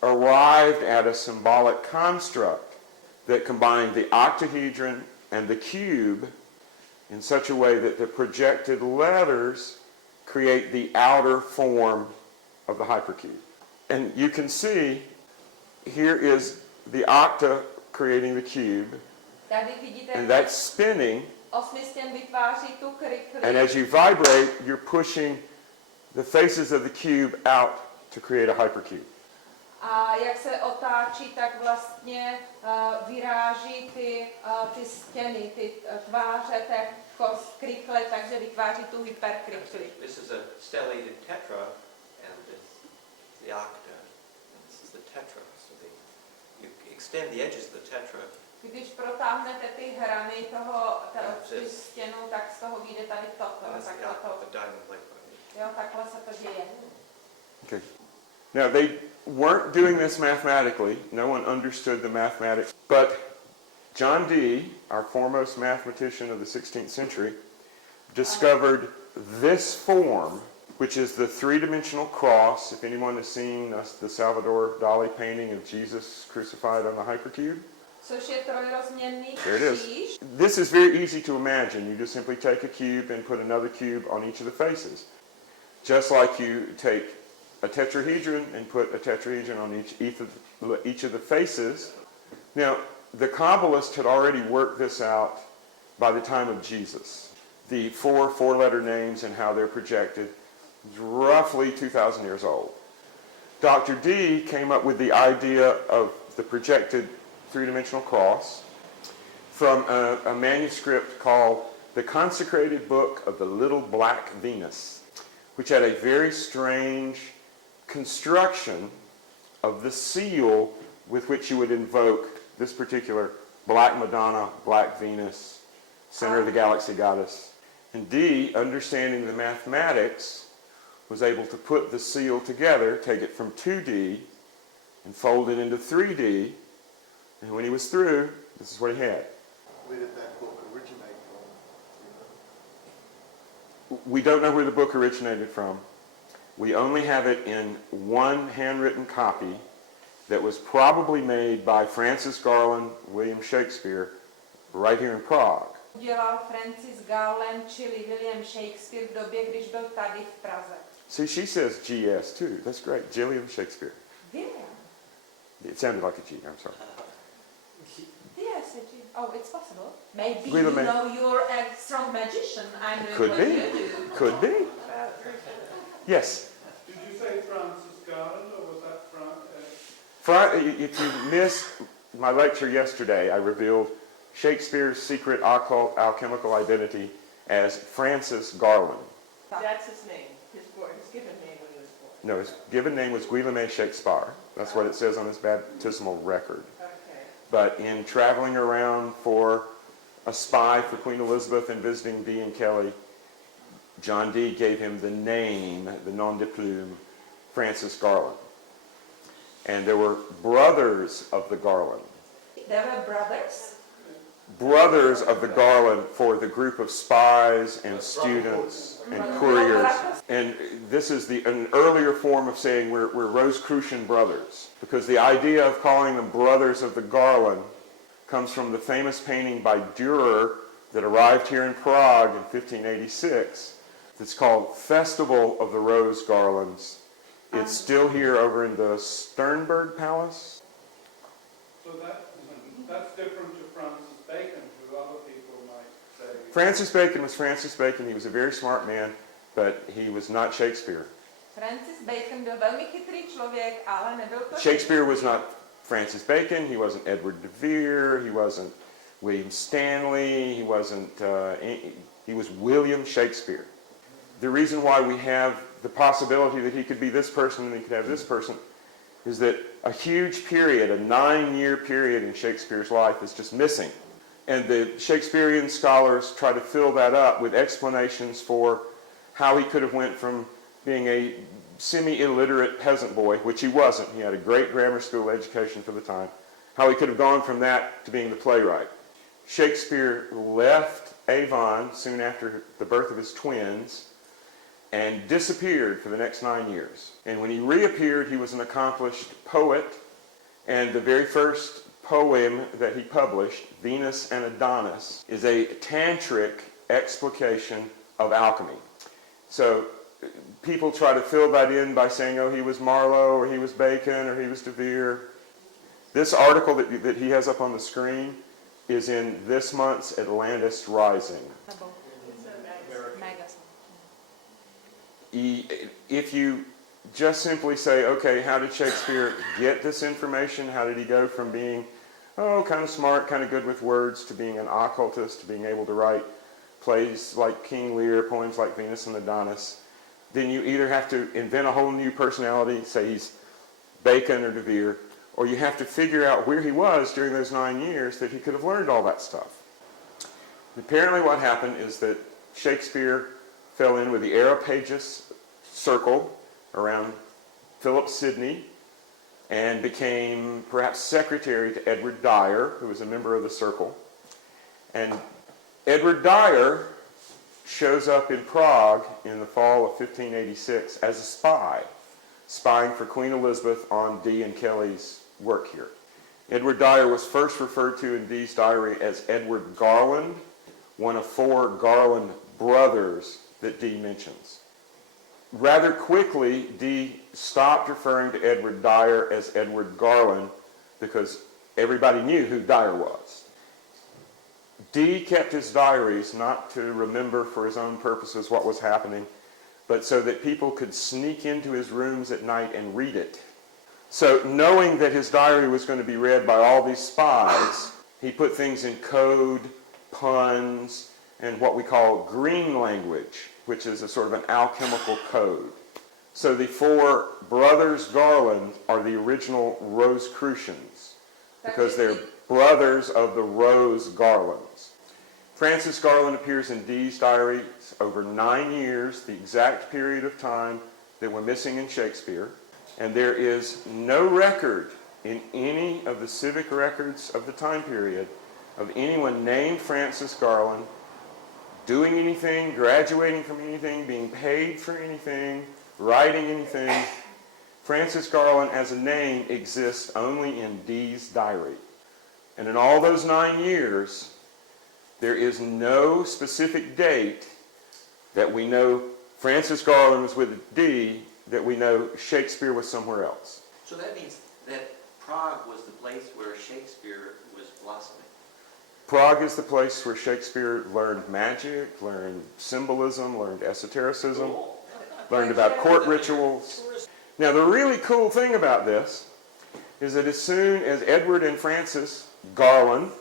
arrived at a symbolic construct that combined the octahedron and the cube in such a way that the projected letters create the outer form of the hypercube. And you can see, here is the octa creating the cube, and that's spinning. And as you vibrate, you're pushing the faces of the cube out to create a hypercube. A jak se otáčí, tak vlastně vyráží ty stěny, ty tváře té krykle, takže vytváří tu hyperkrykli. This is a stellated tetra, and it's the octa. This is the tetra. So you extend the edges of the tetra. Když protáhnete ty hrany ty stěnu, tak z toho vyjde tady toto. Takhle se to děje. Okay. Now, they weren't doing this mathematically. No one understood the mathematics. But John Dee, our foremost mathematician of the 16th century, discovered this form, which is the three-dimensional cross. If anyone has seen the Salvador Dali painting of Jesus crucified on the hypercube. Což je trojrozměrný There it is. kříž. This is very easy to imagine. You just simply take a cube and put another cube on each of the faces. Just like you take a tetrahedron and put a tetrahedron on each of the faces. Now, the Kabbalists had already worked this out by the time of Jesus. The four-letter names and how they're projected is roughly 2,000 years old. Dr. D came up with the idea of the projected three-dimensional cross from a manuscript called The Consecrated Book of the Little Black Venus, which had a very strange construction of the seal with which you would invoke this particular Black Madonna, Black Venus, center of the galaxy goddess. And D, understanding the mathematics, was able to put the seal together, take it from 2D, and fold it into 3D. And when he was through, this is what he had. Where did that book originate from? We don't know where the book originated from. We only have it in one handwritten copy that was probably made by Francis Garland, William Shakespeare, right here in Prague. Udělal Francis Garland, čili William Shakespeare v době, když byl tady v Praze. See, she says GS too. That's great. Gilliam Shakespeare. William? It sounded like a G, I'm sorry. Yes, it is. Oh, it's possible. Maybe Really, you know you're a strong magician. I know Could what be. you do. Could be. Yes. Did you say Francis Garland, or was that If you missed my lecture yesterday, I revealed Shakespeare's secret occult alchemical identity as Francis Garland. That's his name, his given name when he was born. No, his given name was Guillaume Shakespeare. That's what it says on his baptismal record. Okay. But in traveling around for a spy for Queen Elizabeth and visiting Dee and Kelly, John Dee gave him the name, the nom de plume, Francis Garland. And there were brothers of the Garland. There were brothers? Brothers of the Garland for the group of spies and students and couriers. And this is an earlier form of saying we're Rosicrucian brothers, because the idea of calling them brothers of the Garland comes from the famous painting by Dürer that arrived here in Prague in 1586. It's called Festival of the Rose Garlands. It's still here over in the Sternberg Palace. So that's different to Francis Bacon, who other people might say. Francis Bacon was Francis Bacon. He was a very smart man, but he was not Shakespeare. Francis Bacon byl velmi chytrý člověk, ale nebyl to Shakespeare was not Francis Bacon. He wasn't Edward de Vere. He wasn't William Stanley. He wasn't. He was William Shakespeare. The reason why we have the possibility that he could be this person and he could have this person is that a huge period, a 9-year period in Shakespeare's life is just missing. And the Shakespearean scholars try to fill that up with explanations for how he could have went from being a semi-illiterate peasant boy, which he wasn't. He had a great grammar school education for the time. How he could have gone from that to being the playwright. Shakespeare left Avon soon after the birth of his twins and disappeared for the next 9 years. And when he reappeared, he was an accomplished poet, and the very first poem that he published, Venus and Adonis, is a tantric explication of alchemy. So people try to fill that in by saying, oh, he was Marlowe, or he was Bacon, or he was de Vere. This article that he has up on the screen is in this month's Atlantis Rising. It's a magazine. If you just simply say, okay, how did Shakespeare get this information? How did he go from being, kind of smart, kind of good with words, to being an occultist, to being able to write plays like King Lear, poems like Venus and Adonis? Then you either have to invent a whole new personality, say he's Bacon or de Vere, or you have to figure out where he was during those 9 years that he could have learned all that stuff. Apparently what happened is that Shakespeare fell in with the Areopagus circle around Philip Sidney and became perhaps secretary to Edward Dyer, who was a member of the circle. And Edward Dyer shows up in Prague in the fall of 1586 as a spy, spying for Queen Elizabeth on Dee and Kelly's work here. Edward Dyer was first referred to in Dee's diary as Edward Garland, one of 4 Garland brothers that Dee mentions. Rather quickly, Dee stopped referring to Edward Dyer as Edward Garland because everybody knew who Dyer was. Dee kept his diaries not to remember for his own purposes what was happening, but so that people could sneak into his rooms at night and read it. So knowing that his diary was going to be read by all these spies, he put things in code, puns, and what we call green language, which is a sort of an alchemical code. So the 4 brothers Garland are the original Rosicrucians, because they're brothers of the Rose Garlands. Francis Garland appears in Dee's diary over 9 years, the exact period of time that we're missing in Shakespeare. And there is no record in any of the civic records of the time period of anyone named Francis Garland doing anything, graduating from anything, being paid for anything, writing anything. Francis Garland as a name exists only in Dee's diary. And in all those 9 years, there is no specific date that we know Francis Garland was with Dee, that we know Shakespeare was somewhere else. So that means that Prague was the place where Shakespeare was blossoming. Prague is the place where Shakespeare learned magic, learned symbolism, learned esotericism, learned about court rituals. Now, the really cool thing about this is that as soon as Edward and Francis Garland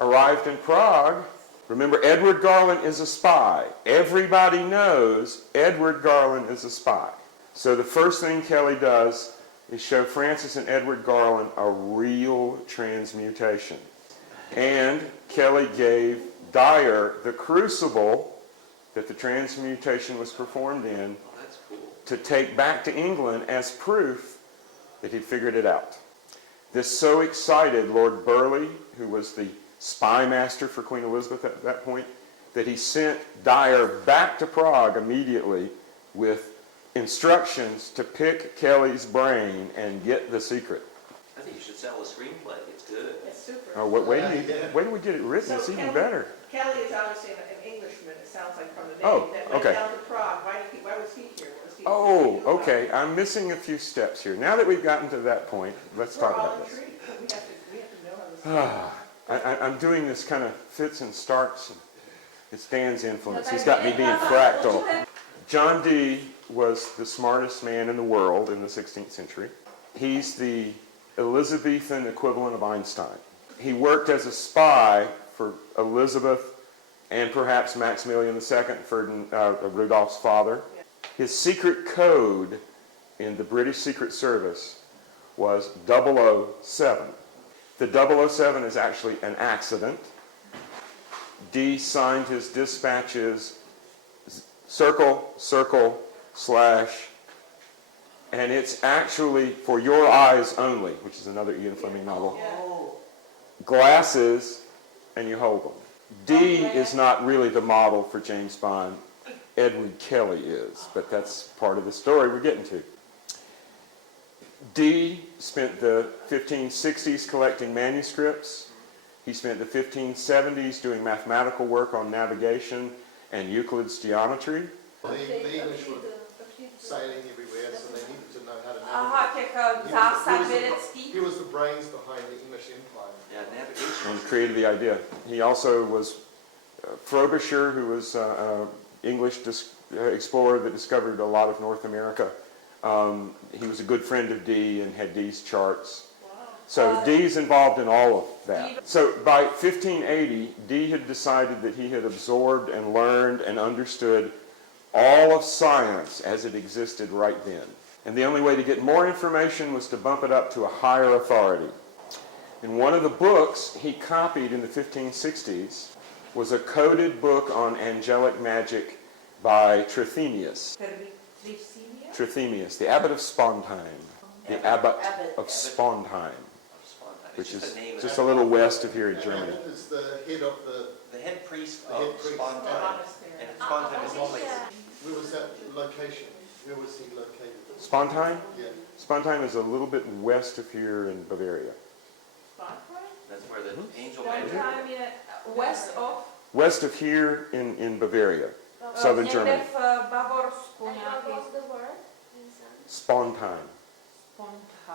arrived in Prague, remember, Edward Garland is a spy. Everybody knows Edward Garland is a spy. So the first thing Kelly does is show Francis and Edward Garland a real transmutation. And Kelly gave Dyer the crucible that the transmutation was performed in to take back to England as proof that he'd figured it out. This so excited Lord Burleigh, who was the spy master for Queen Elizabeth at that point, that he sent Dyer back to Prague immediately with instructions to pick Kelly's brain and get the secret. I think you should sell a screenplay. It's good. It's super. Oh, wait till we get it written. It's even better. Kelly is obviously an Englishman, it sounds like, from the name. Oh, That went okay. down to Prague. Why was he here? What was he Oh, doing? okay. I'm missing a few steps here. Now that we've gotten to that point, let's talk We're all about this. intrigued. We have to know how this goes. I'm doing this kind of fits and starts. It's Dan's influence. He's got me being fractal. John Dee was the smartest man in the world in the 16th century. He's the Elizabethan equivalent of Einstein. He worked as a spy for Elizabeth and perhaps Maximilian II, Rudolph's father. His secret code in the British Secret Service was 007. The 007 is actually an accident. Dee signed his dispatches circle, circle, slash, and it's actually for your eyes only, which is another Ian Fleming novel. Glasses, and you hold them. Dee is not really the model for James Bond. Edward Kelly is, but that's part of the story we're getting to. Dee spent the 1560s collecting manuscripts. He spent the 1570s doing mathematical work on navigation and Euclid's geometry. The English were sailing everywhere, so they needed to know how to Aha, navigate. těch zásad vědeckých. He was the brains behind the English Empire. Yeah, navigation. And created the idea. He also was Frobisher, who was an English explorer that discovered a lot of North America. He was a good friend of Dee and had Dee's charts. So Dee's involved in all of that. So by 1580, Dee had decided that he had absorbed and learned and understood all of science as it existed right then. And the only way to get more information was to bump it up to a higher authority. And one of the books he copied in the 1560s was a coded book on angelic magic by Trithemius. Trithemius, the abbot of Spondheim. The abbot of Spondheim, which is just a little west of here in Germany. Abbot is the head of the priest The head of priest. Sponheim. Monastery. And Sponheim is the place. Where was that location? Where was he located? Sponheim? Yeah. Sponheim is a little bit west of here in Bavaria. That's where the angel One entered. time, west of West of here in Bavaria, southern někde Germany. v Bavorsku nějaký the word, Vincent? Sponheim.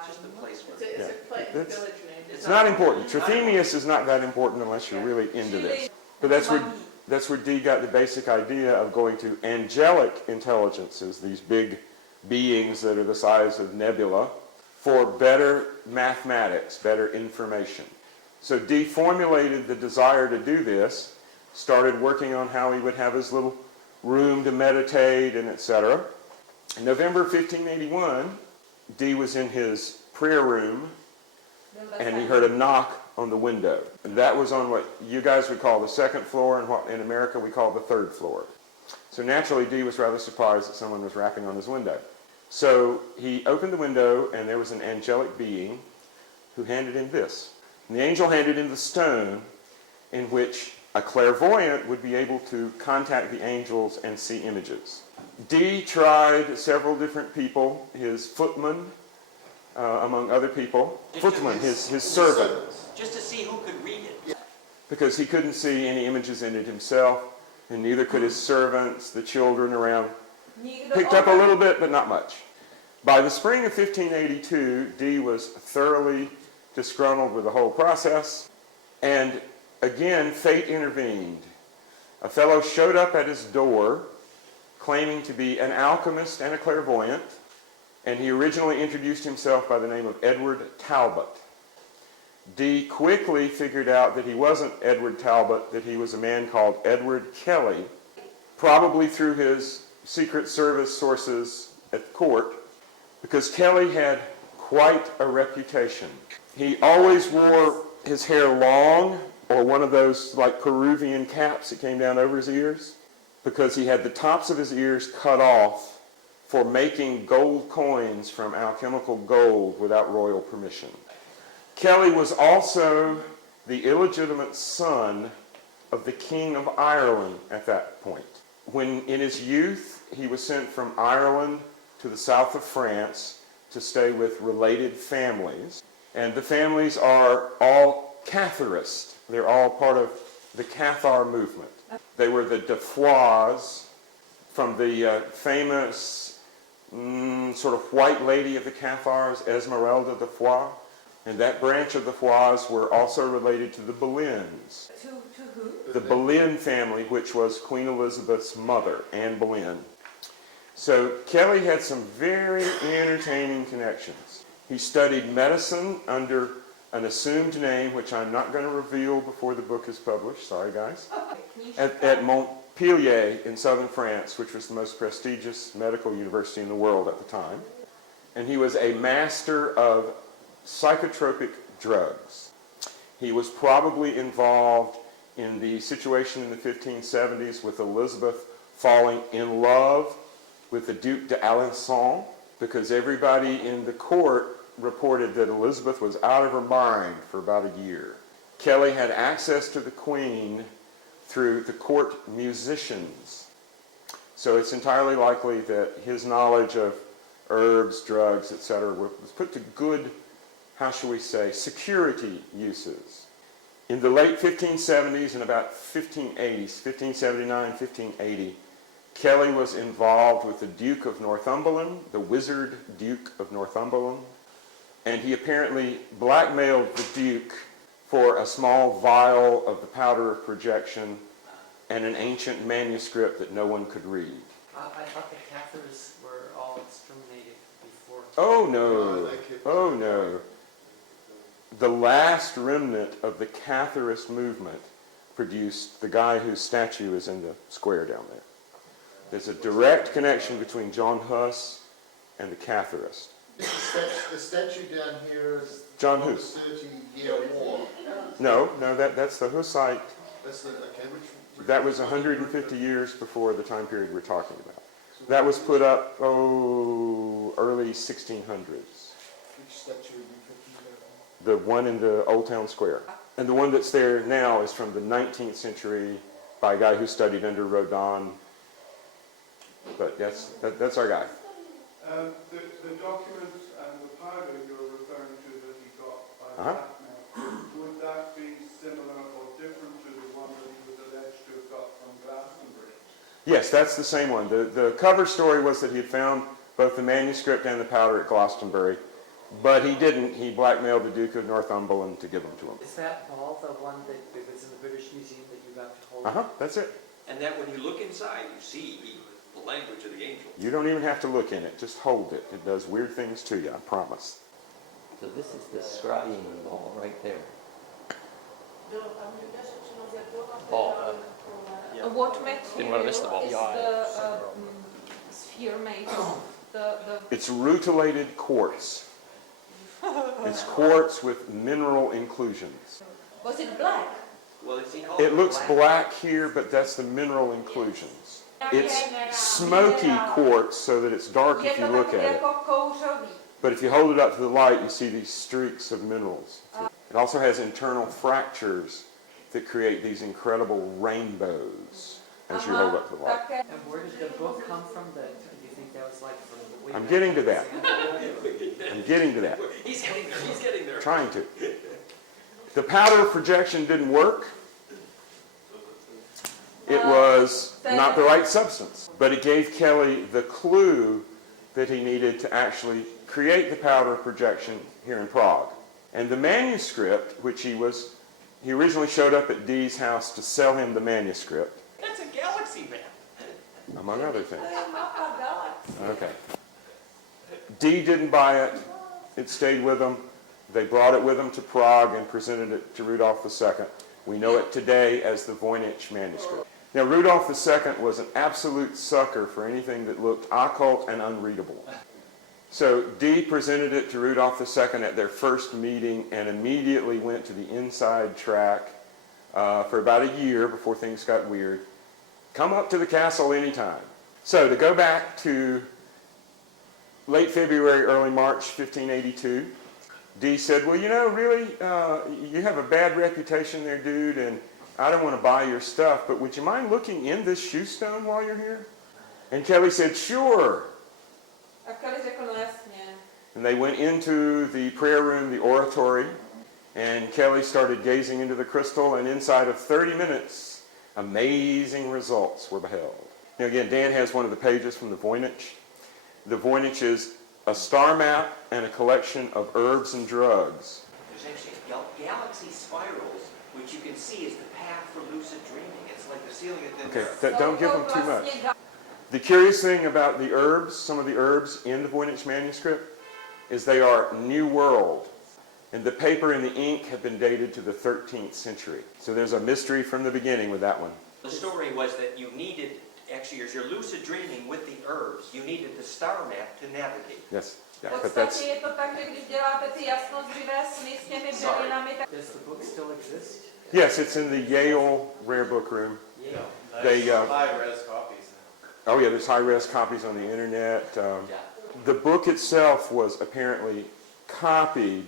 Just the place It's where. a, it's a place, It's- village name. It's not important. Trithemius is not that important unless you're really into this. But that's where D got the basic idea of going to angelic intelligences, these big beings that are the size of nebula, for better mathematics, better information. So D formulated the desire to do this, started working on how he would have his little room to meditate and etc. In November 1581, D was in his prayer room and he heard a knock on the window. And that was on what you guys would call the second floor and what in America we call the third floor. So naturally D was rather surprised that someone was rapping on his window. So he opened the window and there was an angelic being who handed him this. And the angel handed him the stone in which a clairvoyant would be able to contact the angels and see images. D tried several different people, his footman, among other people. Footman, his servant. Just to see who could read it. Because he couldn't see any images in it himself, and neither could his servants, the children around. Picked up a little bit, but not much. By the spring of 1582, D was thoroughly disgruntled with the whole process, and again, fate intervened. A fellow showed up at his door, claiming to be an alchemist and a clairvoyant, and he originally introduced himself by the name of Edward Talbot. D quickly figured out that he wasn't Edward Talbot, that he was a man called Edward Kelly, probably through his Secret Service sources at court, because Kelly had quite a reputation. He always wore his hair long, or one of those like Peruvian caps that came down over his ears, because he had the tops of his ears cut off for making gold coins from alchemical gold without royal permission. Kelly was also the illegitimate son of the King of Ireland at that point. When in his youth, he was sent from Ireland to the south of France to stay with related families. And the families are all Catharist. They're all part of the Cathar movement. They were the de Foix, from the famous sort of white lady of the Cathars, Esmeralda de Foix. And that branch of the Foix were also related to the Boleyns. To who? The Boleyn family, which was Queen Elizabeth's mother, Anne Boleyn. So Kelly had some very entertaining connections. He studied medicine under an assumed name, which I'm not going to reveal before the book is published. Sorry, guys. At Montpellier in southern France, which was the most prestigious medical university in the world at the time. And he was a master of psychotropic drugs. He was probably involved in the situation in the 1570s with Elizabeth falling in love with the Duke d'Alençon, because everybody in the court reported that Elizabeth was out of her mind for about a year. Kelly had access to the Queen through the court musicians. So it's entirely likely that his knowledge of herbs, drugs, etc. was put to good, how shall we say, security uses. In the late 1570s and about 1580s, 1579, 1580, Kelly was involved with the Duke of Northumberland, the wizard Duke of Northumberland, and he apparently blackmailed the Duke for a small vial of the powder of projection and an ancient manuscript that no one could read. I thought the Cathars were all exterminated before. Oh no, oh no. The last remnant of the Catharist movement produced the guy whose statue is in the square down there. There's a direct connection between John Huss and the Catharist. The statue down here is John from the Hus. 30-Year War. No, that's the Hussite. That's the, okay, which That was 150 years before the time period we're talking about. That was put up, early 1600s. which statue are you thinking about? The one in the Old Town Square. And the one that's there now is from the 19th century, by a guy who studied under Rodin. But that's our guy. The document and the powder you're referring to that he got by blackmail, would that be similar or different to the one that he was alleged to have got from Glastonbury? Yes, that's the same one. The cover story was that he had found both the manuscript and the powder at Glastonbury, but he didn't. He blackmailed the Duke of Northumberland to give them to him. Is that ball the one that was in the British Museum that you got to hold? That's it. And that when you look inside, you see the language of the angel. You don't even have to look in it. Just hold it. It does weird things to you, I promise. So this is the scrying ball right there. Ball. What material is the sphere made of? It's rutilated quartz. It's quartz with mineral inclusions. Was it black? Well, is he called It looks black here, but that's the mineral inclusions. It's smoky quartz so that it's dark if you look at it. But if you hold it up to the light, you see these streaks of minerals. It also has internal fractures that create these incredible rainbows as you hold up to the light. And where did the book come from? Do you think that was like from the way I'm back getting to in that. Alexandria? I'm getting to that. He's getting there. He's getting there. Trying to. The powder projection didn't work. It was not the right substance, but it gave Kelly the clue that he needed to actually create the powder projection here in Prague. And the manuscript, which he originally showed up at Dee's house to sell him the manuscript. That's a galaxy map. Among other things. Okay. Dee didn't buy it. It stayed with them. They brought it with them to Prague and presented it to Rudolph II. We know it today as the Voynich manuscript. Now, Rudolph II was an absolute sucker for anything that looked occult and unreadable. So Dee presented it to Rudolph II at their first meeting and immediately went to the inside track for about a year before things got weird. Come up to the castle anytime. So to go back to late February, early March 1582, Dee said, well, you know, really, you have a bad reputation there, dude, and I don't want to buy your stuff, but would you mind looking in this shoe stone while you're here? And Kelly said, sure. And they went into the prayer room, the oratory, and Kelly started gazing into the crystal, and inside of 30 minutes, amazing results were beheld. Now again, Dan has one of the pages from the Voynich. The Voynich is a star map and a collection of herbs and drugs. There's actually galaxy spirals, which you can see is the path for lucid dreaming. It's like the ceiling of the Okay, don't give them too much. The curious thing about the herbs, some of the herbs in the Voynich manuscript, is they are New World. And the paper and the ink have been dated to the 13th century. So there's a mystery from the beginning with that one. The story was that you needed, actually, as you're lucid dreaming with the herbs, you needed the star map to navigate. Yes, yeah, but that's... Does the book still exist? Yes, it's in the Yale Rare Book Room. Yeah. They, high-res copies. Oh yeah, there's high-res copies on the internet. The book itself was apparently copied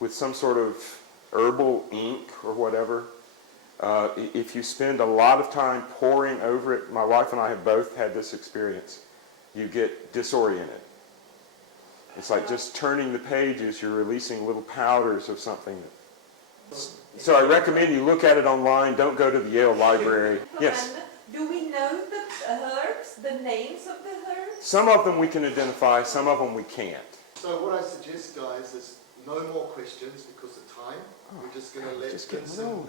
with some sort of herbal ink or whatever. If you spend a lot of time poring over it, my wife and I have both had this experience, you get disoriented. It's like just turning the pages, you're releasing little powders of something. So I recommend you look at it online, don't go to the Yale Library. Yes? Do we know the herbs, the names of the herbs? Some of them we can identify, some of them we can't. So what I suggest, guys, is no more questions because of time. We're just going to let Vincent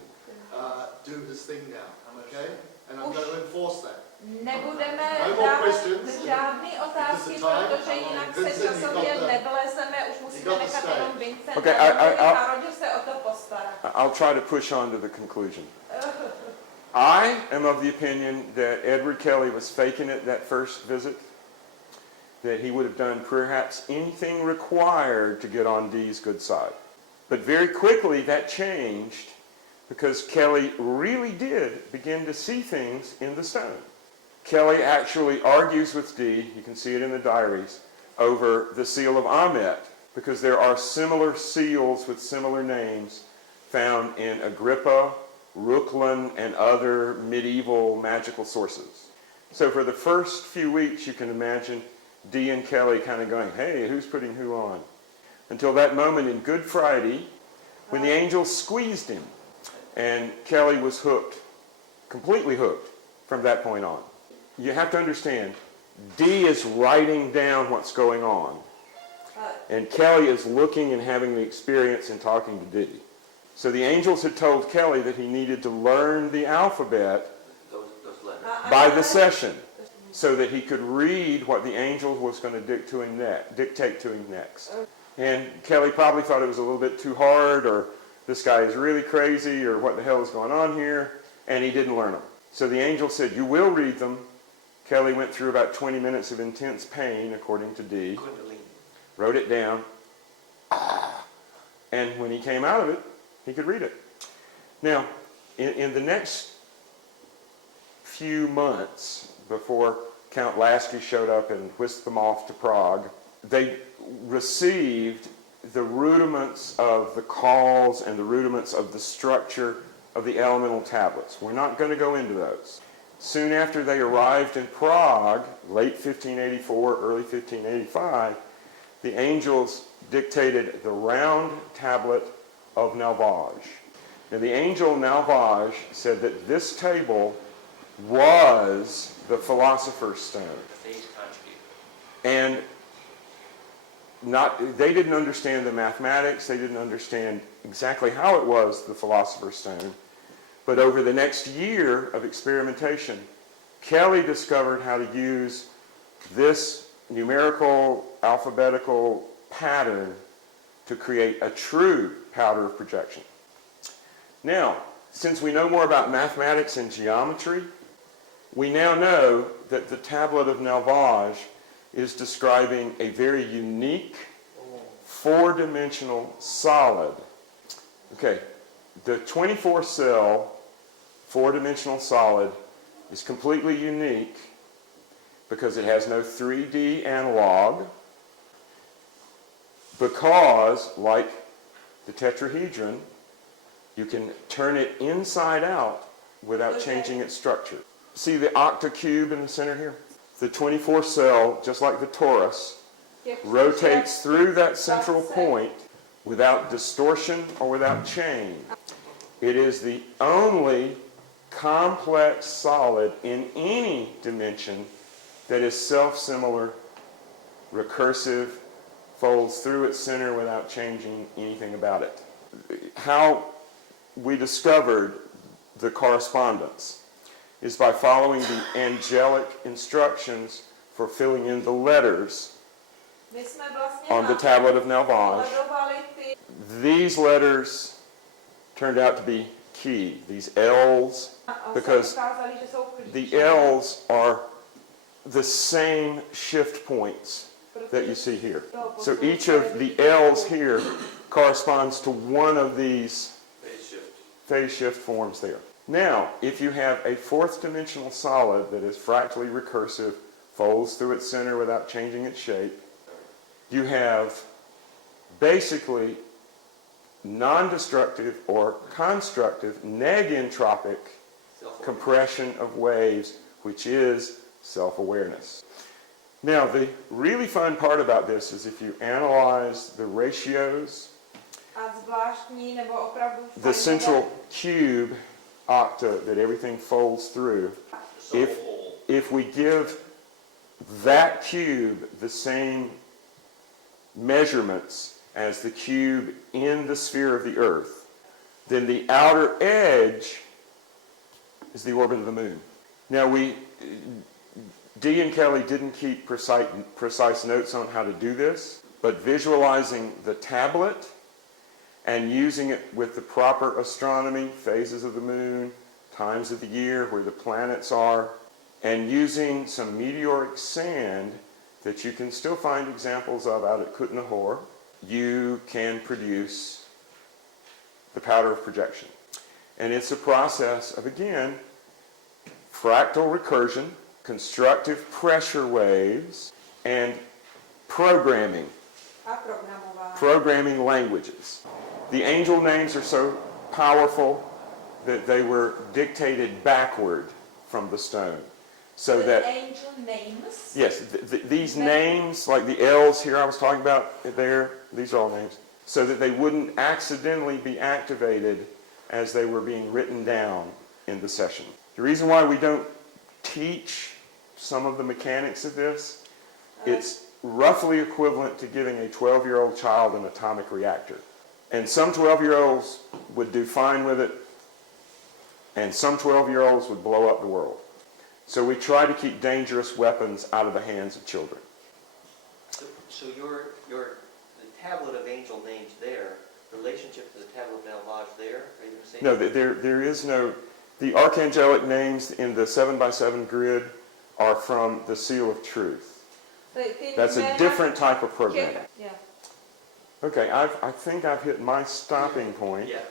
do his thing now, okay? And I'm going to enforce that. Nebudeme No more dávat questions. žádný otázky, protože jinak se časově nevlezeme, už musíme nechat jenom Vincenta, Okay, národil se o to postarat. I'll try to push on to the conclusion. I am of the opinion that Edward Kelly was faking it that first visit, that he would have done perhaps anything required to get on Dee's good side. But very quickly that changed because Kelly really did begin to see things in the stone. Kelly actually argues with Dee, you can see it in the diaries, over the seal of Ahmet, because there are similar seals with similar names found in Agrippa Ruklan and other medieval magical sources. So for the first few weeks, you can imagine Dee and Kelly kind of going, hey, who's putting who on? Until that moment in Good Friday, when the angel squeezed him, and Kelly was hooked, completely hooked from that point on. You have to understand, Dee is writing down what's going on, and Kelly is looking and having the experience and talking to Dee. So the angels had told Kelly that he needed to learn the alphabet Those letters. by the session so that he could read what the angel was going to dictate to him next. And Kelly probably thought it was a little bit too hard, or this guy is really crazy, or what the hell is going on here, and he didn't learn them. So the angel said, you will read them. Kelly went through about 20 minutes of intense pain, according to Dee, Kundalini. wrote it down, and when he came out of it, he could read it. Now, in the next few months, before Count Lasky showed up and whisked them off to Prague, they received the rudiments of the calls and the rudiments of the structure of the elemental tablets. We're not going to go into those. Soon after they arrived in Prague, late 1584, early 1585, the angels dictated the round tablet of Nalvaj. Now the angel Nalvaj said that this table was the philosopher's stone. Phase conjugated. And they didn't understand the mathematics, they didn't understand exactly how it was the philosopher's stone. But over the next year of experimentation, Kelly discovered how to use this numerical, alphabetical pattern to create a true powder of projection. Now, since we know more about mathematics and geometry, we now know that the tablet of Nalvaj is describing a very unique four-dimensional solid. Okay, the 24-cell four-dimensional solid is completely unique because it has no 3D analog, because, like the tetrahedron, you can turn it inside out without changing its structure. See the octacube in the center here? The 24-cell, just like the torus, rotates through that central point without distortion or without change. It is the only complex solid in any dimension that is self-similar, recursive, folds through its center without changing anything about it. How we discovered the correspondence is by following the angelic instructions for filling in the letters on the tablet of Nalvaj. These letters turned out to be key, these L's, because the L's are the same shift points that you see here. So each of the L's here corresponds to one of these phase shift forms there. Now, if you have a fourth dimensional solid that is fractally recursive, folds through its center without changing its shape, you have basically non-destructive or constructive negentropic compression of waves, which is self-awareness. Now, the really fun part about this is if you analyze the ratios, the central cube octa that everything folds through, if we give that cube the same measurements as the cube in the sphere of the Earth, then the outer edge is the orbit of the moon. Now, Dee and Kelly didn't keep precise notes on how to do this, but visualizing the tablet and using it with the proper astronomy, phases of the moon, times of the year, where the planets are, and using some meteoric sand that you can still find examples of out at Kutna-Hor, you can produce the powder of projection. And it's a process of, again, fractal recursion, constructive pressure waves, and programming languages. The angel names are so powerful that they were dictated backward from the stone. So The that, angel names? yes, these names, like the L's here I was talking about there, these are all names, so that they wouldn't accidentally be activated as they were being written down in the session. The reason why we don't teach some of the mechanics of this, it's roughly equivalent to giving a 12-year-old child an atomic reactor. And some 12-year-olds would do fine with it, and some 12-year-olds would blow up the world. So we try to keep dangerous weapons out of the hands of children. So the tablet of angel names there, relationship to the tablet of Malvage there, are you going to say? No, there is no, the archangelic names in the 7x7 grid are from the Seal of Truth. That's a different type of programming. Yeah. Okay, I think I've hit my stopping point. Yeah.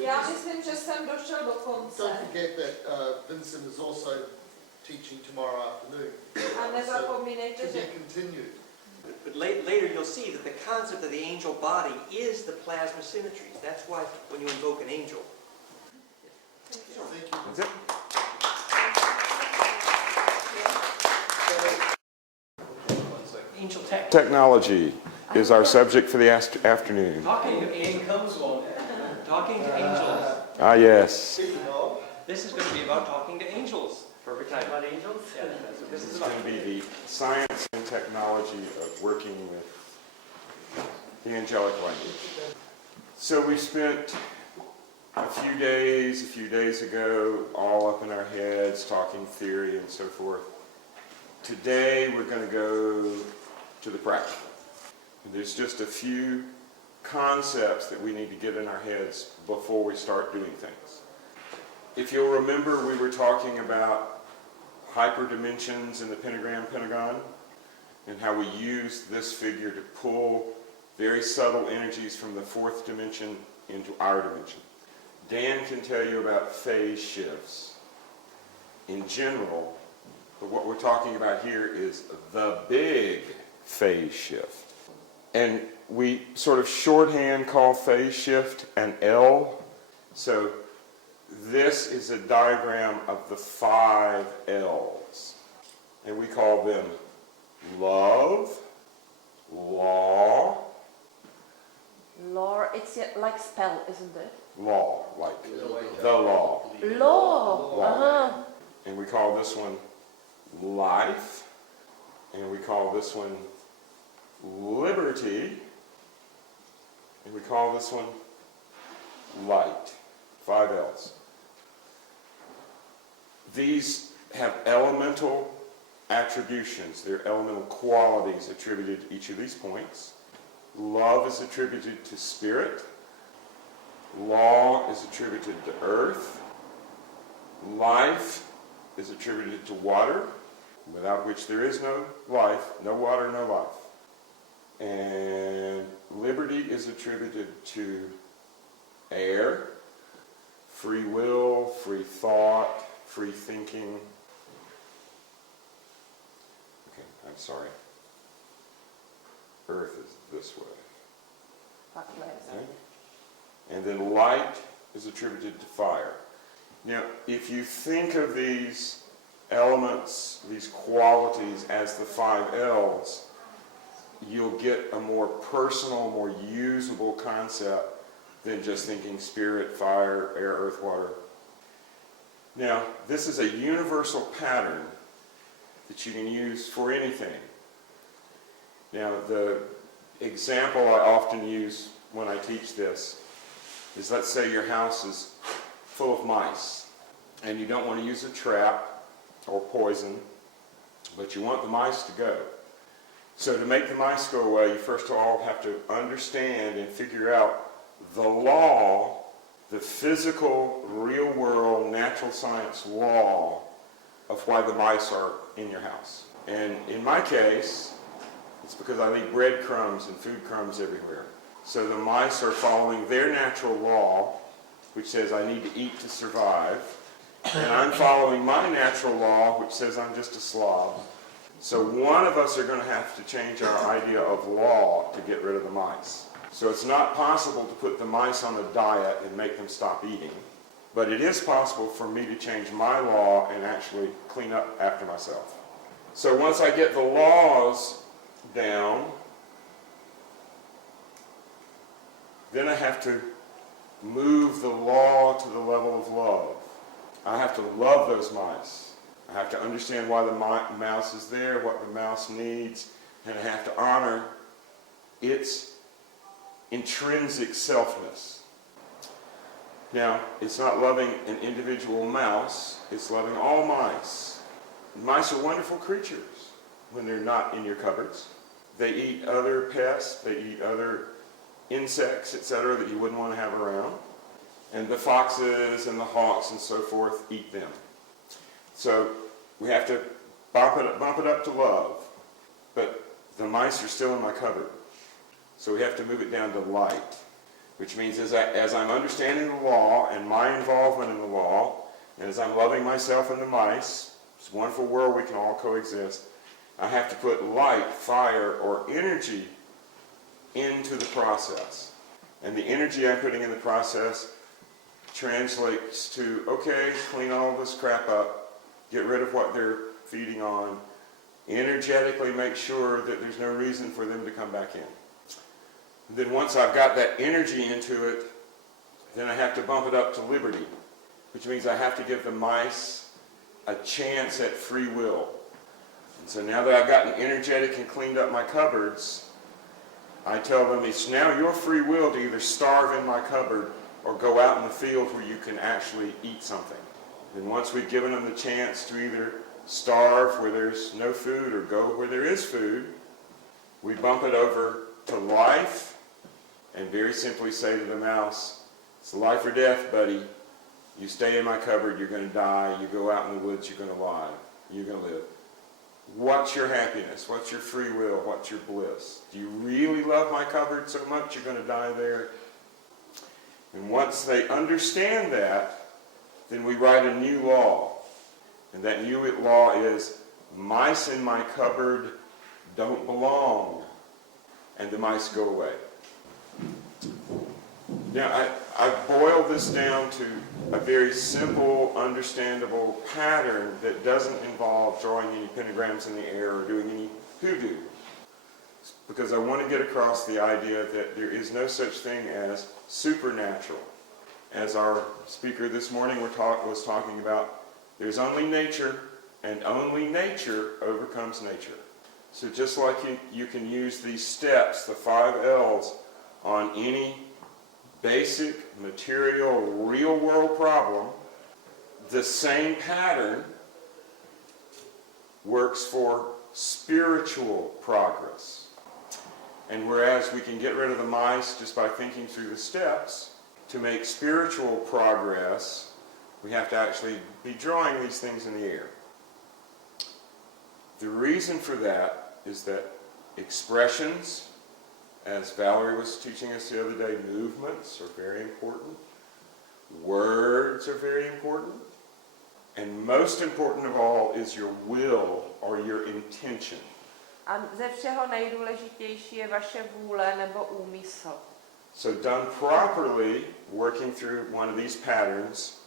Já myslím, že jsem došel do konce. Don't forget that Vincent is also teaching tomorrow afternoon. A nezapomínejte, To be že continued. But later you'll see that the concept of the angel body is the plasma symmetries. That's why when you invoke an angel. Thank you. That's it. Angel tech. Technology is our subject for the afternoon. Talking to angels. Ah, yes. Speaking of, This is going to be about talking to angels. Perfect time. About angels? Yeah, that's what this is It's about. going to be the science and technology of working with the angelic language. So we spent a few days ago, all up in our heads, talking theory and so forth. Today we're going to go to the practical. And there's just a few concepts that we need to get in our heads before we start doing things. If you'll remember, we were talking about hyperdimensions in the pentagon and how we use this figure to pull very subtle energies from the fourth dimension into our dimension. Dan can tell you about phase shifts in general, but what we're talking about here is the big phase shift. And we sort of shorthand call phase shift an L. So this is a diagram of the 5 L's. And we call them love, law, Lore, it's like spell, isn't it? law, like the law. Law. Uh-huh. And we call this one life. And we call this one liberty. And we call this one light. 5 L's. These have elemental attributions. They're elemental qualities attributed to each of these points. Love is attributed to spirit. Law is attributed to earth. Life is attributed to water, without which there is no life, no water, no life. And liberty is attributed to air, free will, free thought, free thinking. Okay, I'm sorry. Earth is this way. Okay? And then light is attributed to fire. Now, if you think of these elements, these qualities as the 5 L's, you'll get a more personal, more usable concept than just thinking spirit, fire, air, earth, water. Now, this is a universal pattern that you can use for anything. Now, the example I often use when I teach this is, let's say your house is full of mice, and you don't want to use a trap or poison, but you want the mice to go. So to make the mice go away, you first of all have to understand and figure out the law, the physical, real world, natural science law of why the mice are in your house. And in my case, it's because I leave breadcrumbs and food crumbs everywhere. So the mice are following their natural law, which says I need to eat to survive. And I'm following my natural law, which says I'm just a slob. So one of us are going to have to change our idea of law to get rid of the mice. So it's not possible to put the mice on a diet and make them stop eating. But it is possible for me to change my law and actually clean up after myself. So once I get the laws down, then I have to move the law to the level of love. I have to love those mice. I have to understand why the mouse is there, what the mouse needs, and I have to honor its intrinsic selfness. Now, it's not loving an individual mouse, it's loving all mice. Mice are wonderful creatures when they're not in your cupboards. They eat other pests, they eat other insects, etc., that you wouldn't want to have around. And the foxes and the hawks and so forth eat them. So we have to bump it up to love. But the mice are still in my cupboard. So we have to move it down to light. Which means as I'm understanding the law and my involvement in the law, and as I'm loving myself and the mice, it's a wonderful world we can all coexist, I have to put light, fire, or energy into the process. And the energy I'm putting in the process translates to, okay, clean all this crap up, get rid of what they're feeding on, energetically make sure that there's no reason for them to come back in. And then once I've got that energy into it, then I have to bump it up to liberty, which means I have to give the mice a chance at free will. And so now that I've gotten energetic and cleaned up my cupboards, I tell them it's now your free will to either starve in my cupboard or go out in the field where you can actually eat something. And once we've given them the chance to either starve where there's no food or go where there is food, we bump it over to life and very simply say to the mouse, it's life or death, buddy. You stay in my cupboard, you're going to die. You go out in the woods, you're going to lie. You're going to live. What's your happiness? What's your free will? What's your bliss? Do you really love my cupboard so much you're going to die there? And once they understand that, then we write a new law. And that new law is, mice in my cupboard don't belong. And the mice go away. Now, I've boiled this down to a very simple, understandable pattern that doesn't involve drawing any pentagrams in the air or doing any hoodoo. Because I want to get across the idea that there is no such thing as supernatural. As our speaker this morning was talking about, there's only nature, and only nature overcomes nature. So just like you can use these steps, the 5 L's, on any basic, material, real-world problem, the same pattern works for spiritual progress. And whereas we can get rid of the mice just by thinking through the steps, to make spiritual progress, we have to actually be drawing these things in the air. The reason for that is that expressions, as Valerie was teaching us the other day, movements are very important. Words are very important. And most important of all is your will or your intention. A ze všeho nejdůležitější je vaše vůle nebo úmysl. So done properly, working through one of these patterns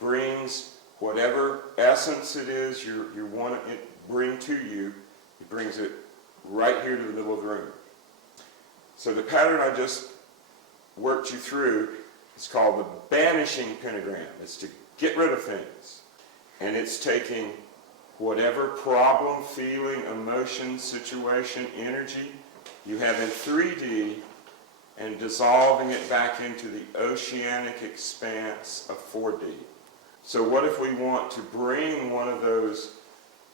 brings whatever essence it is you want to bring to you, it brings it right here to the middle of the room. So the pattern I just worked you through is called the banishing pentagram. It's to get rid of things. And it's taking whatever problem, feeling, emotion, situation, energy you have in 3D and dissolving it back into the oceanic expanse of 4D. So what if we want to bring one of those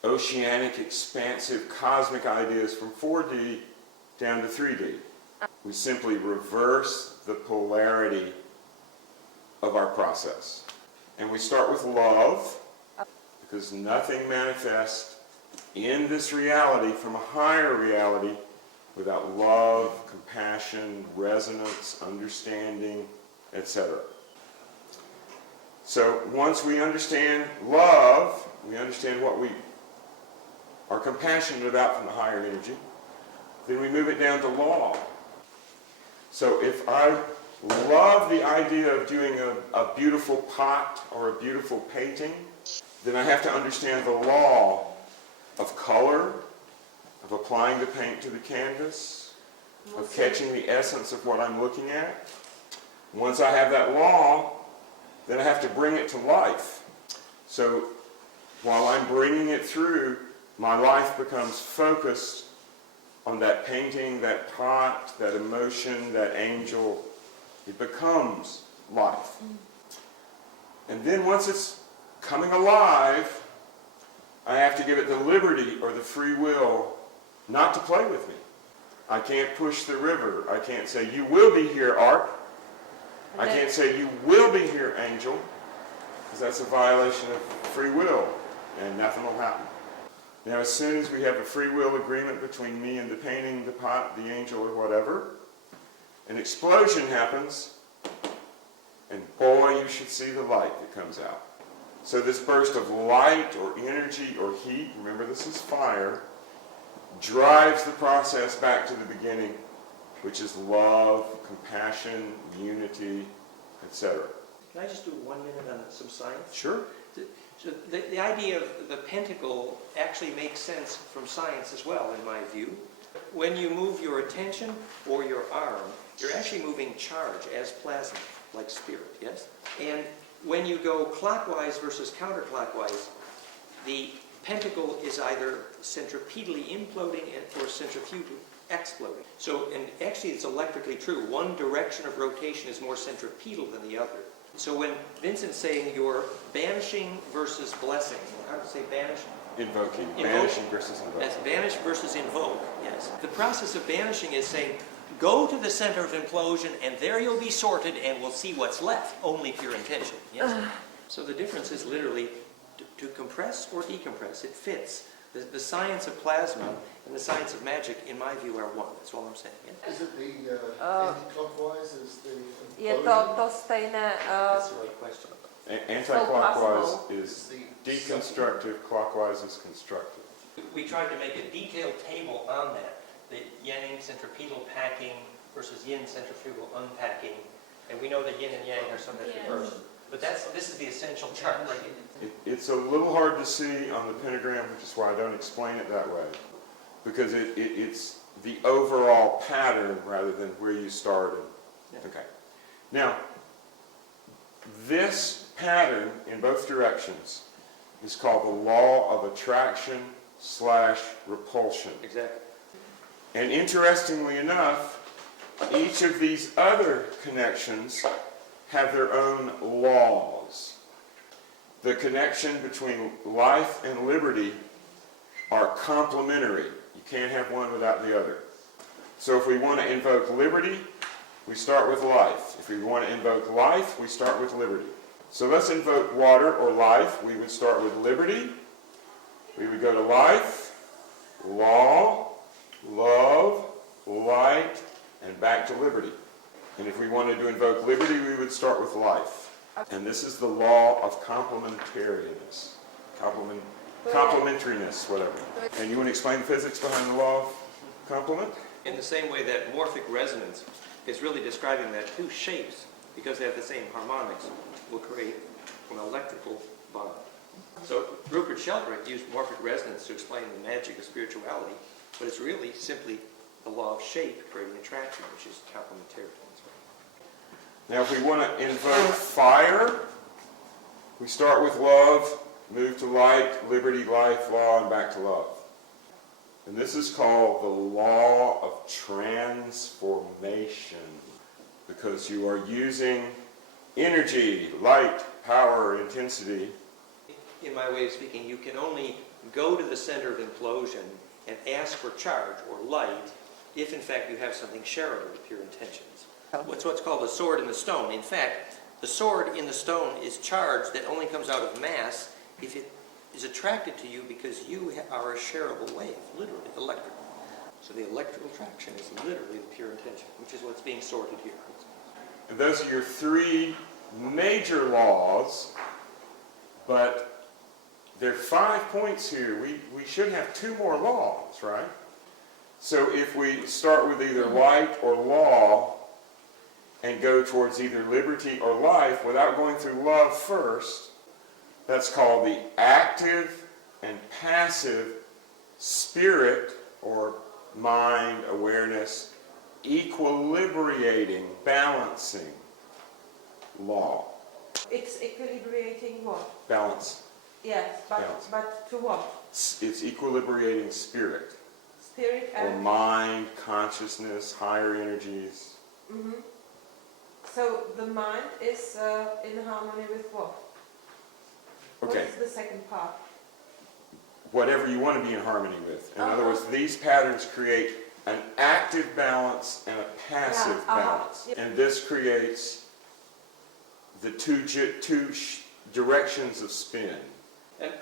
oceanic, expansive, cosmic ideas from 4D down to 3D? We simply reverse the polarity of our process. And we start with love, because nothing manifests in this reality from a higher reality without love, compassion, resonance, understanding, etc. So once we understand love, we understand what we are compassionate about from the higher energy, then we move it down to law. So if I love the idea of doing a beautiful pot or a beautiful painting, then I have to understand the law of color, of applying the paint to the canvas, of catching the essence of what I'm looking at. Once I have that law, then I have to bring it to life. So while I'm bringing it through, my life becomes focused on that painting, that pot, that emotion, that angel. It becomes life. And then once it's coming alive, I have to give it the liberty or the free will not to play with me. I can't push the river. I can't say, you will be here, art. I can't say, you will be here, angel, because that's a violation of free will, and nothing will happen. Now, as soon as we have a free will agreement between me and the painting, the pot, the angel, or whatever, an explosion happens, and boy, you should see the light that comes out. So this burst of light or energy or heat, remember this is fire, drives the process back to the beginning, which is love, compassion, unity, etc. Can I just do 1 minute on some science? Sure. So the idea of the pentacle actually makes sense from science as well, in my view. When you move your attention or your arm, you're actually moving charge as plasma, like spirit, yes? And when you go clockwise versus counterclockwise, the pentacle is either centripetally imploding or centrifugally exploding. So, and actually it's electrically true. One direction of rotation is more centripetal than the other. So when Vincent's saying you're banishing versus blessing, how do you say banishing? Invoking. Banishing versus invoking. That's banish versus invoke, yes. The process of banishing is saying, go to the center of implosion and there you'll be sorted and we'll see what's left. Only pure intention, yes? So the difference is literally to compress or decompress. It fits. The science of plasma and the science of magic, in my view, are one. That's all I'm saying. Yeah? Is it the anti-clockwise? Is the Je to stejné, That's the right question. Anti-clockwise is deconstructive, clockwise is constructive. We tried to make a detailed table on that. The yang centripetal packing versus yin centrifugal unpacking. And we know that yin and yang are sometimes reversed. But this is the essential chart right here. It's a little hard to see on the pentagram, which is why I don't explain it that way. Because it's the overall pattern rather than where you started. Yeah. Okay. Now, this pattern in both directions is called the law of attraction / repulsion. Exactly. And interestingly enough, each of these other connections have their own laws. The connection between life and liberty are complementary. You can't have one without the other. So if we want to invoke liberty, we start with life. If we want to invoke life, we start with liberty. So let's invoke water or life. We would start with liberty. We would go to life, law, love, light, and back to liberty. And if we wanted to invoke liberty, we would start with life. And this is the law of complementariness. Complementariness, whatever. And you want to explain the physics behind the law of complement? In the same way that morphic resonance is really describing that two shapes, because they have the same harmonics, will create an electrical bond. So Rupert Sheldrake used morphic resonance to explain the magic of spirituality, but it's really simply the law of shape creating attraction, which is complementary. Now if we want to invoke fire, we start with love, move to light, liberty, life, law, and back to love. And this is called the law of transformation, because you are using energy, light, power, intensity. In my way of speaking, you can only go to the center of implosion and ask for charge or light if in fact you have something shareable with pure intentions. What's called the sword in the stone. In fact, the sword in the stone is charge that only comes out of mass if it is attracted to you because you are a shareable wave, literally electrical. So the electrical attraction is literally the pure intention, which is what's being sorted here. And those are your three major laws, but there are 5 points here. We should have 2 more laws, right? So if we start with either light or law, and go towards either liberty or life without going through love first. That's called the active and passive spirit or mind awareness equilibrating, balancing law. It's equilibrating what? Balance. Yes, Balance. but to what? It's equilibrating spirit. Spirit Or and... mind, consciousness, higher energies. Mhm. So the mind is in harmony with what? Okay. What is the second part? Whatever you want to be in harmony with. In other words, these patterns create an active balance and a passive balance. And this creates the two directions of spin. And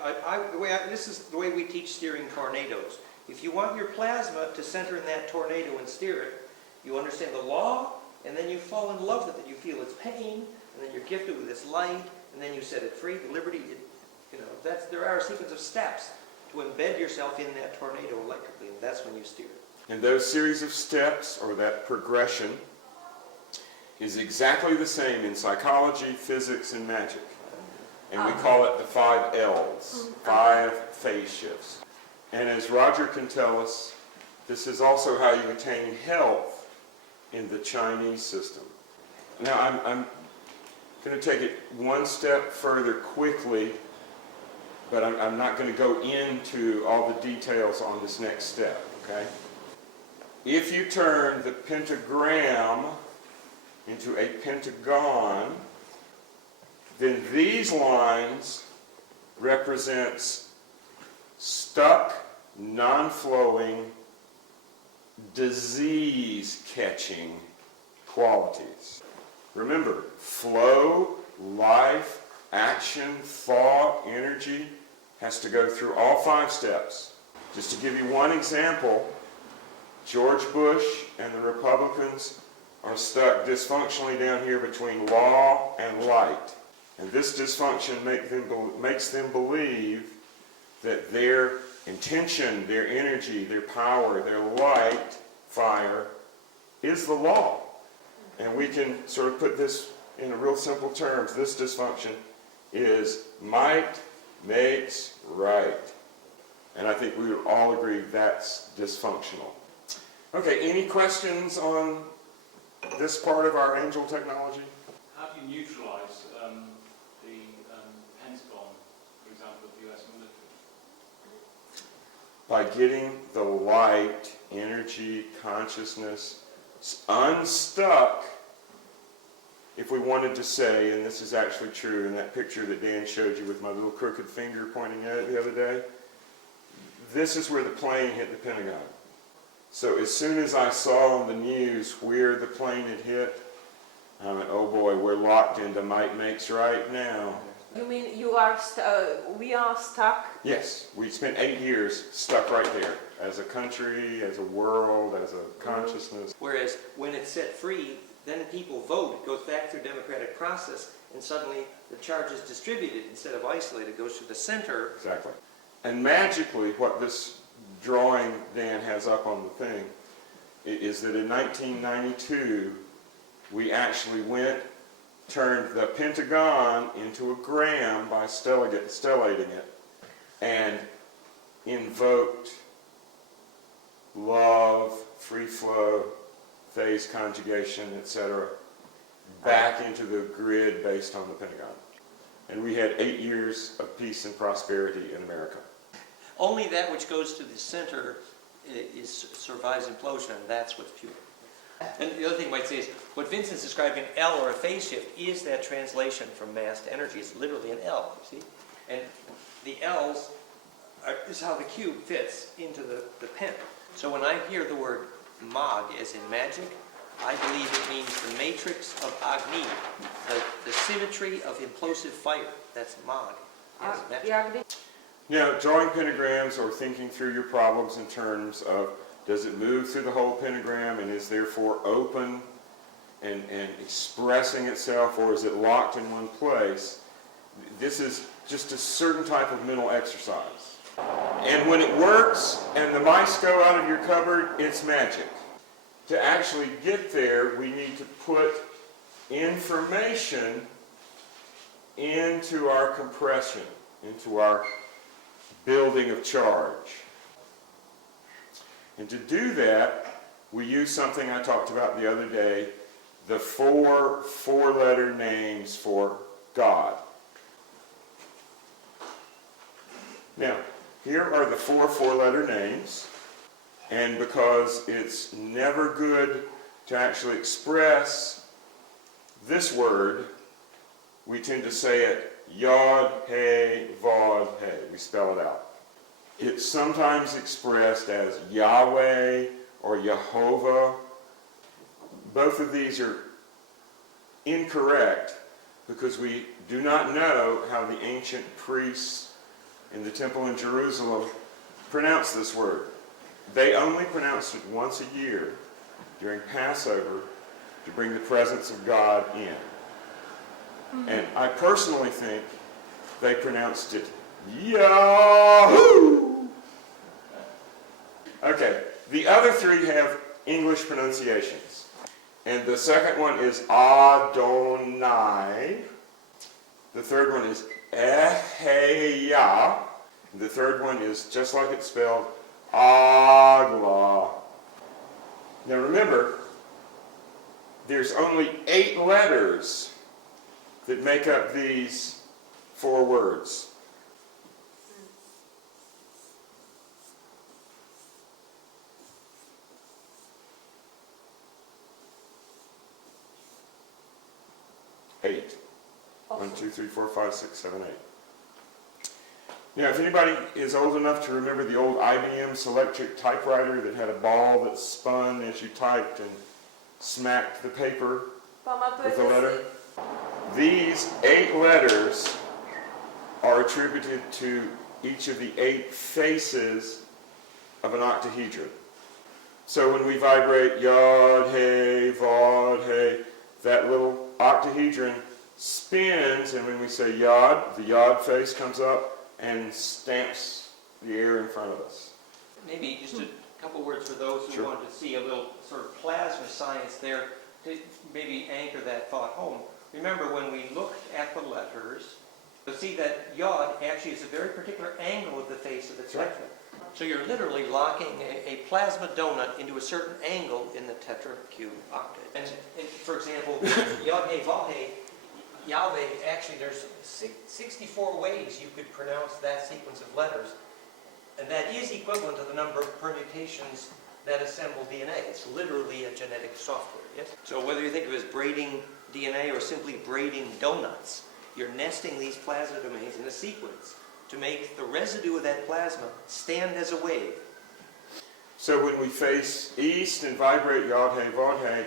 this is the way we teach steering tornadoes. If you want your plasma to center in that tornado and steer it, you understand the law, and then you fall in love with it. You feel its pain, and then you're gifted with its light, and then you set it free. The liberty, there are a sequence of steps to embed yourself in that tornado electrically, and that's when you steer it. And those series of steps, or that progression, is exactly the same in psychology, physics, and magic. And we call it the 5 L's, 5 phase shifts. And as Roger can tell us, this is also how you attain health in the Chinese system. Now, I'm going to take it one step further quickly, but I'm not going to go into all the details on this next step, okay? If you turn the pentagram into a pentagon, then these lines represents stuck, non-flowing, disease-catching qualities. Remember, flow, life, action, thought, energy has to go through all 5 steps. Just to give you one example, George Bush and the Republicans are stuck dysfunctionally down here between law and light. And this dysfunction makes them believe that their intention, their energy, their power, their light, fire, is the law. And we can sort of put this in real simple terms. This dysfunction is might makes right. And I think we would all agree that's dysfunctional. Okay, any questions on this part of our angel technology? How do you neutralize the Pentagon, for example, of the US military? By getting the light, energy, consciousness unstuck, if we wanted to say, and this is actually true in that picture that Dan showed you with my little crooked finger pointing at it the other day, this is where the plane hit the Pentagon. So as soon as I saw on the news where the plane had hit, I went, oh boy, we're locked into might makes right now. You mean we are stuck? Yes, we spent 8 years stuck right there, as a country, as a world, as a consciousness. Whereas when it's set free, then people vote. It goes back through democratic process, and suddenly the charge is distributed instead of isolated. It goes to the center. Exactly. And magically, what this drawing Dan has up on the thing is that in 1992, we actually turned the Pentagon into a gram by stellating it, and invoked love, free flow, phase conjugation, etc., back into the grid based on the Pentagon. And we had 8 years of peace and prosperity in America. Only that which goes to the center survives implosion, and that's what's pure. And the other thing I might say is, what Vincent's describing, L or a phase shift, is that translation from mass to energy. It's literally an L, you see? And the L's is how the cube fits into the pen. So when I hear the word Mag, as in magic, I believe it means the matrix of Agni, the symmetry of implosive fire. That's Mag. Yes, magic. Now, drawing pentagrams or thinking through your problems in terms of, does it move through the whole pentagram and is therefore open and expressing itself, or is it locked in one place? This is just a certain type of mental exercise. And when it works and the mice go out of your cupboard, it's magic. To actually get there, we need to put information into our compression, into our building of charge. And to do that, we use something I talked about the other day, the four-letter names for God. Now, here are the four-letter names, and because it's never good to actually express this word, we tend to say it Yod, He, Vod, He. We spell it out. It's sometimes expressed as Yahweh or Yehovah. Both of these are incorrect because we do not know how the ancient priests in the temple in Jerusalem pronounced this word. They only pronounced it once a year during Passover to bring the presence of God in. And I personally think they pronounced it Yahoo! Okay, the other three have English pronunciations. And the second one is Adonai. The third one is Eheya. The third one is, just like it's spelled, Agla. Now remember, there's only 8 letters that make up these 4 words. Eight. 1, 2, 3, 4, 5, 6, 7, 8. Now, if anybody is old enough to remember the old IBM Selectric typewriter that had a ball that spun as you typed and smacked the paper with a letter, these 8 letters are attributed to each of the 8 faces of an octahedron. So when we vibrate Yod, He, Vod, He, that little octahedron spins, and when we say Yod, the Yod face comes up and stamps the air in front of us. Maybe just a couple words for those who want to see a little sort of plasma science there to maybe anchor that thought home. Remember, when we looked at the letters, you'll see that Yod actually is a very particular angle of the face of the tetra. So you're literally locking a plasma donut into a certain angle in the tetracube octave. And for example, Yod He Vav He, Yahweh, actually there's 64 ways you could pronounce that sequence of letters. And that is equivalent to the number of permutations that assemble DNA. It's literally a genetic software, yes? So whether you think of it as braiding DNA or simply braiding donuts, you're nesting these plasma domains in a sequence to make the residue of that plasma stand as a wave. So when we face east and vibrate Yod He Vod He,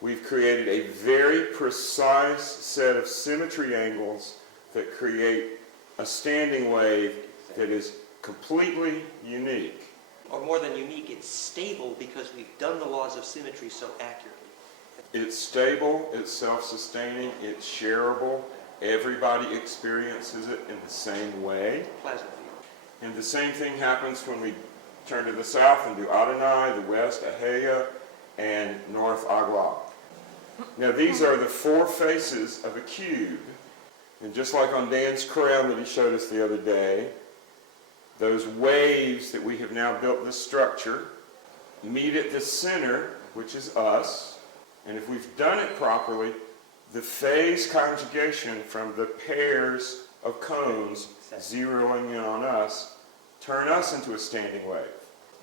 we've created a very precise set of symmetry angles that create a standing wave that is completely unique. Or more than unique, it's stable because we've done the laws of symmetry so accurately. It's stable, it's self-sustaining, it's shareable. Everybody experiences it in the same way. Plasma field. And the same thing happens when we turn to the south and do Adonai, the west Aheya, and north Agla. Now these are the 4 faces of a cube. And just like on Dan's crown that he showed us the other day, those waves that we have now built this structure meet at the center, which is us. And if we've done it properly, the phase conjugation from the pairs of cones zeroing in on us turn us into a standing wave.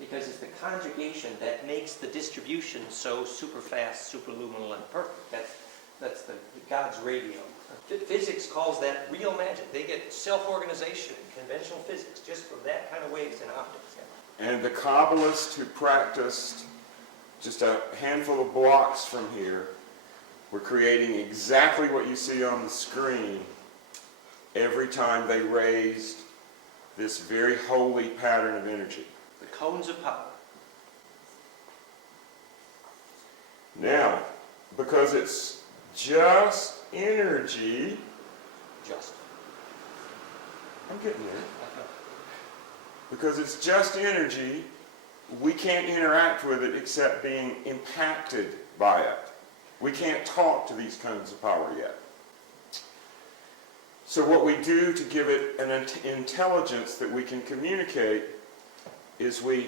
Because it's the conjugation that makes the distribution so super fast, superluminal, and perfect. That's the God's radio. Physics calls that real magic. They get self-organization in conventional physics just from that kind of waves in optics. And the Kabbalists who practiced just a handful of blocks from here were creating exactly what you see on the screen every time they raised this very holy pattern of energy. The cones of power. Now, because it's just energy, I'm getting there. Because it's just energy, we can't interact with it except being impacted by it. We can't talk to these cones of power yet. So what we do to give it an intelligence that we can communicate is we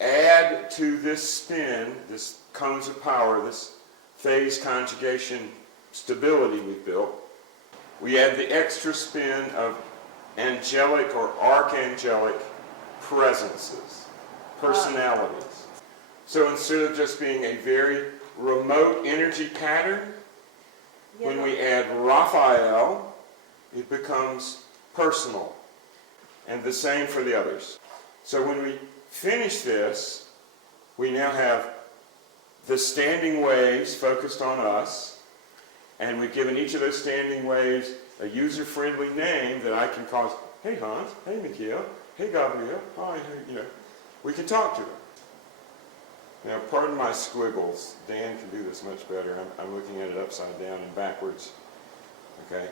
add to this spin, this cones of power, this phase conjugation stability we've built, we add the extra spin of angelic or archangelic presences, personalities. So instead of just being a very remote energy pattern, when we add Raphael, it becomes personal. And the same for the others. So when we finish this, we now have the standing waves focused on us, and we've given each of those standing waves a user-friendly name that I can call, hey Hans, hey Mikhail, hey Gabriel, hi, we can talk to them. Now, pardon my squiggles. Dan can do this much better. I'm looking at it upside down and backwards. Okay?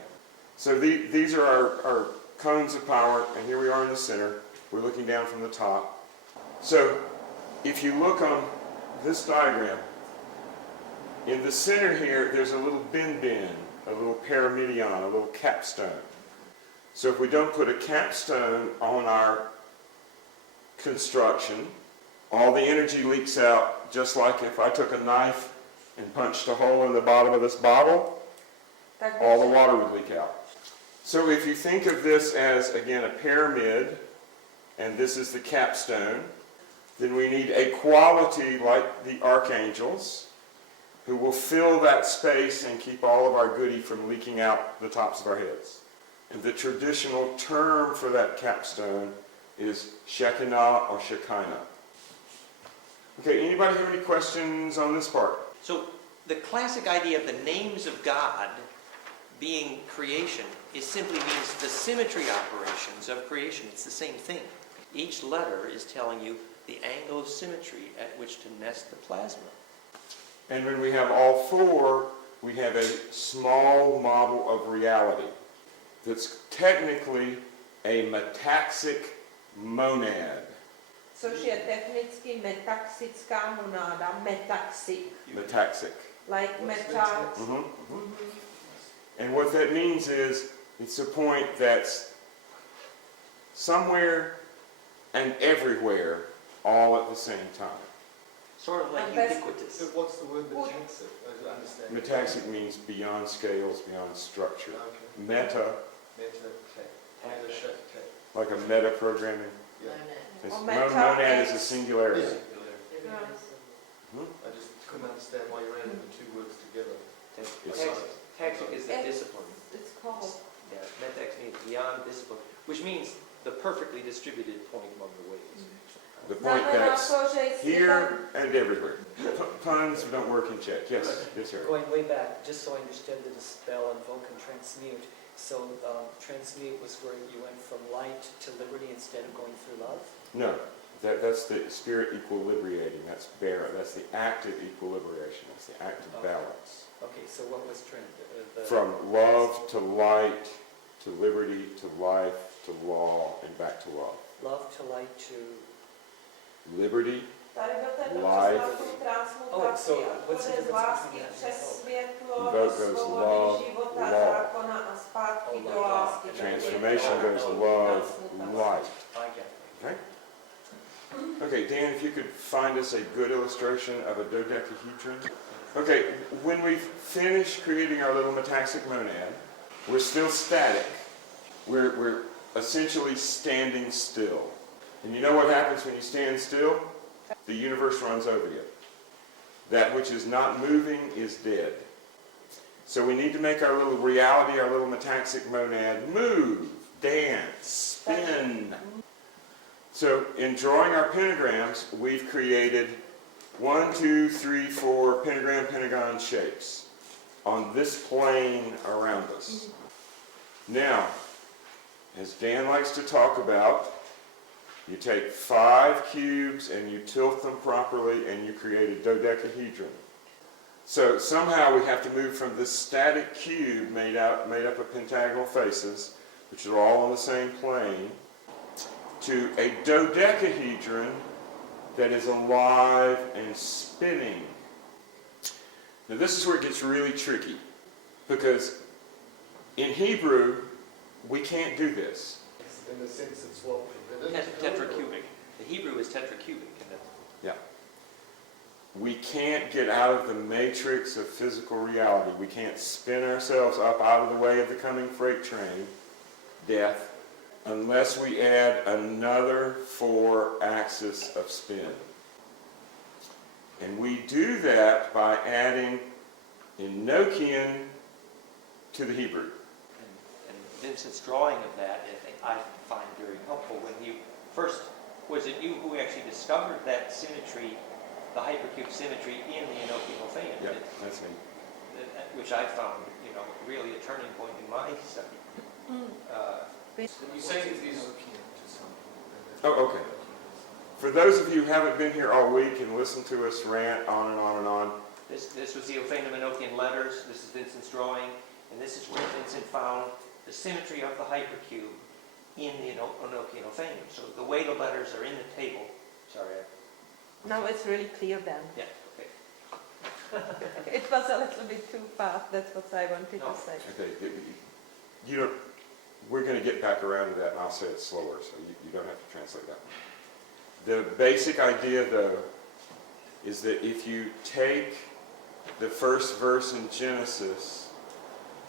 So these are our cones of power, and here we are in the center. We're looking down from the top. So if you look on this diagram, in the center here, there's a little bin, a little pyramidion, a little capstone. So if we don't put a capstone on our construction, all the energy leaks out, just like if I took a knife and punched a hole in the bottom of this bottle, all the water would leak out. So if you think of this as, again, a pyramid, and this is the capstone, then we need a quality like the archangels, who will fill that space and keep all of our goody from leaking out the tops of our heads. And the traditional term for that capstone is Shekinah or Shekinah. Okay, anybody have any questions on this part? So the classic idea of the names of God being creation is simply means the symmetry operations of creation. It's the same thing. Each letter is telling you the angle of symmetry at which to nest the plasma. And when we have all four, we have a small model of reality that's technically a metaxic monad. Což je technicky metaxická monáda, metaxic. Metaxic. Like metax. And what that means is it's a point that's somewhere and everywhere all at the same time. Sort of like ubiquitous. So what's the word metaxic? I don't understand. Metaxic means beyond scales, beyond structure. Okay. Meta, like a meta programming. Yeah. Monad is a singularity. Yeah. I just couldn't understand why you're adding the two words together. Taxic is the discipline. It's called. Yeah, metax means beyond discipline, which means the perfectly distributed point among the waves. The point that's here and everywhere. Puns don't work in Czech. Yes, yes, sir. Going way back, just so I understood the dispel, invoke, and transmute. So transmute was where you went from light to liberty instead of going through love? No, that's the spirit equilibrating. That's That's the active equilibration. That's the active balance. Okay, so what was from love to light to liberty to life to law and back to love. Love to light to liberty, life. Oh, so what's the difference between invoke goes love, law. Transformation goes love, light. Okay? Okay, Dan, if you could find us a good illustration of a dodecahedron. Okay, when we finish creating our little metaxic monad, we're still static. We're essentially standing still. And you know what happens when you stand still? The universe runs over you. That which is not moving is dead. So we need to make our little reality, our little metaxic monad move, dance, spin. So in drawing our pentagrams, we've created 1, 2, 3, 4 pentagram, pentagon shapes on this plane around us. Now, as Dan likes to talk about, you take 5 cubes and you tilt them properly and you create a dodecahedron. So somehow we have to move from this static cube made up of pentagonal faces, which are all on the same plane, to a dodecahedron that is alive and spinning. Now this is where it gets really tricky, because in Hebrew, we can't do this. In the sense it's what Tetracubic. The Hebrew is tetracubic. Yeah. We can't get out of the matrix of physical reality. We can't spin ourselves up out of the way of the coming freight train, death, unless we add another 4-axis of spin. And we do that by adding Enochian to the Hebrew. And Vincent's drawing of that, I find very helpful. When he first, was it you who actually discovered that symmetry, the hypercube symmetry in the Enochian Ophaeum? Yeah, that's me. Which I found, really a turning point in my study. You say these. Oh, okay. For those of you who haven't been here all week and listened to us rant on and on and on. This was the Ophaeum Enochian letters. This is Vincent's drawing. And this is where Vincent found the symmetry of the hypercube in the Enochian Ophaeum. So the way the letters are in the table. Sorry. Now it's really clear then. Yeah, okay. It was a little bit too fast, that's what I wanted to say. Okay, we're going to get back around to that, and I'll say it slower, so you don't have to translate that. The basic idea, though, is that if you take the first verse in Genesis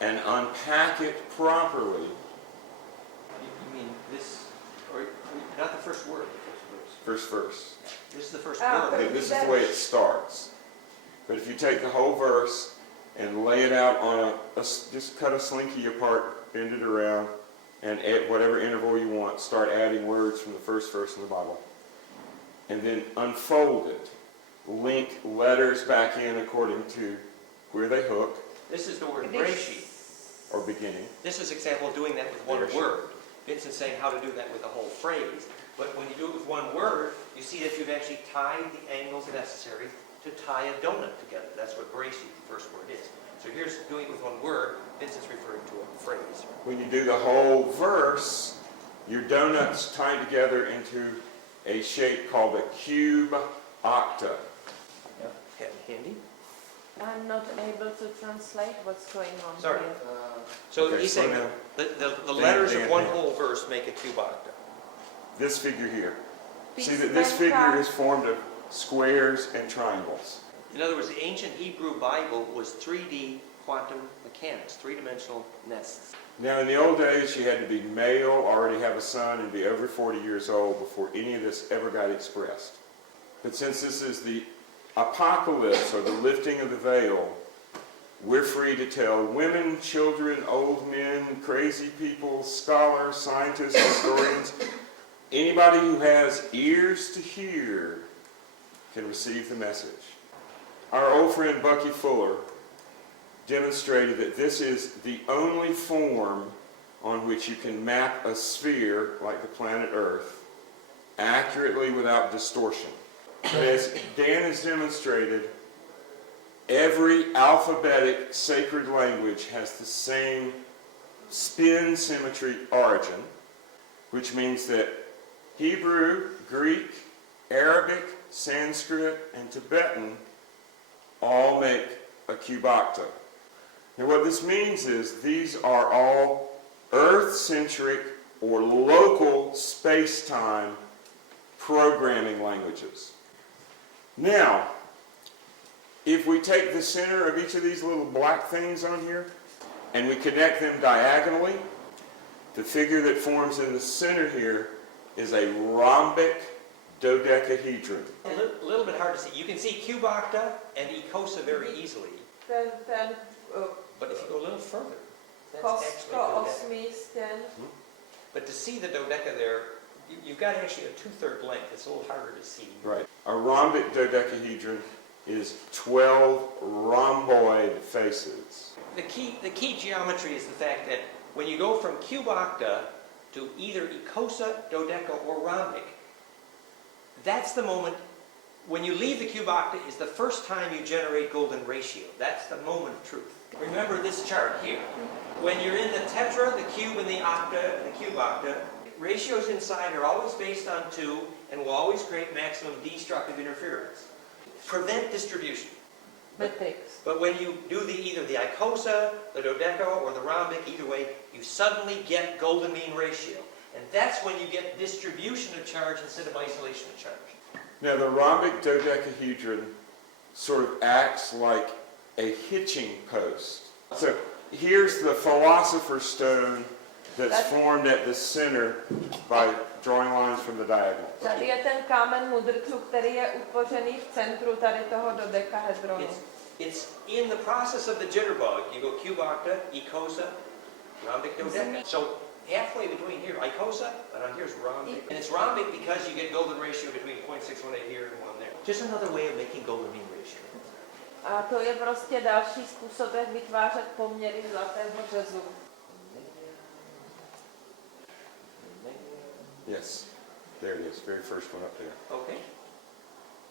and unpack it properly. You mean this, or not the first word, the First verse. This is the first word. This is the way it starts. But if you take the whole verse and lay it out on just cut a slinky apart, bend it around, and at whatever interval you want, start adding words from the first verse in the Bible. And then unfold it. Link letters back in according to where they hook. This is the word Breshit. Or beginning. This is an example of doing that with one word. Vincent's saying how to do that with a whole phrase. But when you do it with one word, you see that you've actually tied the angles necessary to tie a donut together. That's what Breshit, the first word, is. So here's doing it with one word. Vincent's referring to a phrase. When you do the whole verse, your donut's tied together into a shape called a cube octa. Yep. Handy. I'm not able to translate what's going on Sorry. here. So Okay, he's saying the letters of one whole verse make a cube octa. This figure here. See that this figure is formed of squares and triangles. In other words, the ancient Hebrew Bible was 3D quantum mechanics, three-dimensional nests. Now, in the old days, you had to be male, already have a son, and be over 40 years old before any of this ever got expressed. But since this is the apocalypse, or the lifting of the veil, we're free to tell women, children, old men, crazy people, scholars, scientists, historians, anybody who has ears to hear can receive the message. Our old friend Bucky Fuller demonstrated that this is the only form on which you can map a sphere, like the planet Earth, accurately without distortion. But as Dan has demonstrated, every alphabetic sacred language has the same spin symmetry origin, which means that Hebrew, Greek, Arabic, Sanskrit, and Tibetan all make a cube octa. Now what this means is these are all Earth-centric or local space-time programming languages. Now, if we take the center of each of these little black things on here and we connect them diagonally, the figure that forms in the center here is a rhombic dodecahedron. A little bit hard to see. You can see cube octa and icosa very easily. Then But if you go a little further, that's actually osmis then. But to see the dodeca there, you've got actually a 2/3 length. It's a little harder to see. Right. A rhombic dodecahedron is 12 rhomboid faces. The key geometry is the fact that when you go from cube octa to either icosa, dodeca, or rhombic, that's the moment. When you leave the cube octa is the first time you generate golden ratio. That's the moment of truth. Remember this chart here. When you're in the tetra, the cube, and the octa, and the cube octa, ratios inside are always based on 2 and will always create maximum destructive interference. Prevent distribution. matrix. But when you do either the icosa, the dodeca, or the rhombic, either way, you suddenly get golden mean ratio. And that's when you get distribution of charge instead of isolation of charge. Now the rhombic dodecahedron sort of acts like a hitching post. So here's the philosopher's stone that's formed at the center by drawing lines from the diagonal. Tady je ten kámen mudrců, který je utvořený v centru tady toho dodekahedronu. It's in the process of the jitterbug. You go cubocta, icosa, rhombic, dodeca. So halfway between here, icosa, and here's rhombic. And it's rhombic because you get golden ratio between 0.618 here and 1 there. Just another way of making golden mean ratio. A to je prostě další způsob, jak vytvářet poměry zlatého řezu. Yes, there it is, very first one up there. Okay.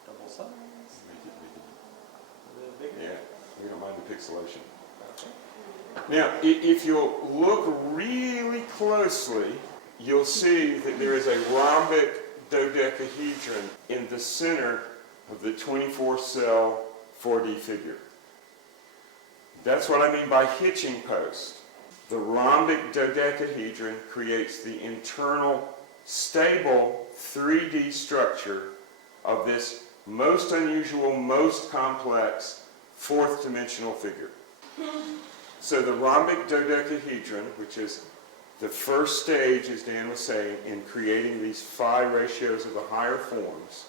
Double size. Yeah, we don't mind the pixelation. Now, if you'll look really closely, you'll see that there is a rhombic dodecahedron in the center of the 24-cell 4D figure. That's what I mean by hitching post. The rhombic dodecahedron creates the internal stable 3D structure of this most unusual, most complex fourth dimensional figure. So the rhombic dodecahedron, which is the first stage, as Dan was saying, in creating these phi ratios of the higher forms,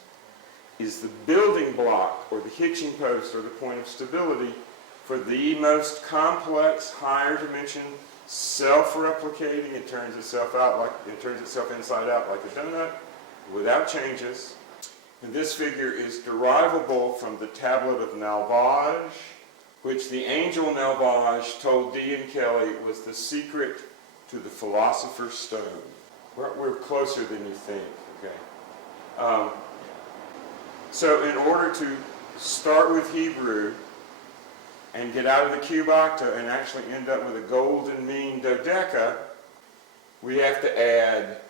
is the building block or the hitching post or the point of stability for the most complex higher dimension self-replicating. It turns itself inside out like a donut without changes. And this figure is derivable from the tablet of Nalvaj, which the angel Nalvaj told Dee and Kelly was the secret to the philosopher's stone. We're closer than you think, okay? So in order to start with Hebrew and get out of the cubocta and actually end up with a golden mean dodeca, we have to add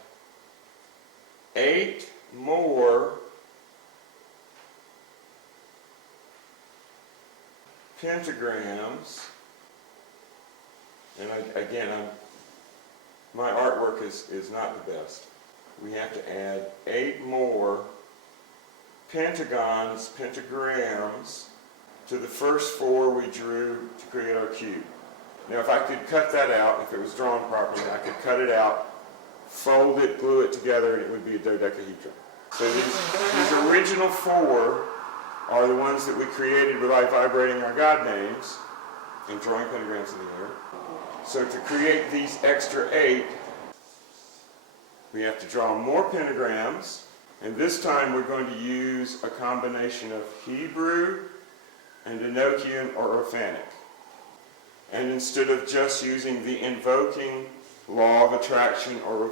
8 more pentagrams. And my artwork is not the best. We have to add 8 more pentagrams to the first 4 we drew to create our cube. Now if I could cut that out, if it was drawn properly, I could cut it out, fold it, glue it together, and it would be a dodecahedron. So these original 4 are the ones that we created by vibrating our God names and drawing pentagrams in the air. So to create these extra 8, we have to draw more pentagrams, and this time we're going to use a combination of Hebrew and Enochian or Ophanic. And instead of just using the invoking law of attraction or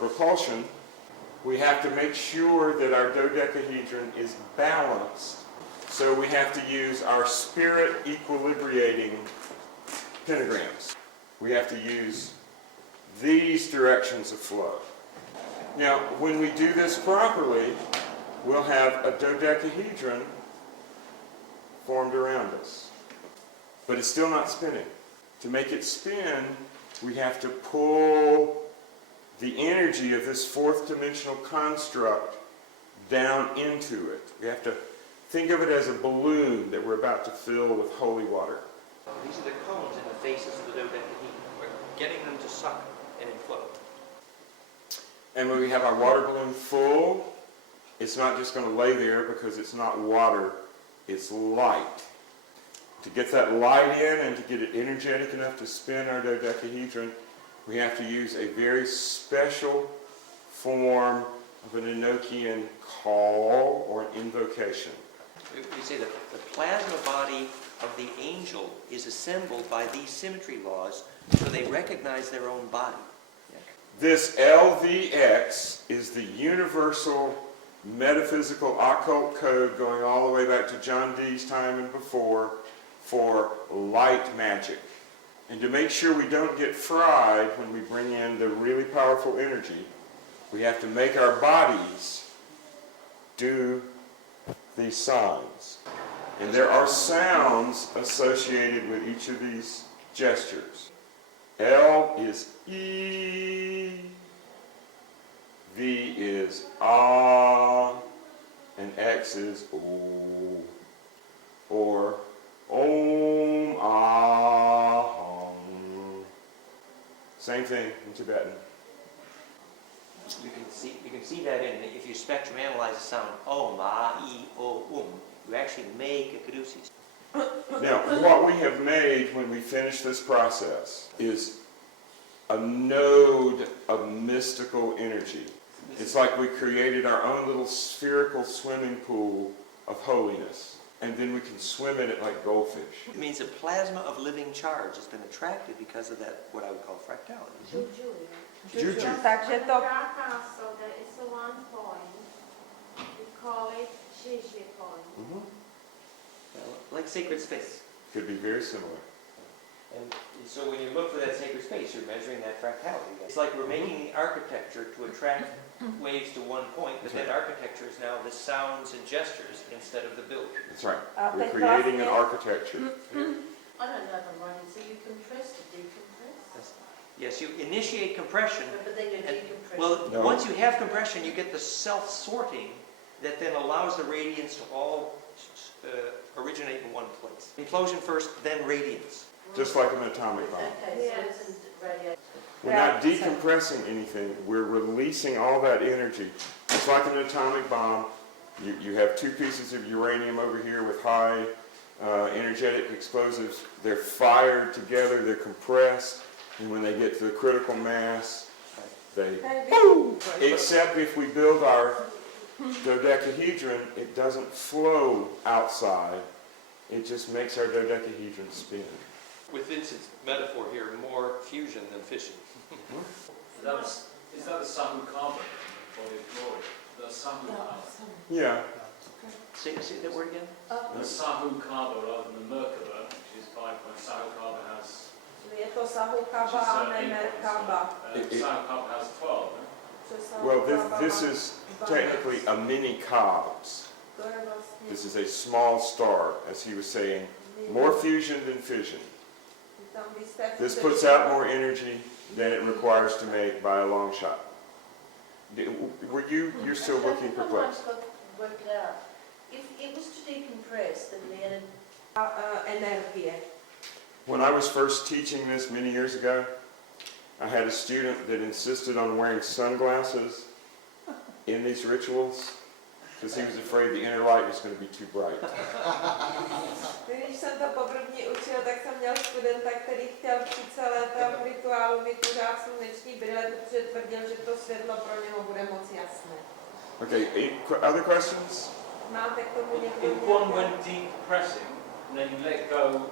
repulsion, we have to make sure that our dodecahedron is balanced. So we have to use our spirit equilibrating pentagrams. We have to use these directions of flow. Now, when we do this properly, we'll have a dodecahedron formed around us. But it's still not spinning. To make it spin, we have to pull the energy of this fourth dimensional construct down into it. We have to think of it as a balloon that we're about to fill with holy water. These are the cones in the faces of the dodecahedron. We're getting them to suck and inflate. And when we have our water balloon full, it's not just going to lay there because it's not water, it's light. To get that light in and to get it energetic enough to spin our dodecahedron, we have to use a very special form of an Enochian call or an invocation. We say that the plasma body of the angel is assembled by these symmetry laws, so they recognize their own body. Yeah. This LVX is the universal metaphysical occult code going all the way back to John Dee's time and before for light magic. And to make sure we don't get fried when we bring in the really powerful energy, we have to make our bodies do these signs. And there are sounds associated with each of these gestures. L is E, V is ah, and X is O, or Om Ah Hum. Same thing in Tibetan. You can see that if you spectrum analyze the sound Om, Ah, E, O, you actually make a caduceus. Now, what we have made when we finish this process is a node of mystical energy. It's like we created our own little spherical swimming pool of holiness, and then we can swim in it like goldfish. It means a plasma of living charge has been attracted because of that, what I would call fractality. Juju. Takže to So there is a one point. We call it Shishi point. Like sacred space. Could be very similar. And so when you look for that sacred space, you're measuring that fractality. It's like we're making the architecture to attract waves to one point, but that architecture is now the sounds and gestures instead of the building. That's right. A We're teď creating an vlastně- architecture. On another one, so you compress to decompress. Yes, you initiate compression. But then you And- decompress. Well, No. once you have compression, you get the self-sorting that then allows the radiance to all originate in one place. Implosion first, then radiance. Just like an atomic bomb. Okay, so it's in radio. We're not decompressing anything. We're releasing all that energy. It's like an atomic bomb. You have two pieces of uranium over here with high energetic explosives. They're fired together, they're compressed, and when they get to the critical mass, they boom! Except if we build our dodecahedron, it doesn't flow outside. It just makes our dodecahedron spin. With Vincent's metaphor here, more fusion than fission. Is that the Sahu Kaba body of glory? The Sahu Kaba. Yeah. Say that word again? The Sahu Kaba rather than the Merkaba, which is 5 points. Sahu Kaba has. Je to Sahukaba, ne Merkaba. Sahu Kaba has 12. No? Well, this is technically a mini cosmos. To je vlastně- This is a small star, as he was saying, more fusion than fission. tam byste- This puts out more energy than it requires to make by a long shot. You're still looking perplexed? Work it out. If it was to decompress, then the energy. Energie. When I was first teaching this many years ago, I had a student that insisted on wearing sunglasses in these rituals because he was afraid the inner light was going to be too bright. Když jsem to poprvé učil, tak jsem měl studenta, který chtěl při celé tom rituálu mít pořád sluneční brýle, protože tvrdil, že to světlo pro něho bude moc jasné. Okay, other questions? Máte k tomu někdo If one went decompressing, and then you let go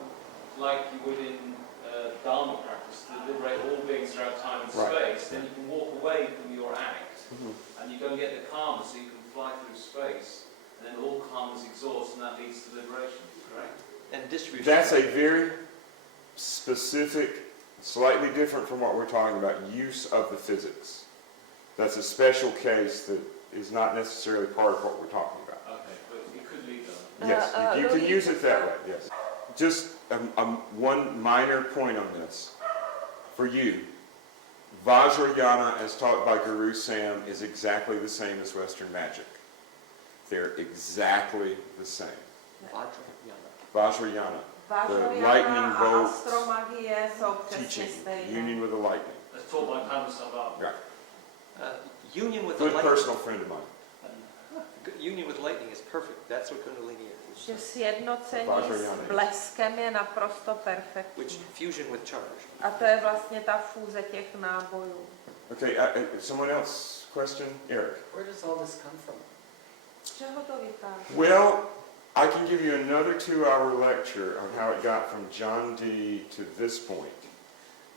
like you would in Dharma practice to liberate all beings throughout time and Right. space, then you can walk away from your act and you don't get the karma, so you can fly through space, and then all karmas exhaust, and that leads to liberation, correct? And distribution. That's a very specific, slightly different from what we're talking about, use of the physics. That's a special case that is not necessarily part of what we're talking about. Okay, but it could lead them. Yes, you can use it that way, yes. Just one minor point on this. For you, Vajrayana, as taught by Guru Sam, is exactly the same as Western magic. They're exactly the same. Vajrayana, Vajrayana lightning a bolt astromagie jsou přesně teaching, stejné. union with the lightning. That's taught by Padmasambhava. Right. Union with the Good lightning. personal friend of mine. Union with lightning is perfect. That's what Kundalini is. Že sjednocení Vajrayana. s bleskem je naprosto perfektní. Which fusion with charge. A to je vlastně ta fúze těch nábojů. Okay, someone else question? Eric. Where does all this come from? Z čeho to vychází? Well, I can give you another 2-hour lecture on how it got from John Dee to this point.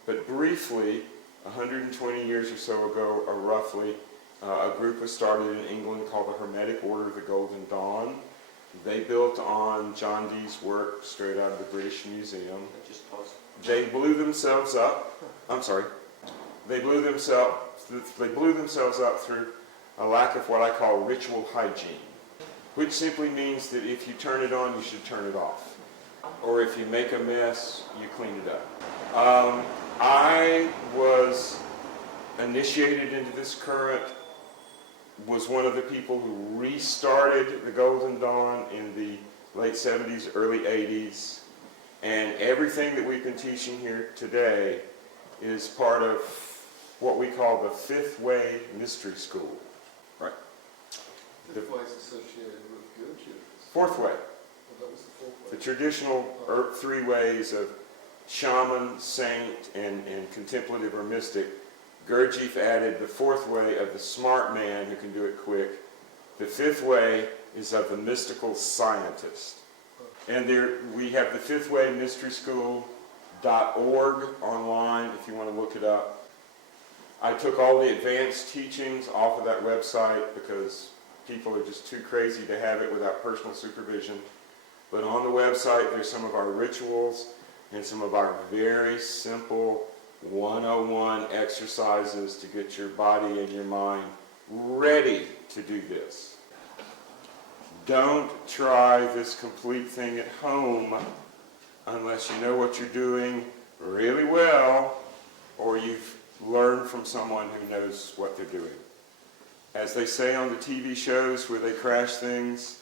But briefly, 120 years or so ago, or roughly, a group was started in England called the Hermetic Order of the Golden Dawn. They built on John Dee's work straight out of the British Museum. Just pause. They blew themselves up. I'm sorry. They blew themselves up through a lack of what I call ritual hygiene. which simply means that if you turn it on, you should turn it off. Or if you make a mess, you clean it up. I was initiated into this current, was one of the people who restarted the Golden Dawn in the late 70s, early 80s, and everything that we've been teaching here today is part of what we call the Fifth Way Mystery School. Right. Fifth way is associated with Gurdjieff. Fourth way. Well, that was the fourth way. The traditional three ways of shaman, saint, and contemplative or mystic. Gurdjieff added the fourth way of the smart man who can do it quick. The fifth way is of the mystical scientist. And there we have the Fifth Way Mystery School.org online if you want to look it up. I took all the advanced teachings off of that website because people are just too crazy to have it without personal supervision. But on the website, there's some of our rituals and some of our very simple 101 exercises to get your body and your mind ready to do this. Don't try this complete thing at home unless you know what you're doing really well or you've learned from someone who knows what they're doing. As they say on the TV shows where they crash things,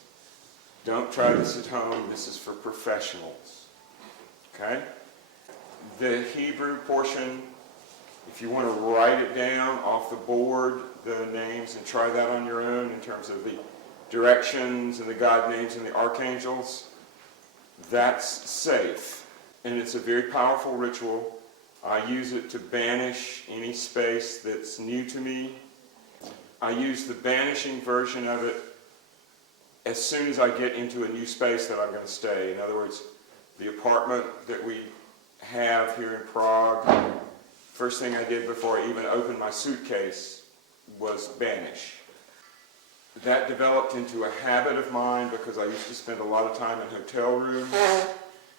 don't try this at home. This is for professionals. Okay? The Hebrew portion, if you want to write it down off the board, the names, and try that on your own in terms of the directions and the God names and the archangels, that's safe. And it's a very powerful ritual. I use it to banish any space that's new to me. I use the banishing version of it as soon as I get into a new space that I'm going to stay. In other words, the apartment that we have here in Prague, first thing I did before I even opened my suitcase was banish. That developed into a habit of mine because I used to spend a lot of time in hotel rooms,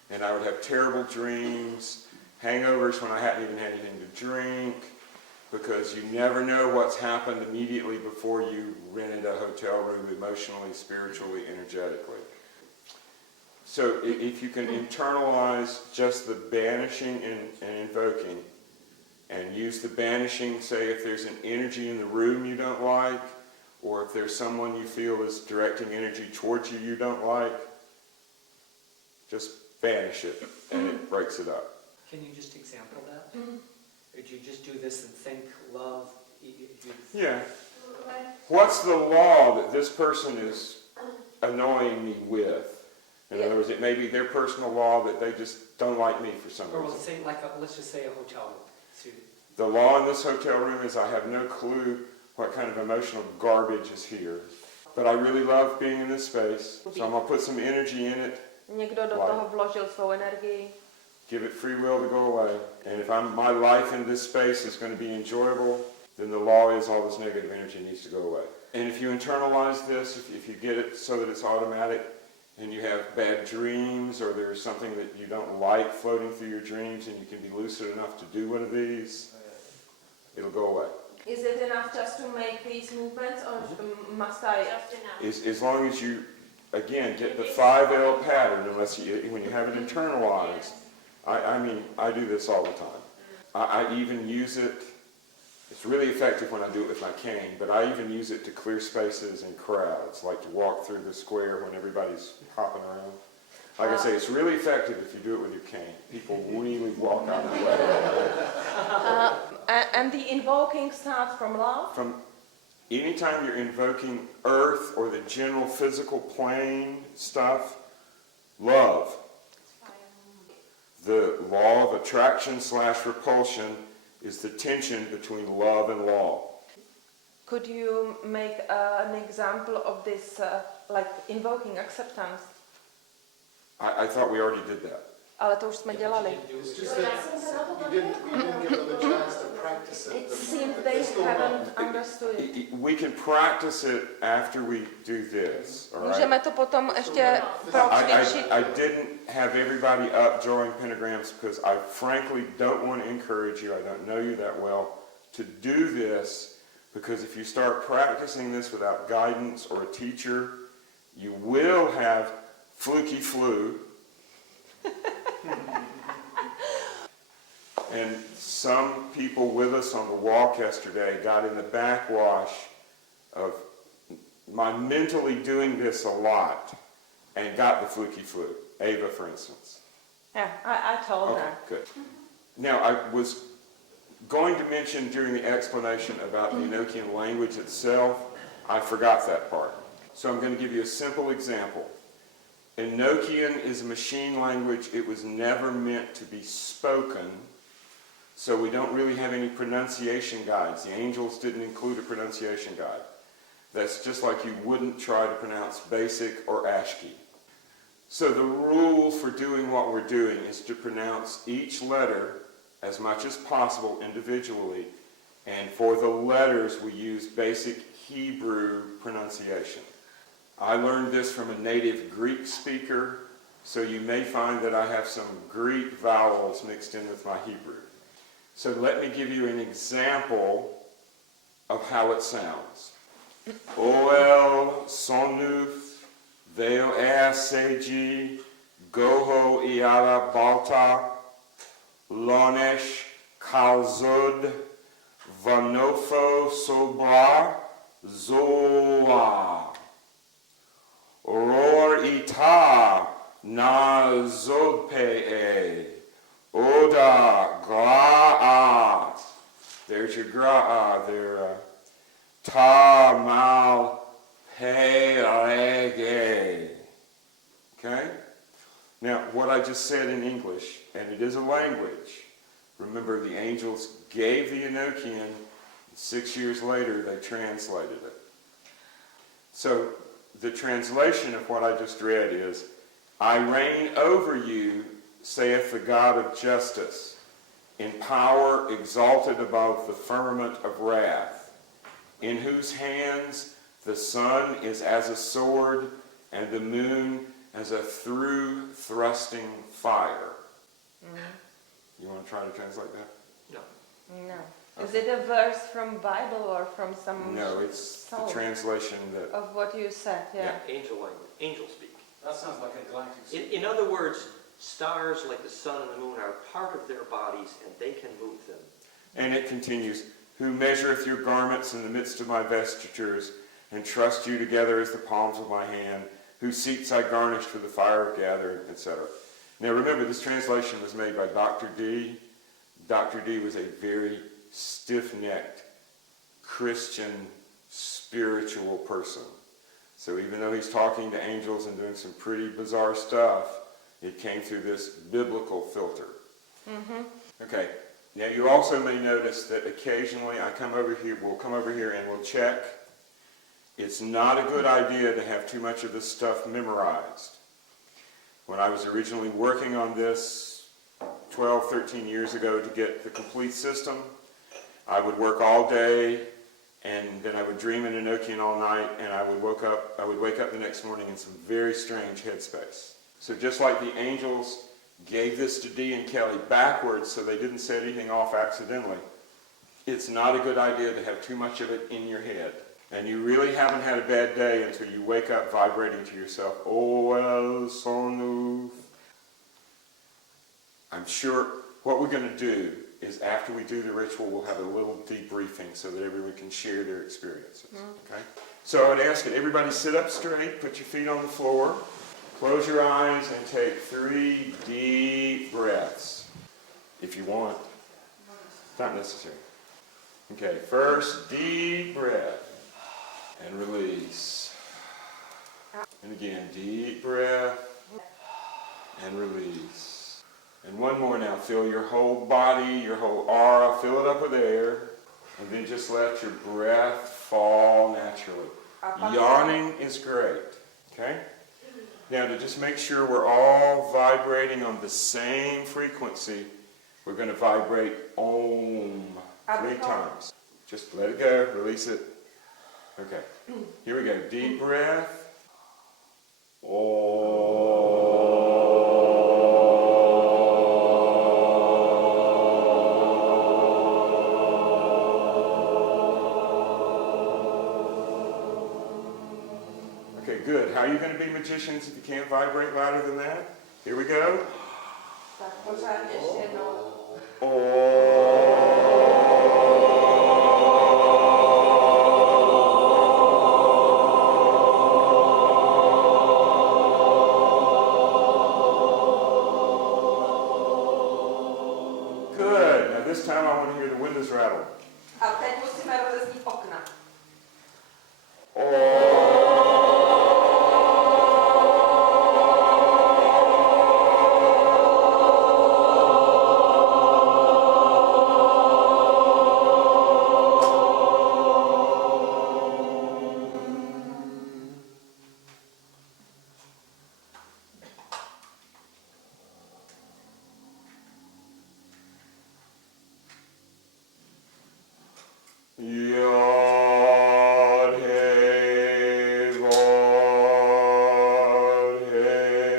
and I would have terrible dreams, hangovers when I hadn't even had anything to drink, because you never know what's happened immediately before you rented a hotel room emotionally, spiritually, energetically. So if you can internalize just the banishing and invoking, and use the banishing, say if there's an energy in the room you don't like, or if there's someone you feel is directing energy towards you don't like, just banish it, and it breaks it up. Can you just example that? Or do you just do this and think, love? Yeah. What's the law that this person is annoying me with? In other words, it may be their personal law that they just don't like me for some Or reason. say let's just say a hotel room. So, The law in this hotel room is I have no clue what kind of emotional garbage is here. But I really love being in this space, so I'm going to put some energy in it. Někdo do toho vložil svou energii. Give it free will to go away. And if my life in this space is going to be enjoyable, then the law is all this negative energy needs to go away. And if you internalize this, if you get it so that it's automatic, and you have bad dreams, or there's something that you don't like floating through your dreams, and you can be lucid enough to do one of these, it'll go away. Is it enough just to make these movements, or must I? Just enough. As long as you, again, get the 5L pattern, when you have it internalized. I do this all the time. I even use it, it's really effective when I do it with my cane, but I even use it to clear spaces and crowds, like to walk through the square when everybody's hopping around. Like I say, it's really effective if you do it with your cane. People really walk out of the way. And the invoking starts from love? From anytime you're invoking earth or the general physical plane stuff, love. The law of attraction/repulsion is the tension between love and law. Could you make an example of this, like invoking acceptance? I thought we already did that. Ale to už jsme dělali. It's just that you didn't give them a chance to practice it. It seems they haven't understood it. We can practice it after we do this. All right? Můžeme to potom ještě procvičit. I didn't have everybody up drawing pentagrams because I frankly don't want to encourage you, I don't know you that well, to do this, because if you start practicing this without guidance or a teacher, You will have fluky flu. And some people with us on the walk yesterday got in the backwash of my mentally doing this a lot and got the fluky flu. Ava, for instance. Yeah, I told Okay, her. good. Now, I was going to mention during the explanation about the Enochian language itself, I forgot that part. So I'm going to give you a simple example. Enochian is a machine language. It was never meant to be spoken, so we don't really have any pronunciation guides. The angels didn't include a pronunciation guide. That's just like you wouldn't try to pronounce basic or ASCII. So the rule for doing what we're doing is to pronounce each letter as much as possible individually, and for the letters we use basic Hebrew pronunciation. I learned this from a native Greek speaker, so you may find that I have some Greek vowels mixed in with my Hebrew. So let me give you an example of how it sounds. Oel sonuf veo seji goho iara balta lonesh kalzod vanofo sobra zoa Oror ita na zodpe oda gra'a. There's your gra'a there. Ta mal pelege. Okay? Now, what I just said in English, and it is a language. Remember, the angels gave the Enochian, 6 years later they translated it. So, the translation of what I just read is, I reign over you, saith the God of justice, in power exalted above the firmament of wrath, in whose hands the sun is as a sword, and the moon as a through-thrusting fire. You want to try to translate that? No. No. Is it a verse from Bible or from some... No, it's the psalm translation that... of what you said, yeah. Angel language, angel speak. That sounds like a galactic speak. In other words, stars like the sun and the moon are part of their bodies and they can move them. And it continues, who measureth your garments in the midst of my vestitures, and trusts you together as the palms of my hand, whose seats I garnished for the fire of gathering, etc. Now remember, this translation was made by Dr. D. Dr. D was a very stiff-necked, Christian, spiritual person. So even though he's talking to angels and doing some pretty bizarre stuff, it came through this biblical filter. Okay, now you also may notice that occasionally we'll come over here and we'll check. It's not a good idea to have too much of this stuff memorized. When I was originally working on this 12, 13 years ago to get the complete system, I would work all day, and then I would dream in Enochian all night, and I would wake up the next morning in some very strange headspace. So just like the angels gave this to Dee and Kelly backwards so they didn't set anything off accidentally, it's not a good idea to have too much of it in your head. And you really haven't had a bad day until you wake up vibrating to yourself, oh, well, sonu. I'm sure what we're going to do is after we do the ritual, we'll have a little debriefing so that everyone can share their experiences. Okay? So I would ask that everybody sit up straight, put your feet on the floor, close your eyes, and take 3 deep breaths, if you want. It's not necessary. Okay, first deep breath, and release. And again, deep breath, and release. And one more now. Fill your whole body, your whole aura, fill it up with air, and then just let your breath fall naturally. Yawning is great. Okay? Now, to just make sure we're all vibrating on the same frequency, we're going to vibrate Om 3 times. Just let it go, release it. Okay. Here we go. Deep breath. Okay, good. How are you going to be magicians if you can't vibrate louder than that? Here we go. Tak pořád ještě jednou. Good. Now this time I want to hear the windows rattle. A teď musíme rozeznít okna. Yod hey vod hey.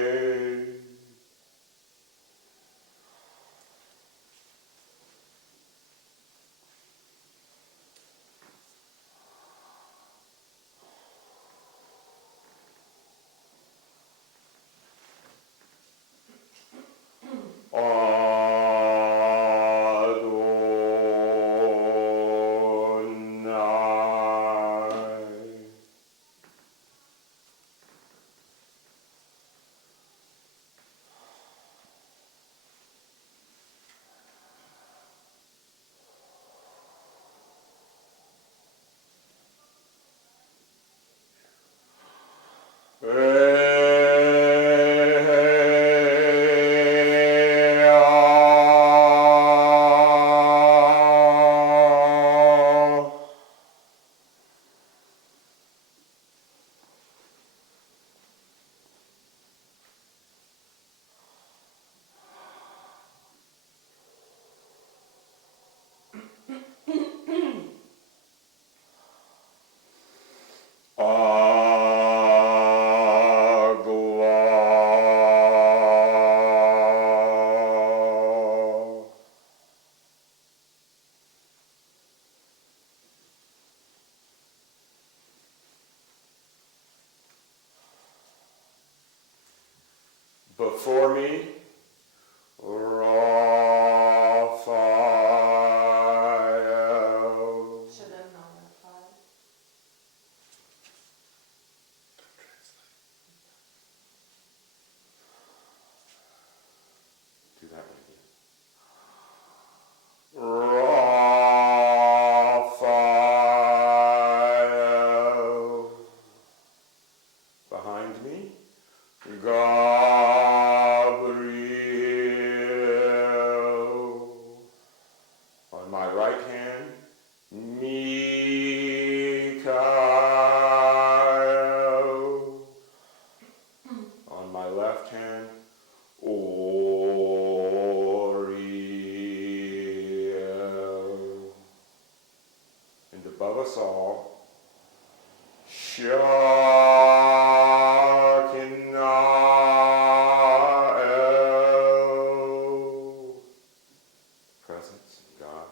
Adonai. Agla. Before me, Raphael. Přede mnou, Rafael. Do that one again. Raphael. Behind me, Gabriel. On my right hand, Mikael. On my left hand, Oriel. And above us all, Shekinah. Presence of God.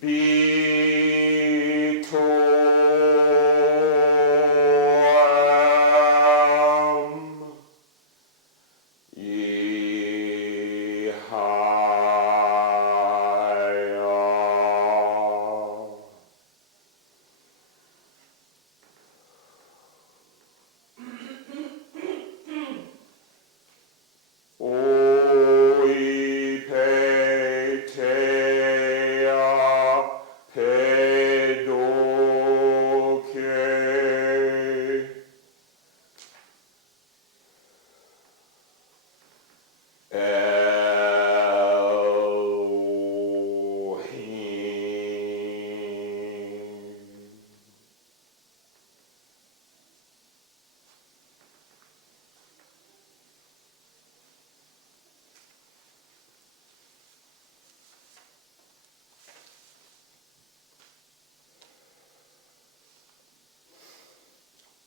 Betoam Ihaya. Oipetea pedoke. Elohim.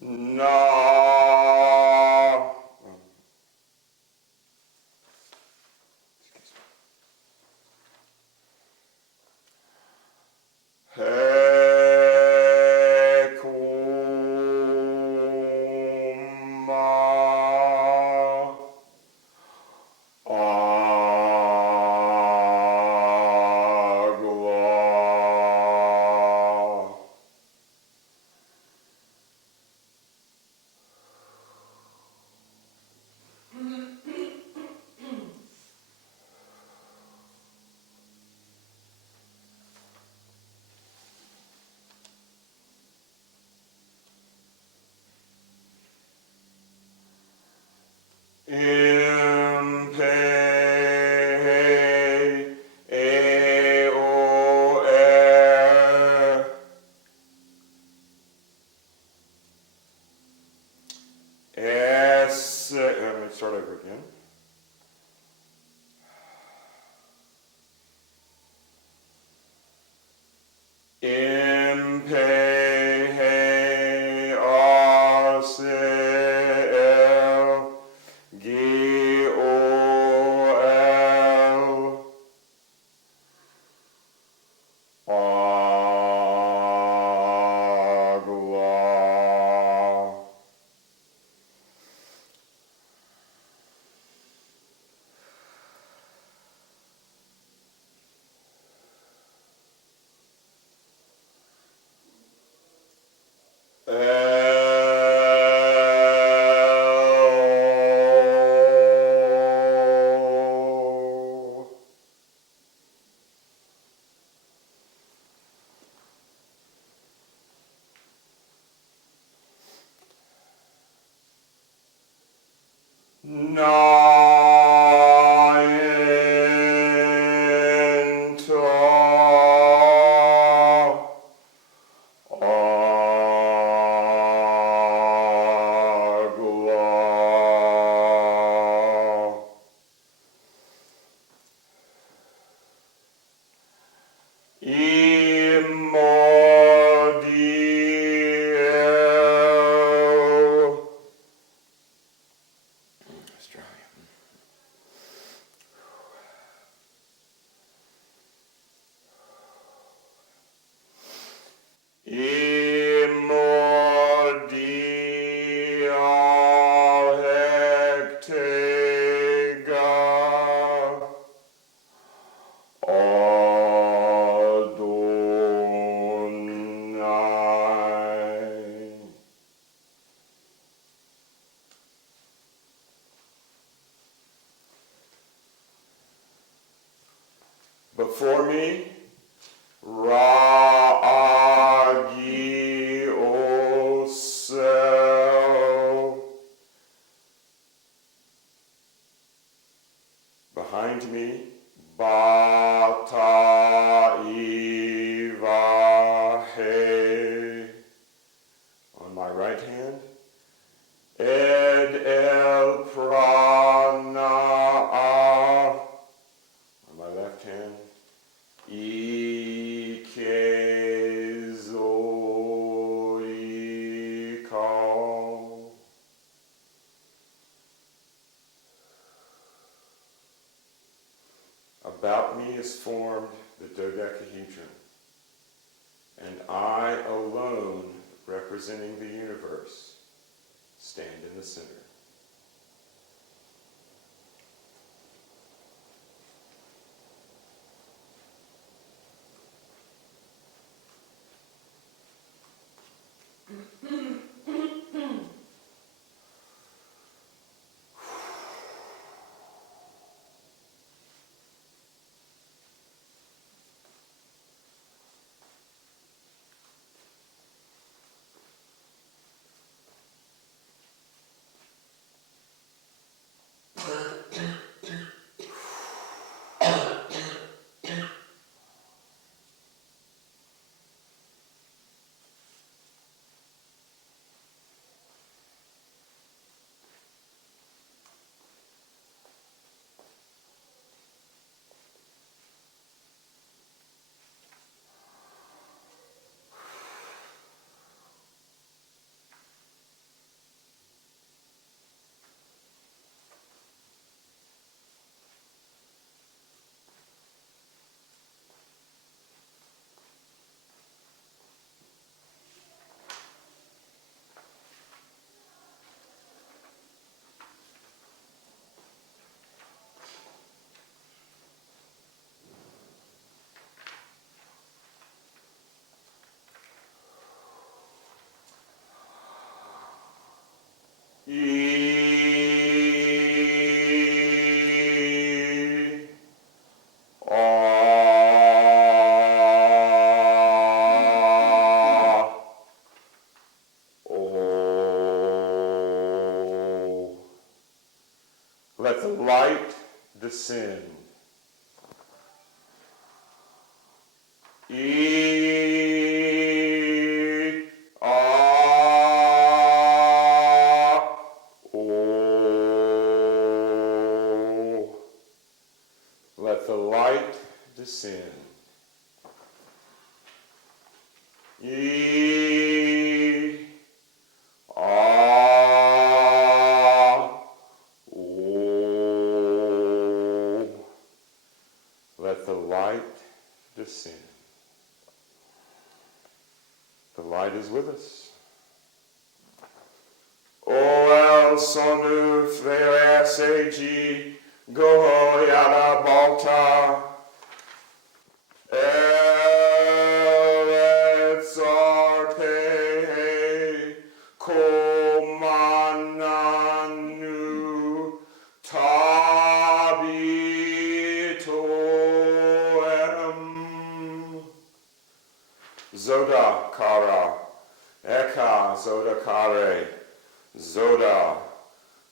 Na. Hekuma. Agla. Impe eoer. Let me start over again. Impe arcel G-O-L Agla. Nienta. Agla. Immodiel. Australia. Immodial hectega. Adonai. Before me, Ra'agi Osel. Behind me, Bata Ivahe. On my right hand, Ed El Prana. On my left hand, Ikezoikal. About me is formed the dodecahedron. and I alone, representing the universe, stand in the center. Let the light descend. Let the light descend. Let the light descend. The light is with us. O el sonu frere seji go yada balta el et sarte komananu tabito Zoda kara, eka zoda kare, zoda,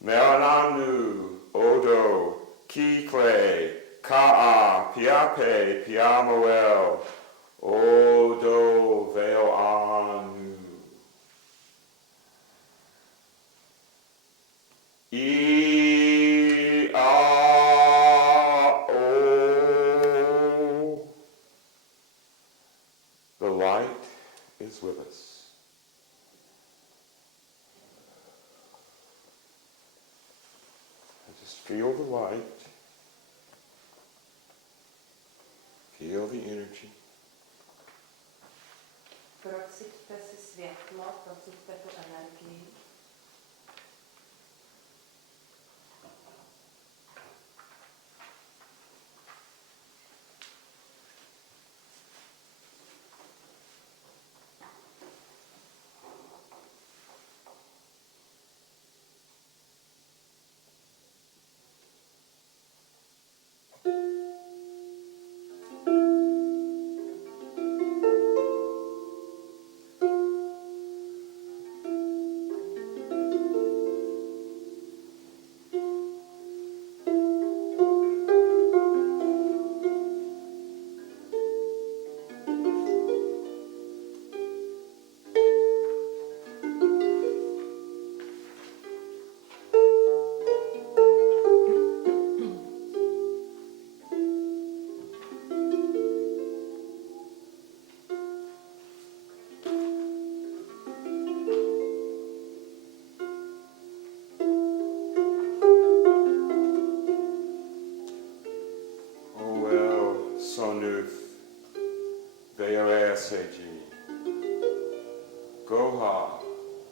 melananu, odo, kikle, kaa, piape, piamoel, odo veo anu. The light is with us. And just feel the light. Feel the energy. Procíťte si světlo, procíťte tu energii.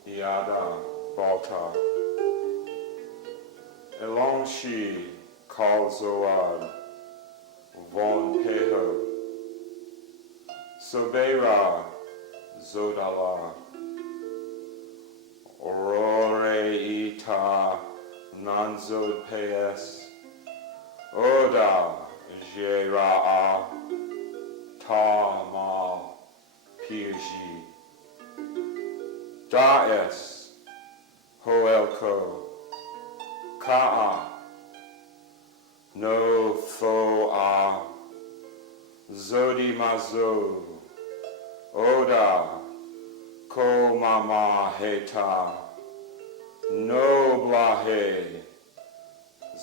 Iada Balta. Elongshi Kal Zoad Von Peho. Sobera Zodala. Aurore Ita Nanzod Pes. Oda Jera'a Ta Pirji. Daes Hoelko Ka'a No Tho'a Zodi Mazo Oda Ko Mama Heta No Blahe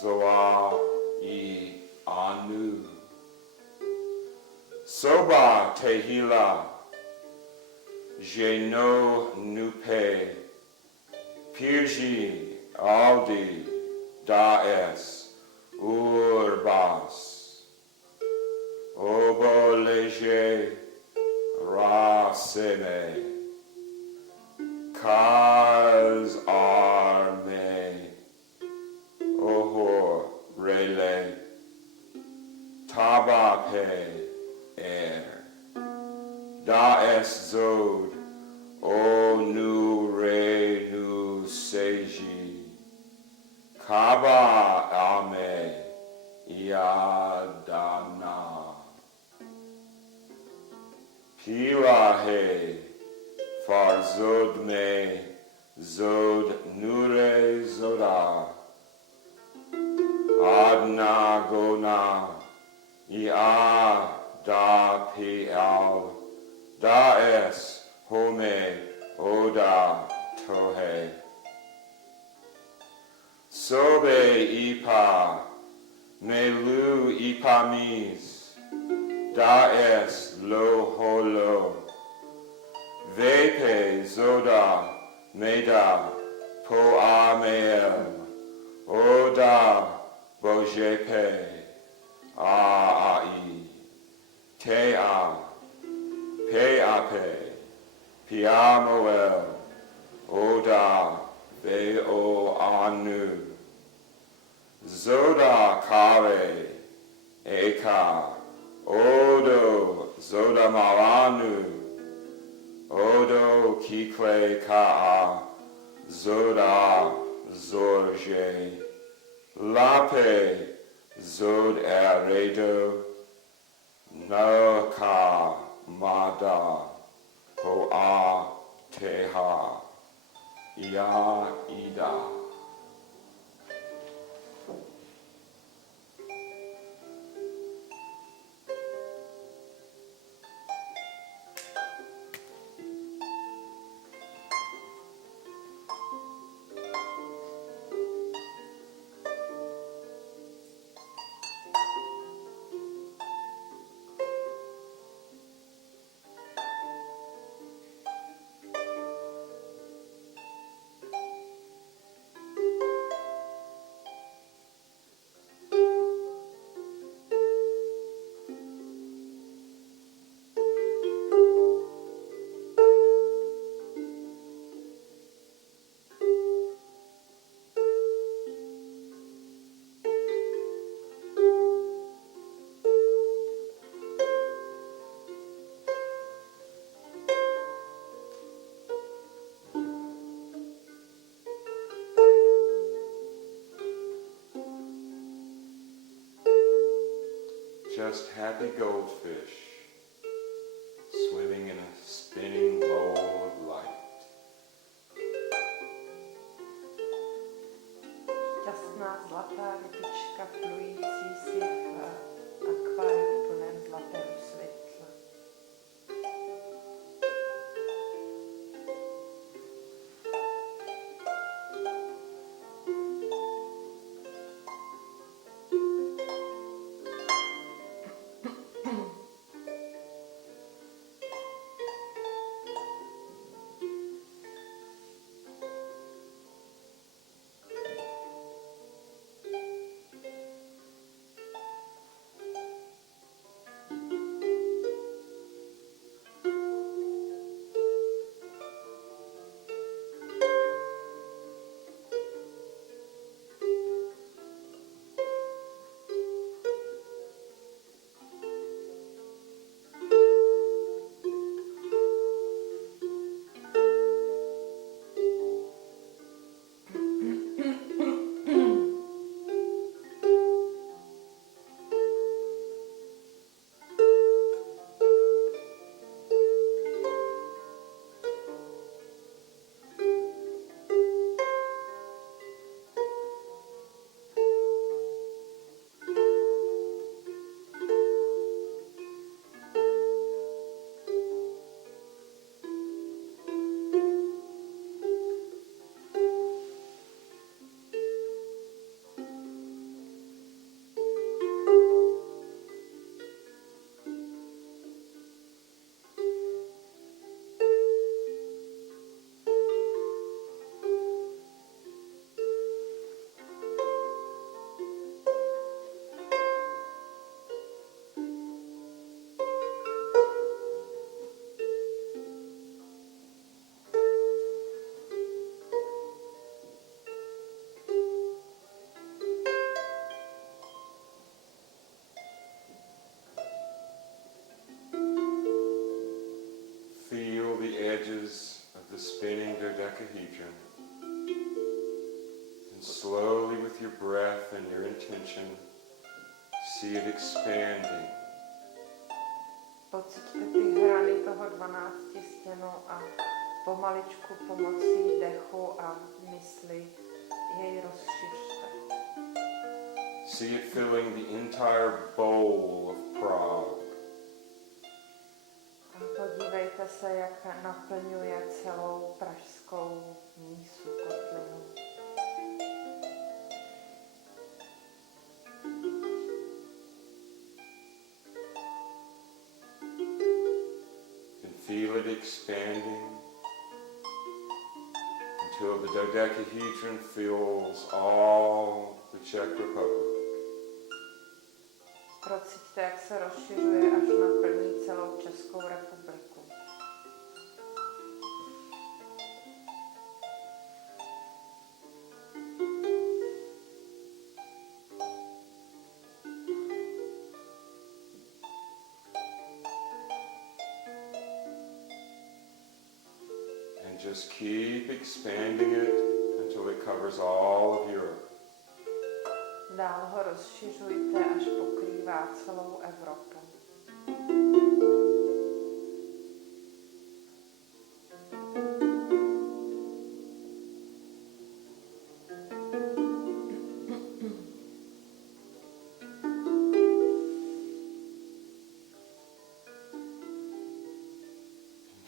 Zoa I Anu Soba Tehila Je no nupe Pirji Aldi Daes Urbas Obo Leje Raseme Kaz Arme Ohor Rele Tabape Daes Zod O Nu Re Nu Seji Kaba Ame Yadana Pirahe Far Zod Me Zod Nure Zoda Adna Gona Ya Da Pial Daes Home Oda Tohe Sobe Ipa Melu Ipamis Daes Lo Holo Vepe Zoda Meda Po Ameel Oda Bojepe Ai Tea Pe ape, piamoel, oda, veo anu, zoda kare, eka, odo, zoda maranu, odo kikle kaa, zoda, zorje, lape, zod eredo, no ka, Mada Hoa Teha Ya Ida. Just happy goldfish swimming in a spinning bowl of light. Šťastná zlatá rybička plující si v akváriu plném zlatého světla. See it expanding. Pociťte ty hrany toho 12 stěnu a pomaličku pomocí dechu a mysli jej rozšiřte. See it filling the entire bowl of Prague. A podívejte se, jak naplňuje celou pražskou mísu kotlinu. Feel it expanding until the dodecahedron fills all the Czech Republic. Procítíte, jak se rozšiřuje, až naplní celou Českou republiku. Just keep expanding it until it covers all of Europe. Dál ho rozšiřujte, až pokrývá celou Evropu.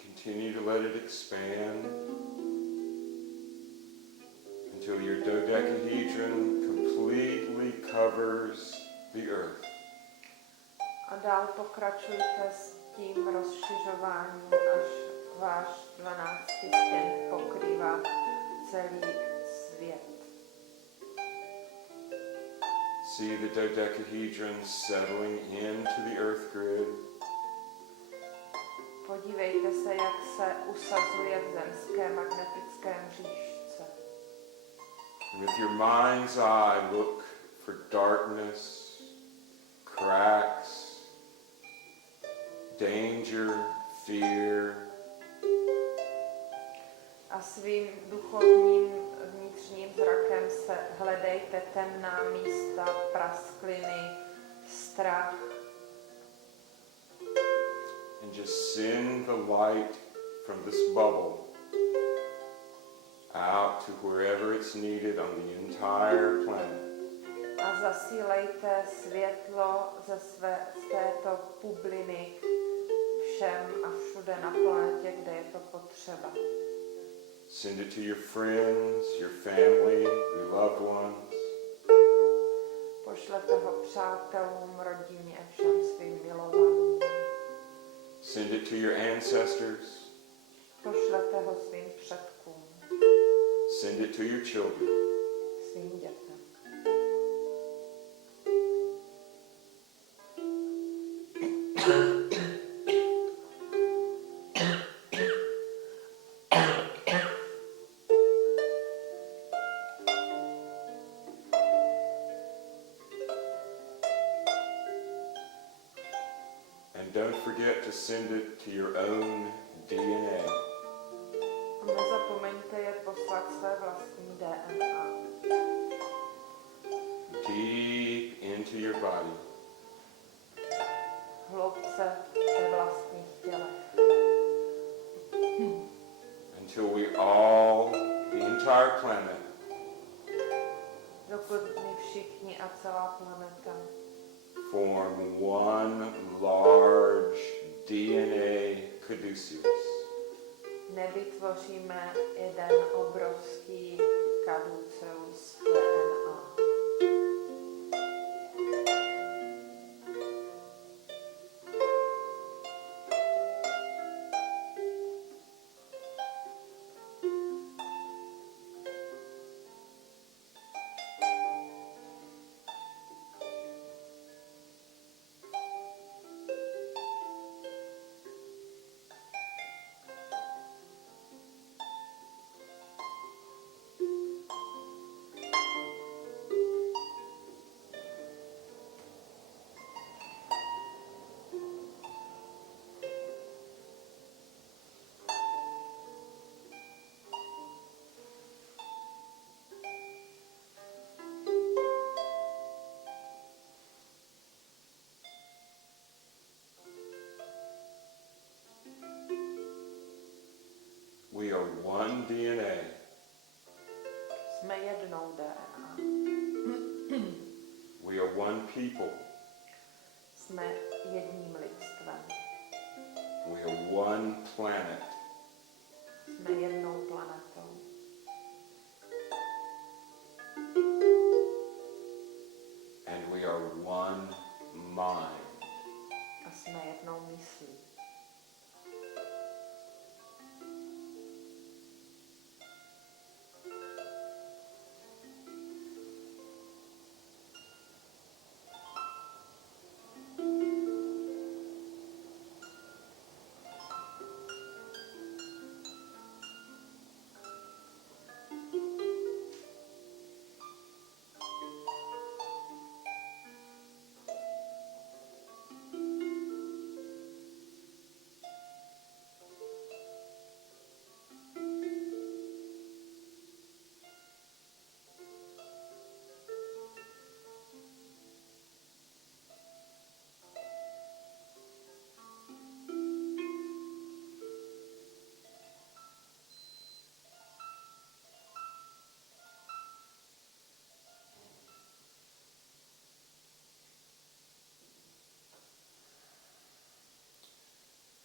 Continue to let it expand until your dodecahedron completely covers the earth. A dál pokračujte s tím rozšiřováním, až váš 12 stěn pokrývá celý svět. See the dodecahedron settling into the earth grid. Podívejte se, jak se usazuje v zemské magnetickém říšce. With your mind's eye, look for darkness, cracks, danger, fear. A svým duchovním vnitřním zrakem se hledejte temná místa, praskliny, strach. And just send the light from this bubble out to wherever it's needed on the entire planet. A zasílejte světlo z této bubliny všem a všude na planetě, kde je to potřeba. Send it to your friends, your family, your loved ones. Pošlete ho přátelům, rodině, všem svým milovaným. Send it to your ancestors. Pošlete ho svým předkům. Send it to your children. Svým dětem. And don't forget to send it to your own DNA. A nezapomeňte je poslat své vlastní DNA. Deep into your body. Hloubce ve vlastních tělech. Until we all, the entire planet, Dokud my všichni a celá planeta form one large DNA caduceus. nevytvoříme jeden obrovský kaduceus DNA. jednou DNA. We are one people. Jsme jedním lidstvem. We are one planet. Jsme jednou planetou. And we are one mind. A jsme jednou myslí.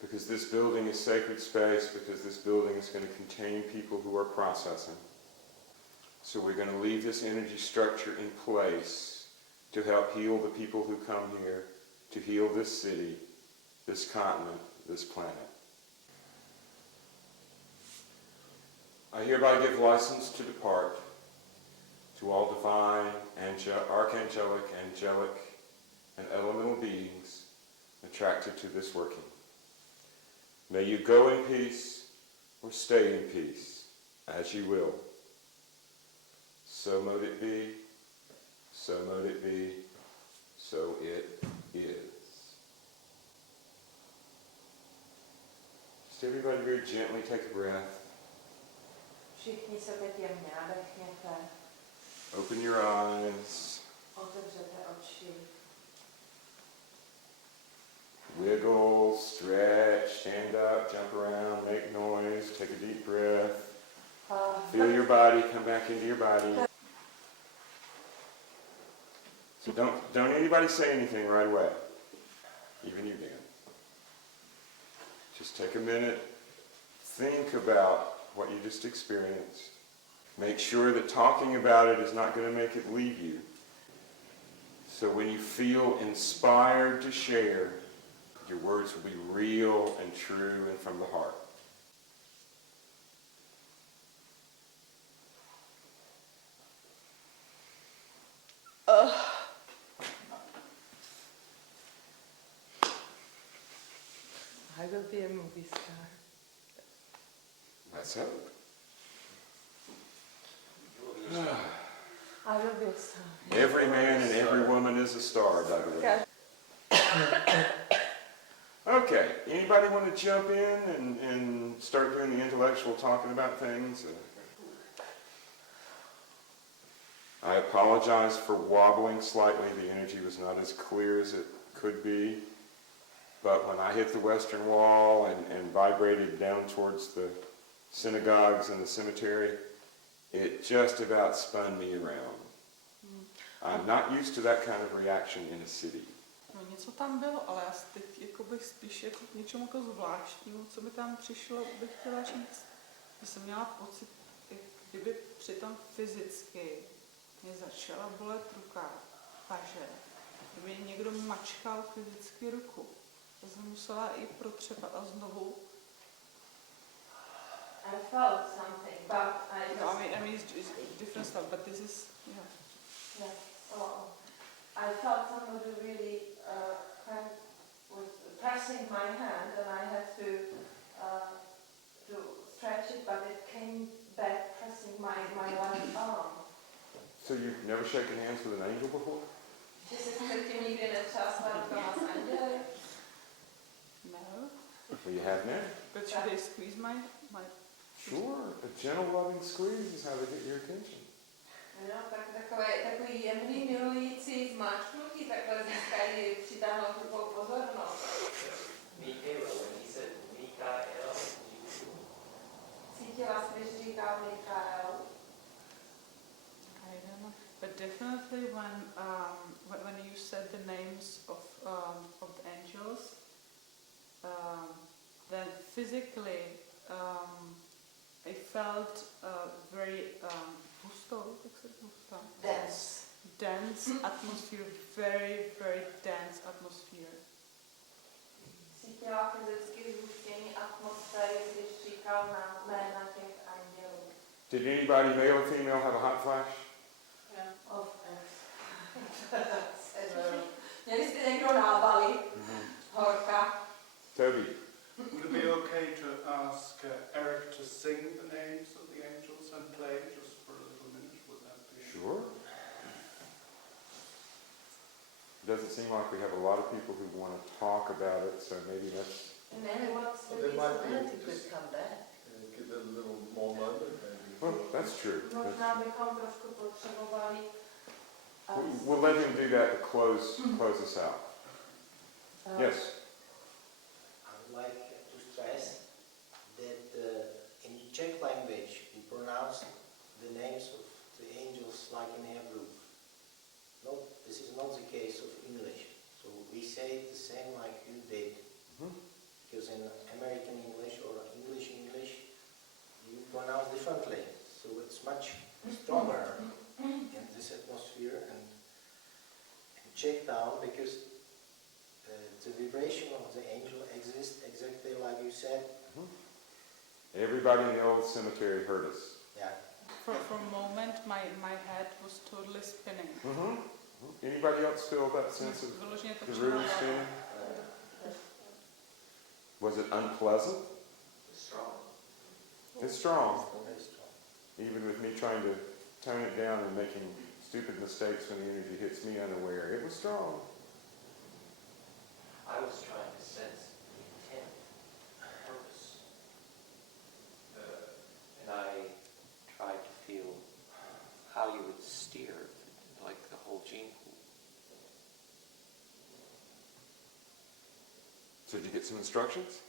Because this building is sacred space, because this building is going to contain people who are processing. So we're going to leave this energy structure in place to help heal the people who come here, to heal this city, this continent, this planet. I hereby give license to depart to all divine, archangelic, angelic, and elemental beings attracted to this working. May you go in peace or stay in peace, as you will. So mote it be, so mote it be, so it is. Just everybody very gently take a breath. Všichni se teď jemně nadechněte, Open your eyes. otevřete oči. Wiggle, stretch, stand up, jump around, make noise, take a deep breath. Feel your body, come back into your body. So don't anybody say anything right away. Even you, Dan. Just take a minute, think about what you just experienced. Make sure that talking about it is not going to make it leave you. So when you feel inspired to share, your words will be real and true and from the heart. I will be a movie star. Let's hope. I will be a star. Every man and every woman is a star, Douglas. Okay, anybody want to jump in and start doing the intellectual talking about things? I apologize for wobbling slightly. The energy was not as clear as it could be. But when I hit the Western Wall and vibrated down towards the synagogues and the cemetery, it just about spun me around. I'm not used to that kind of reaction in a city. No něco tam bylo, ale já teď jakoby spíš jako k něčemu jako zvláštnímu, co mi tam přišlo, bych chtěla říct. Že jsem měla pocit, jak kdyby přitom fyzicky mě začala bolet ruka, paže. Kdyby mě někdo mačkal fyzicky ruku. To jsem musela i protřepat a znovu. I felt something, but I just... No, I mean it's different stuff, but this is, yeah. Yeah, so I felt somebody really was pressing my hand, and I had to stretch it, but it came back pressing my right arm. So you've never shaken hands with an angel before? Že jsi předtím nikdy netřásla rukama s anděli? No. Well, you have now. But should they squeeze my... Sure, a gentle loving squeeze is how they get your attention. No, takový jemný, milující zmáčknutí, takhle získají, přitáhnout tvou pozornost. Michael, when he said Michael, Cítila jsi, když říkal Michael. exactly when you said the names of the angels, then physically I felt very dense atmosphere, very, very dense atmosphere. Cítila fyzicky zhuštění atmosféry, když říkal na jména těch andělů. Did anybody, male or female, have a hot flash? Of course. Měli jste někdo návaly? Horka. Toby. Would it be okay to ask Eric to sing the names of the angels and play just for a little minute? Would that be? Sure. It doesn't seem like we have a lot of people who want to talk about it, so maybe that's... And then what's the There might reason be that it could come back? Give it a little more moment, maybe. Well, that's true. Možná bychom trošku potřebovali. We'll let him do that to close us out. Yes? I would like to stress that in Czech language we pronounce the names of the angels like in Hebrew. No, this is not the case of English. So we say it the same like you did. Because in American English or English you pronounce differently. So it's much stronger in this atmosphere and Czech down because the vibration of the angel exists exactly like you said. Everybody in the old cemetery heard us. Yeah. For a moment, my head was totally spinning. Anybody else feel that sense of the room spinning? Was it unpleasant? It's strong. It's strong. Very strong. Even with me trying to tone it down and making stupid mistakes when the energy hits me unaware. It was strong. I was trying to sense the intent, the purpose. And I tried to feel how you would steer, like the whole gene pool. So did you get some instructions?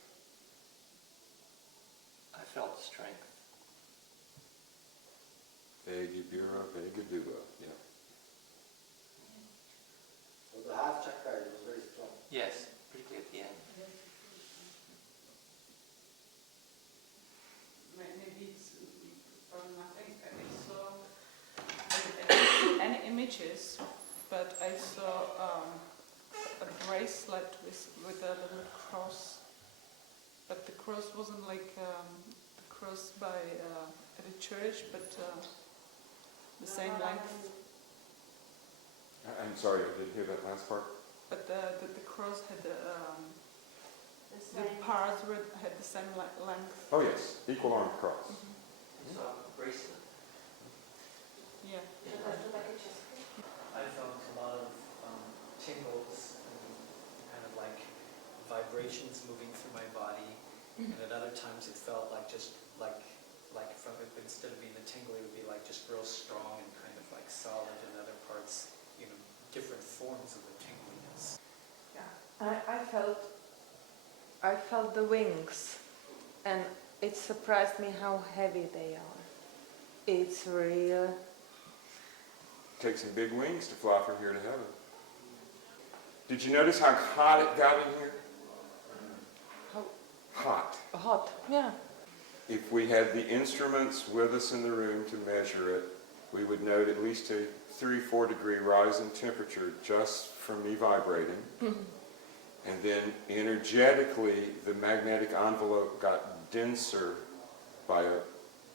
I felt strength. Vegabura, Vegadua. Yeah. So the heart chakra was very strong. Yes, particularly at the end. Maybe it's nothing. I didn't see any images, but I saw a bracelet with a little cross. But the cross wasn't like the cross by at a church, but the same length. I'm sorry, I didn't hear that last part. But the cross had the parts had the same length. Oh yes, equal arm cross. It's a bracelet. Yeah. I felt a lot of tingles and kind of like vibrations moving through my body, and at other times it felt like just like from it, instead of being a tingle, it would be like just real strong and kind of like solid, and other parts, you know, different forms of the tingliness. I felt the wings, and it surprised me how heavy they are. It's real. Take some big wings to fly from here to heaven. Did you notice how hot it got in here? Hot. Hot, yeah. If we had the instruments with us in the room to measure it, we would note at least a 3-4 degree rise in temperature just from me vibrating. And then energetically, the magnetic envelope got denser by a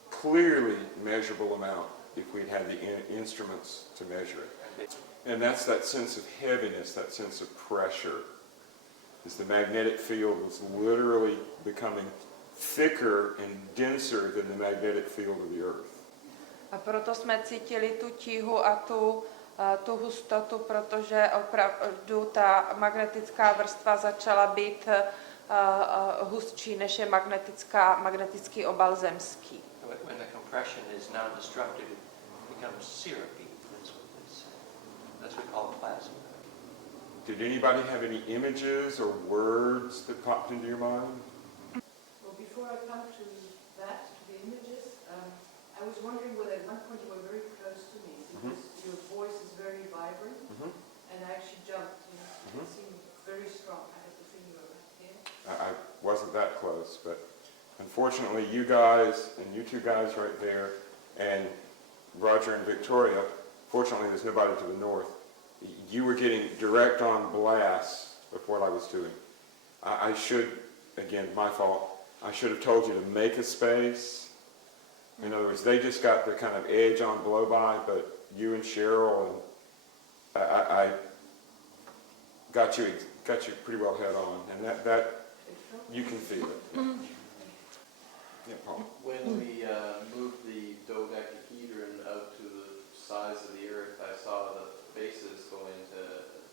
clearly measurable amount if we'd had the instruments to measure it. And that's that sense of heaviness, that sense of pressure. As the magnetic field was literally becoming thicker and denser than the magnetic field of the earth. A proto jsme cítili tu tíhu a tu hustotu, protože opravdu ta magnetická vrstva začala být hustší, než je magnetický obal zemský. When the compression is non-destructive, it becomes syrupy. That's what we call plasma. Did anybody have any images or words that popped into your mind? Well, before I come to that, to the images, I was wondering whether at one point you were very close to me, because your voice is very close, but unfortunately you guys, and you two guys right there, and Roger and Victoria, fortunately there's nobody to the north, you were getting direct on blast of what I was doing. I should, again, my fault, I should have told you to make a space. In other words, they just got the kind of edge on blow by, but you and Cheryl and I got you pretty well head on, and that you can feel it. Yeah, Paul. When we moved the dodecahedron out to the size of the earth, I saw the bases go into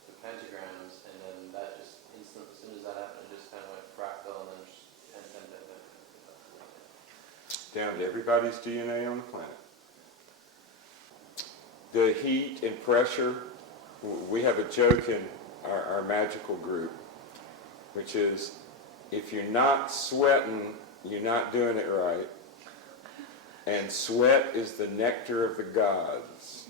the pentagrams, and then that just instantly, as soon as that happened, it just kind of went fractal, and then just 10, 10, 10, 10, 10. Down to everybody's DNA on the planet. The heat and pressure, we have a joke in our magical group, which is, if you're not sweating, you're not doing it right. And sweat is the nectar of the gods.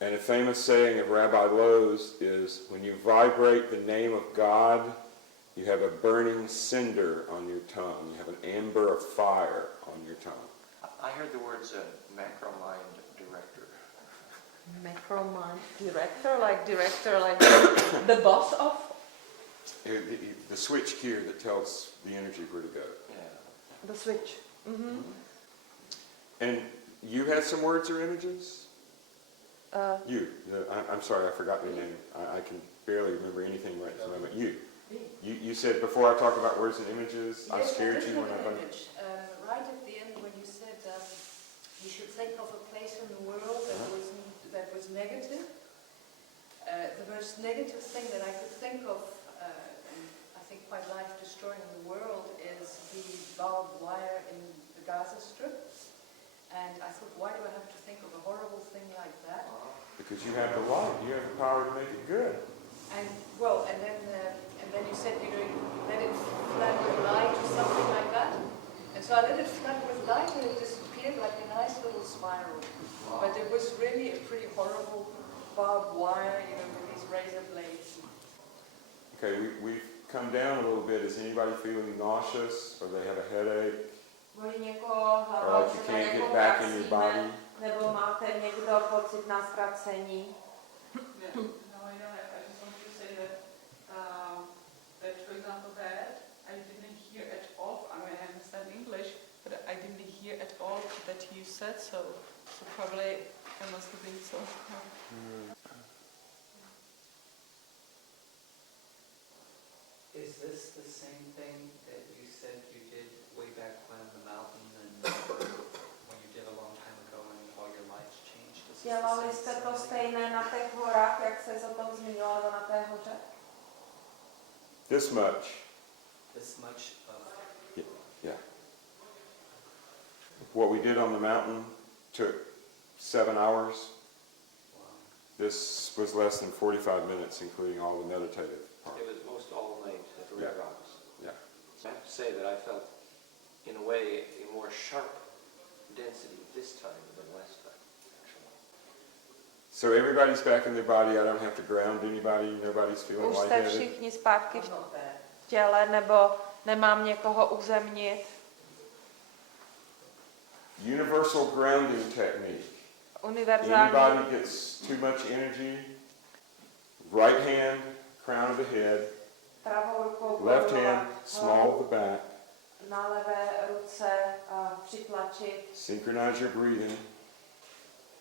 And a famous saying of Rabbi Lowe's is, when you vibrate the name of God, you have a burning cinder on your tongue. You have an amber of fire on your tongue. I heard the words macromind director. Macromind director, like the boss of? The switch gear that tells the energy where to go. Yeah. The switch. Mm-hmm. And you had some words or images? I'm sorry, I forgot your name. I can barely remember anything right at the moment. You said, before I talk about words and images, I scared you when I went. Right at the end, when you said you should think of a place in the world that was negative, the most negative thing that I could think of, and I think quite life-destroying in the world, is the barbed wire in the Gaza Strip. And I thought, why do I have to think of a horrible thing like that? Because you have the light. You have the power to make it good. And then you said, you let it flood with light or something like that. And so I let it flood with light, and it disappeared like a nice little spiral. But it was really a pretty horrible barbed wire, with these razor blades. Okay, we've come down a little bit. Is anybody feeling nauseous, or they have a headache? Or like you can't get back in your body? Nebo máte někdo pocit na ztracení? No, I just want to say that, for example, that I didn't hear at all. I mean, I understand English, but I didn't hear at all that you said so. So probably I must have been so. Is this the same thing that you said you did way back when on the mountain, and when you did a long time ago, and all your lives changed? Dělali jste to stejné na těch horách, jak se o tom zmiňovalo na té hoře? This much. This much of... Yeah. What we did on the mountain took 7 hours. Wow. This was less than 45 minutes, including all the meditative part. It was most all night at the Red Rocks. Yeah. I have to say that I felt, in a way, a more sharp density this time than last time, actually. So everybody's back in their body. I don't have to ground anybody. Nobody's feeling Už jste lightheaded. všichni zpátky v těle, nebo nemám někoho uzemnit? Universal grounding technique. Univerzální. Anybody gets too much energy, right hand, crown of the head, Pravou rukou left hand, small of the back. Na levé ruce přitlačit. Synchronize your breathing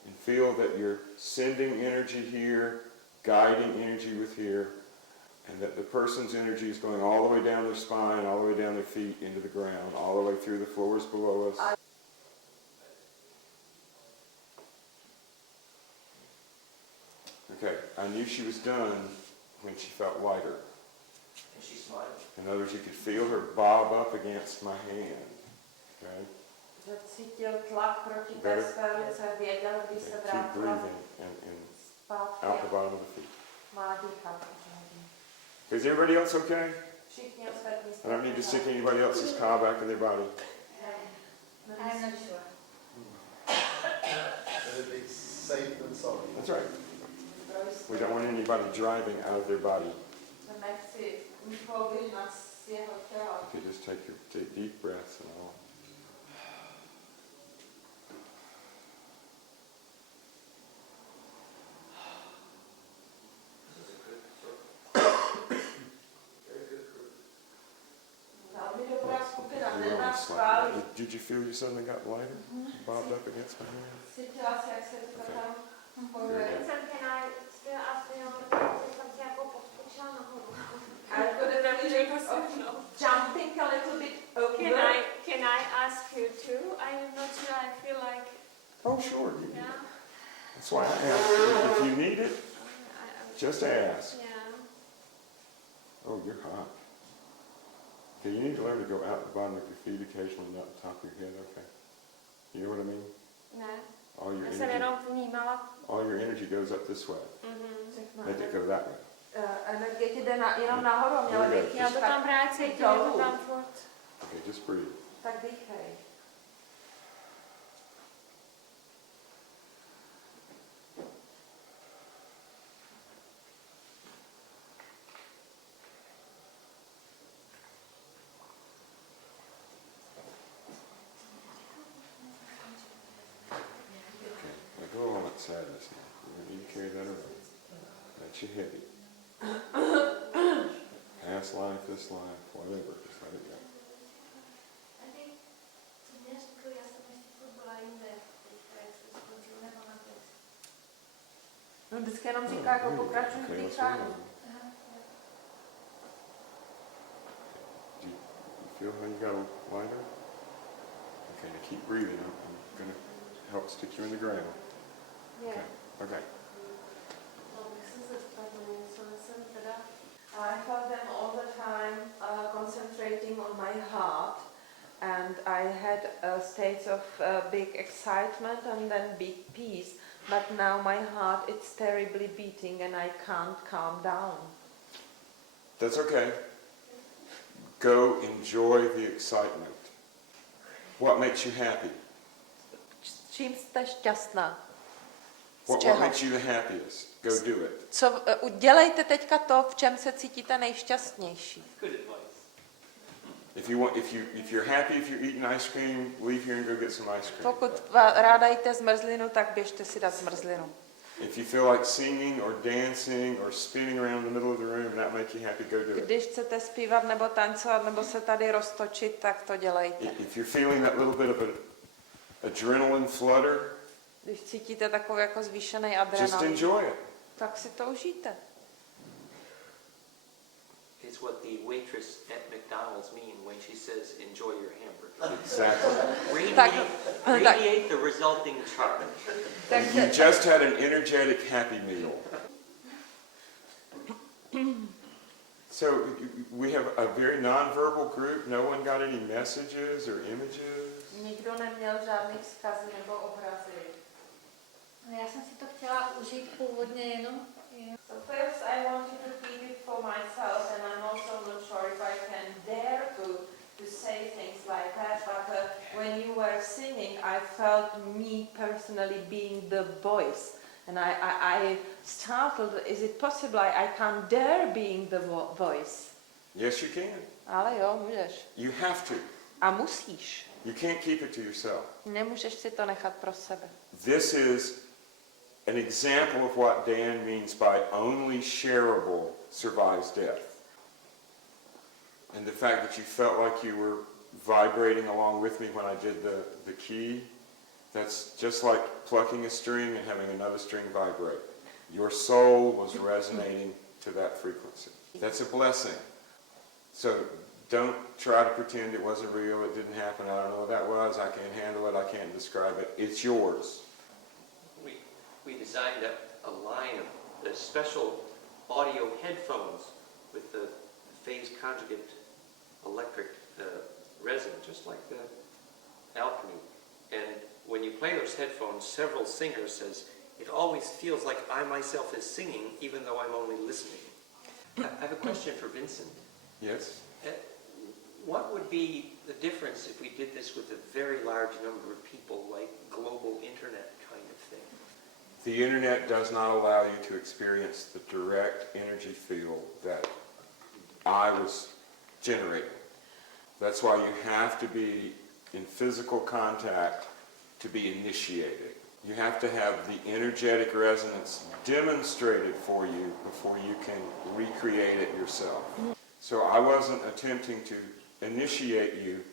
and feel that you're sending energy here, guiding energy with here, and that the person's energy is going all the way down their spine, all the way down their feet, into the ground, all the way through the floors below us. Okay, I knew she was done when she felt lighter. And she smiled. In other words, you could feel her bob up against my hand. Okay? Že cítil tlak proti té své ruce, věděl, když se Keep vrátila breathing and zpátky. out the bottom of the feet. Má dýchat. Is everybody else okay? Všichni ostatní I don't need to stick anybody else's car back in their body. I'm not sure. It'd be safe and sorry. That's right. We don't want anybody driving out of their body. Nechci nikoho vyhnat z z jeho těla. You just take deep breaths and all. Velmi dobrá skupina, You're hned nás almost chválí. like, did you feel you suddenly got lighter? Bobbed up against my hand? Cítila se, jak se to tam pohybuje. Vincent, can I still ask you something jako podskočila nahoru? I've got a feeling of jumping a little bit over. Can I ask you too? I'm not sure. I feel like, Oh, sure. yeah. That's why I asked. If you need it, just ask. Yeah. Oh, you're hot. Okay, you need to learn to go out the bottom of your feet occasionally, not the top of your head, okay? You know what I mean? Ne. All your Já jsem energy, jenom vnímala. all your energy goes up this way. Make it go that way. Energie ti jde jenom nahoru, měla bych Já to tam právě cítím, je to tam furt. Okay, just breathe. Tak dýchej. Okay, let go of all that sadness now. You don't need to carry that around. That's your heavy. Past life, this life, whatever, just let it go. A ty mě řekl, já jsem ještě furt byla jinde, teďka jak se skončil, nepamatuji. No vždycky jenom říká, jako pokračuj v Okay, let's dýchání. move on. Do you feel how you got lighter? Okay, now keep breathing. I'm going to help stick you in the ground. Okay, okay. I felt them all the time concentrating on my heart, and I had states of big excitement and then big peace, but now my heart is terribly beating and I can't calm down. That's okay. Go enjoy the excitement. What makes you happy? Čím jste šťastná? What makes you the happiest? Go do it. Co, udělejte teďka to, v čem se cítíte nejšťastnější. Good advice. If you're happy if you're eating ice cream, leave here and go get some ice cream. Pokud ráda jíte zmrzlinu, tak běžte si dát zmrzlinu. If you feel like singing or dancing or spinning around the middle of the room and that makes you happy, go do it. Když chcete zpívat nebo tancovat nebo se tady roztočit, tak to dělejte. If you're feeling that little bit of an adrenaline flutter, Když cítíte takový jako zvýšený just adrenalin, enjoy it. tak si to užijte. It's what the waitress at McDonald's mean when she says, enjoy your hamburger. Exactly. Radiate the resulting charge. You just had an energetic happy meal. So we have a very nonverbal group. No one got any messages or images? Nikdo neměl žádný vzkazy nebo obrazy. Já jsem si to chtěla užít původně jenom. So first I wanted to keep it for myself, and I'm also not sure if I can dare to say things like that, but when you were singing, I felt me personally being the voice. And I startled, is it possible I can't dare being the voice? Yes, you can. Ale jo, můžeš. You have to. A musíš. You can't keep it to yourself. Nemůžeš si to nechat pro sebe. This is an example of what Dan means by only shareable survives death. And the fact that you felt like you were vibrating along with me when I did the key, that's just like plucking a string and having another string vibrate. Your soul was resonating to that frequency. That's a blessing. So don't try to pretend it wasn't real, it didn't happen, I don't know what that was, I can't handle it, I can't describe it. It's yours. We designed a line of the special audio headphones with the phase conjugate electric resin, just like the alchemy. And when you play those headphones, several singers says, it always feels like I myself is singing, even though I'm only listening. I have a question for Vincent. Yes? What would be the difference if we did this with a very large number of people, like global internet kind of thing? The internet does not allow you to experience the direct energy field that I was generating. That's why you have to be in physical contact to be initiated. You have to have the energetic resonance demonstrated for you before you can recreate it yourself. So I wasn't attempting to initiate you.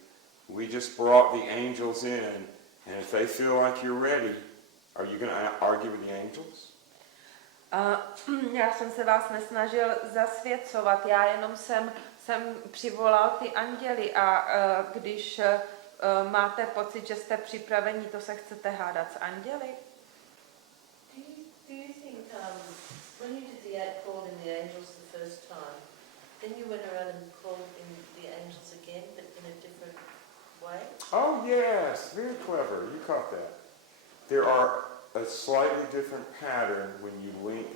We just brought the angels in, and if they feel like you're ready, are you going to argue with the angels? Já jsem se vás nesnažil zasvěcovat, já jenom jsem přivolal ty anděly a když máte pocit, že jste připraveni, to se chcete hádat s anděli? Do you think when you did the call in the angels the first time, then you went around and called in the angels again, but in a different way? Oh yes, very clever. You caught that. There are a slightly different pattern when you link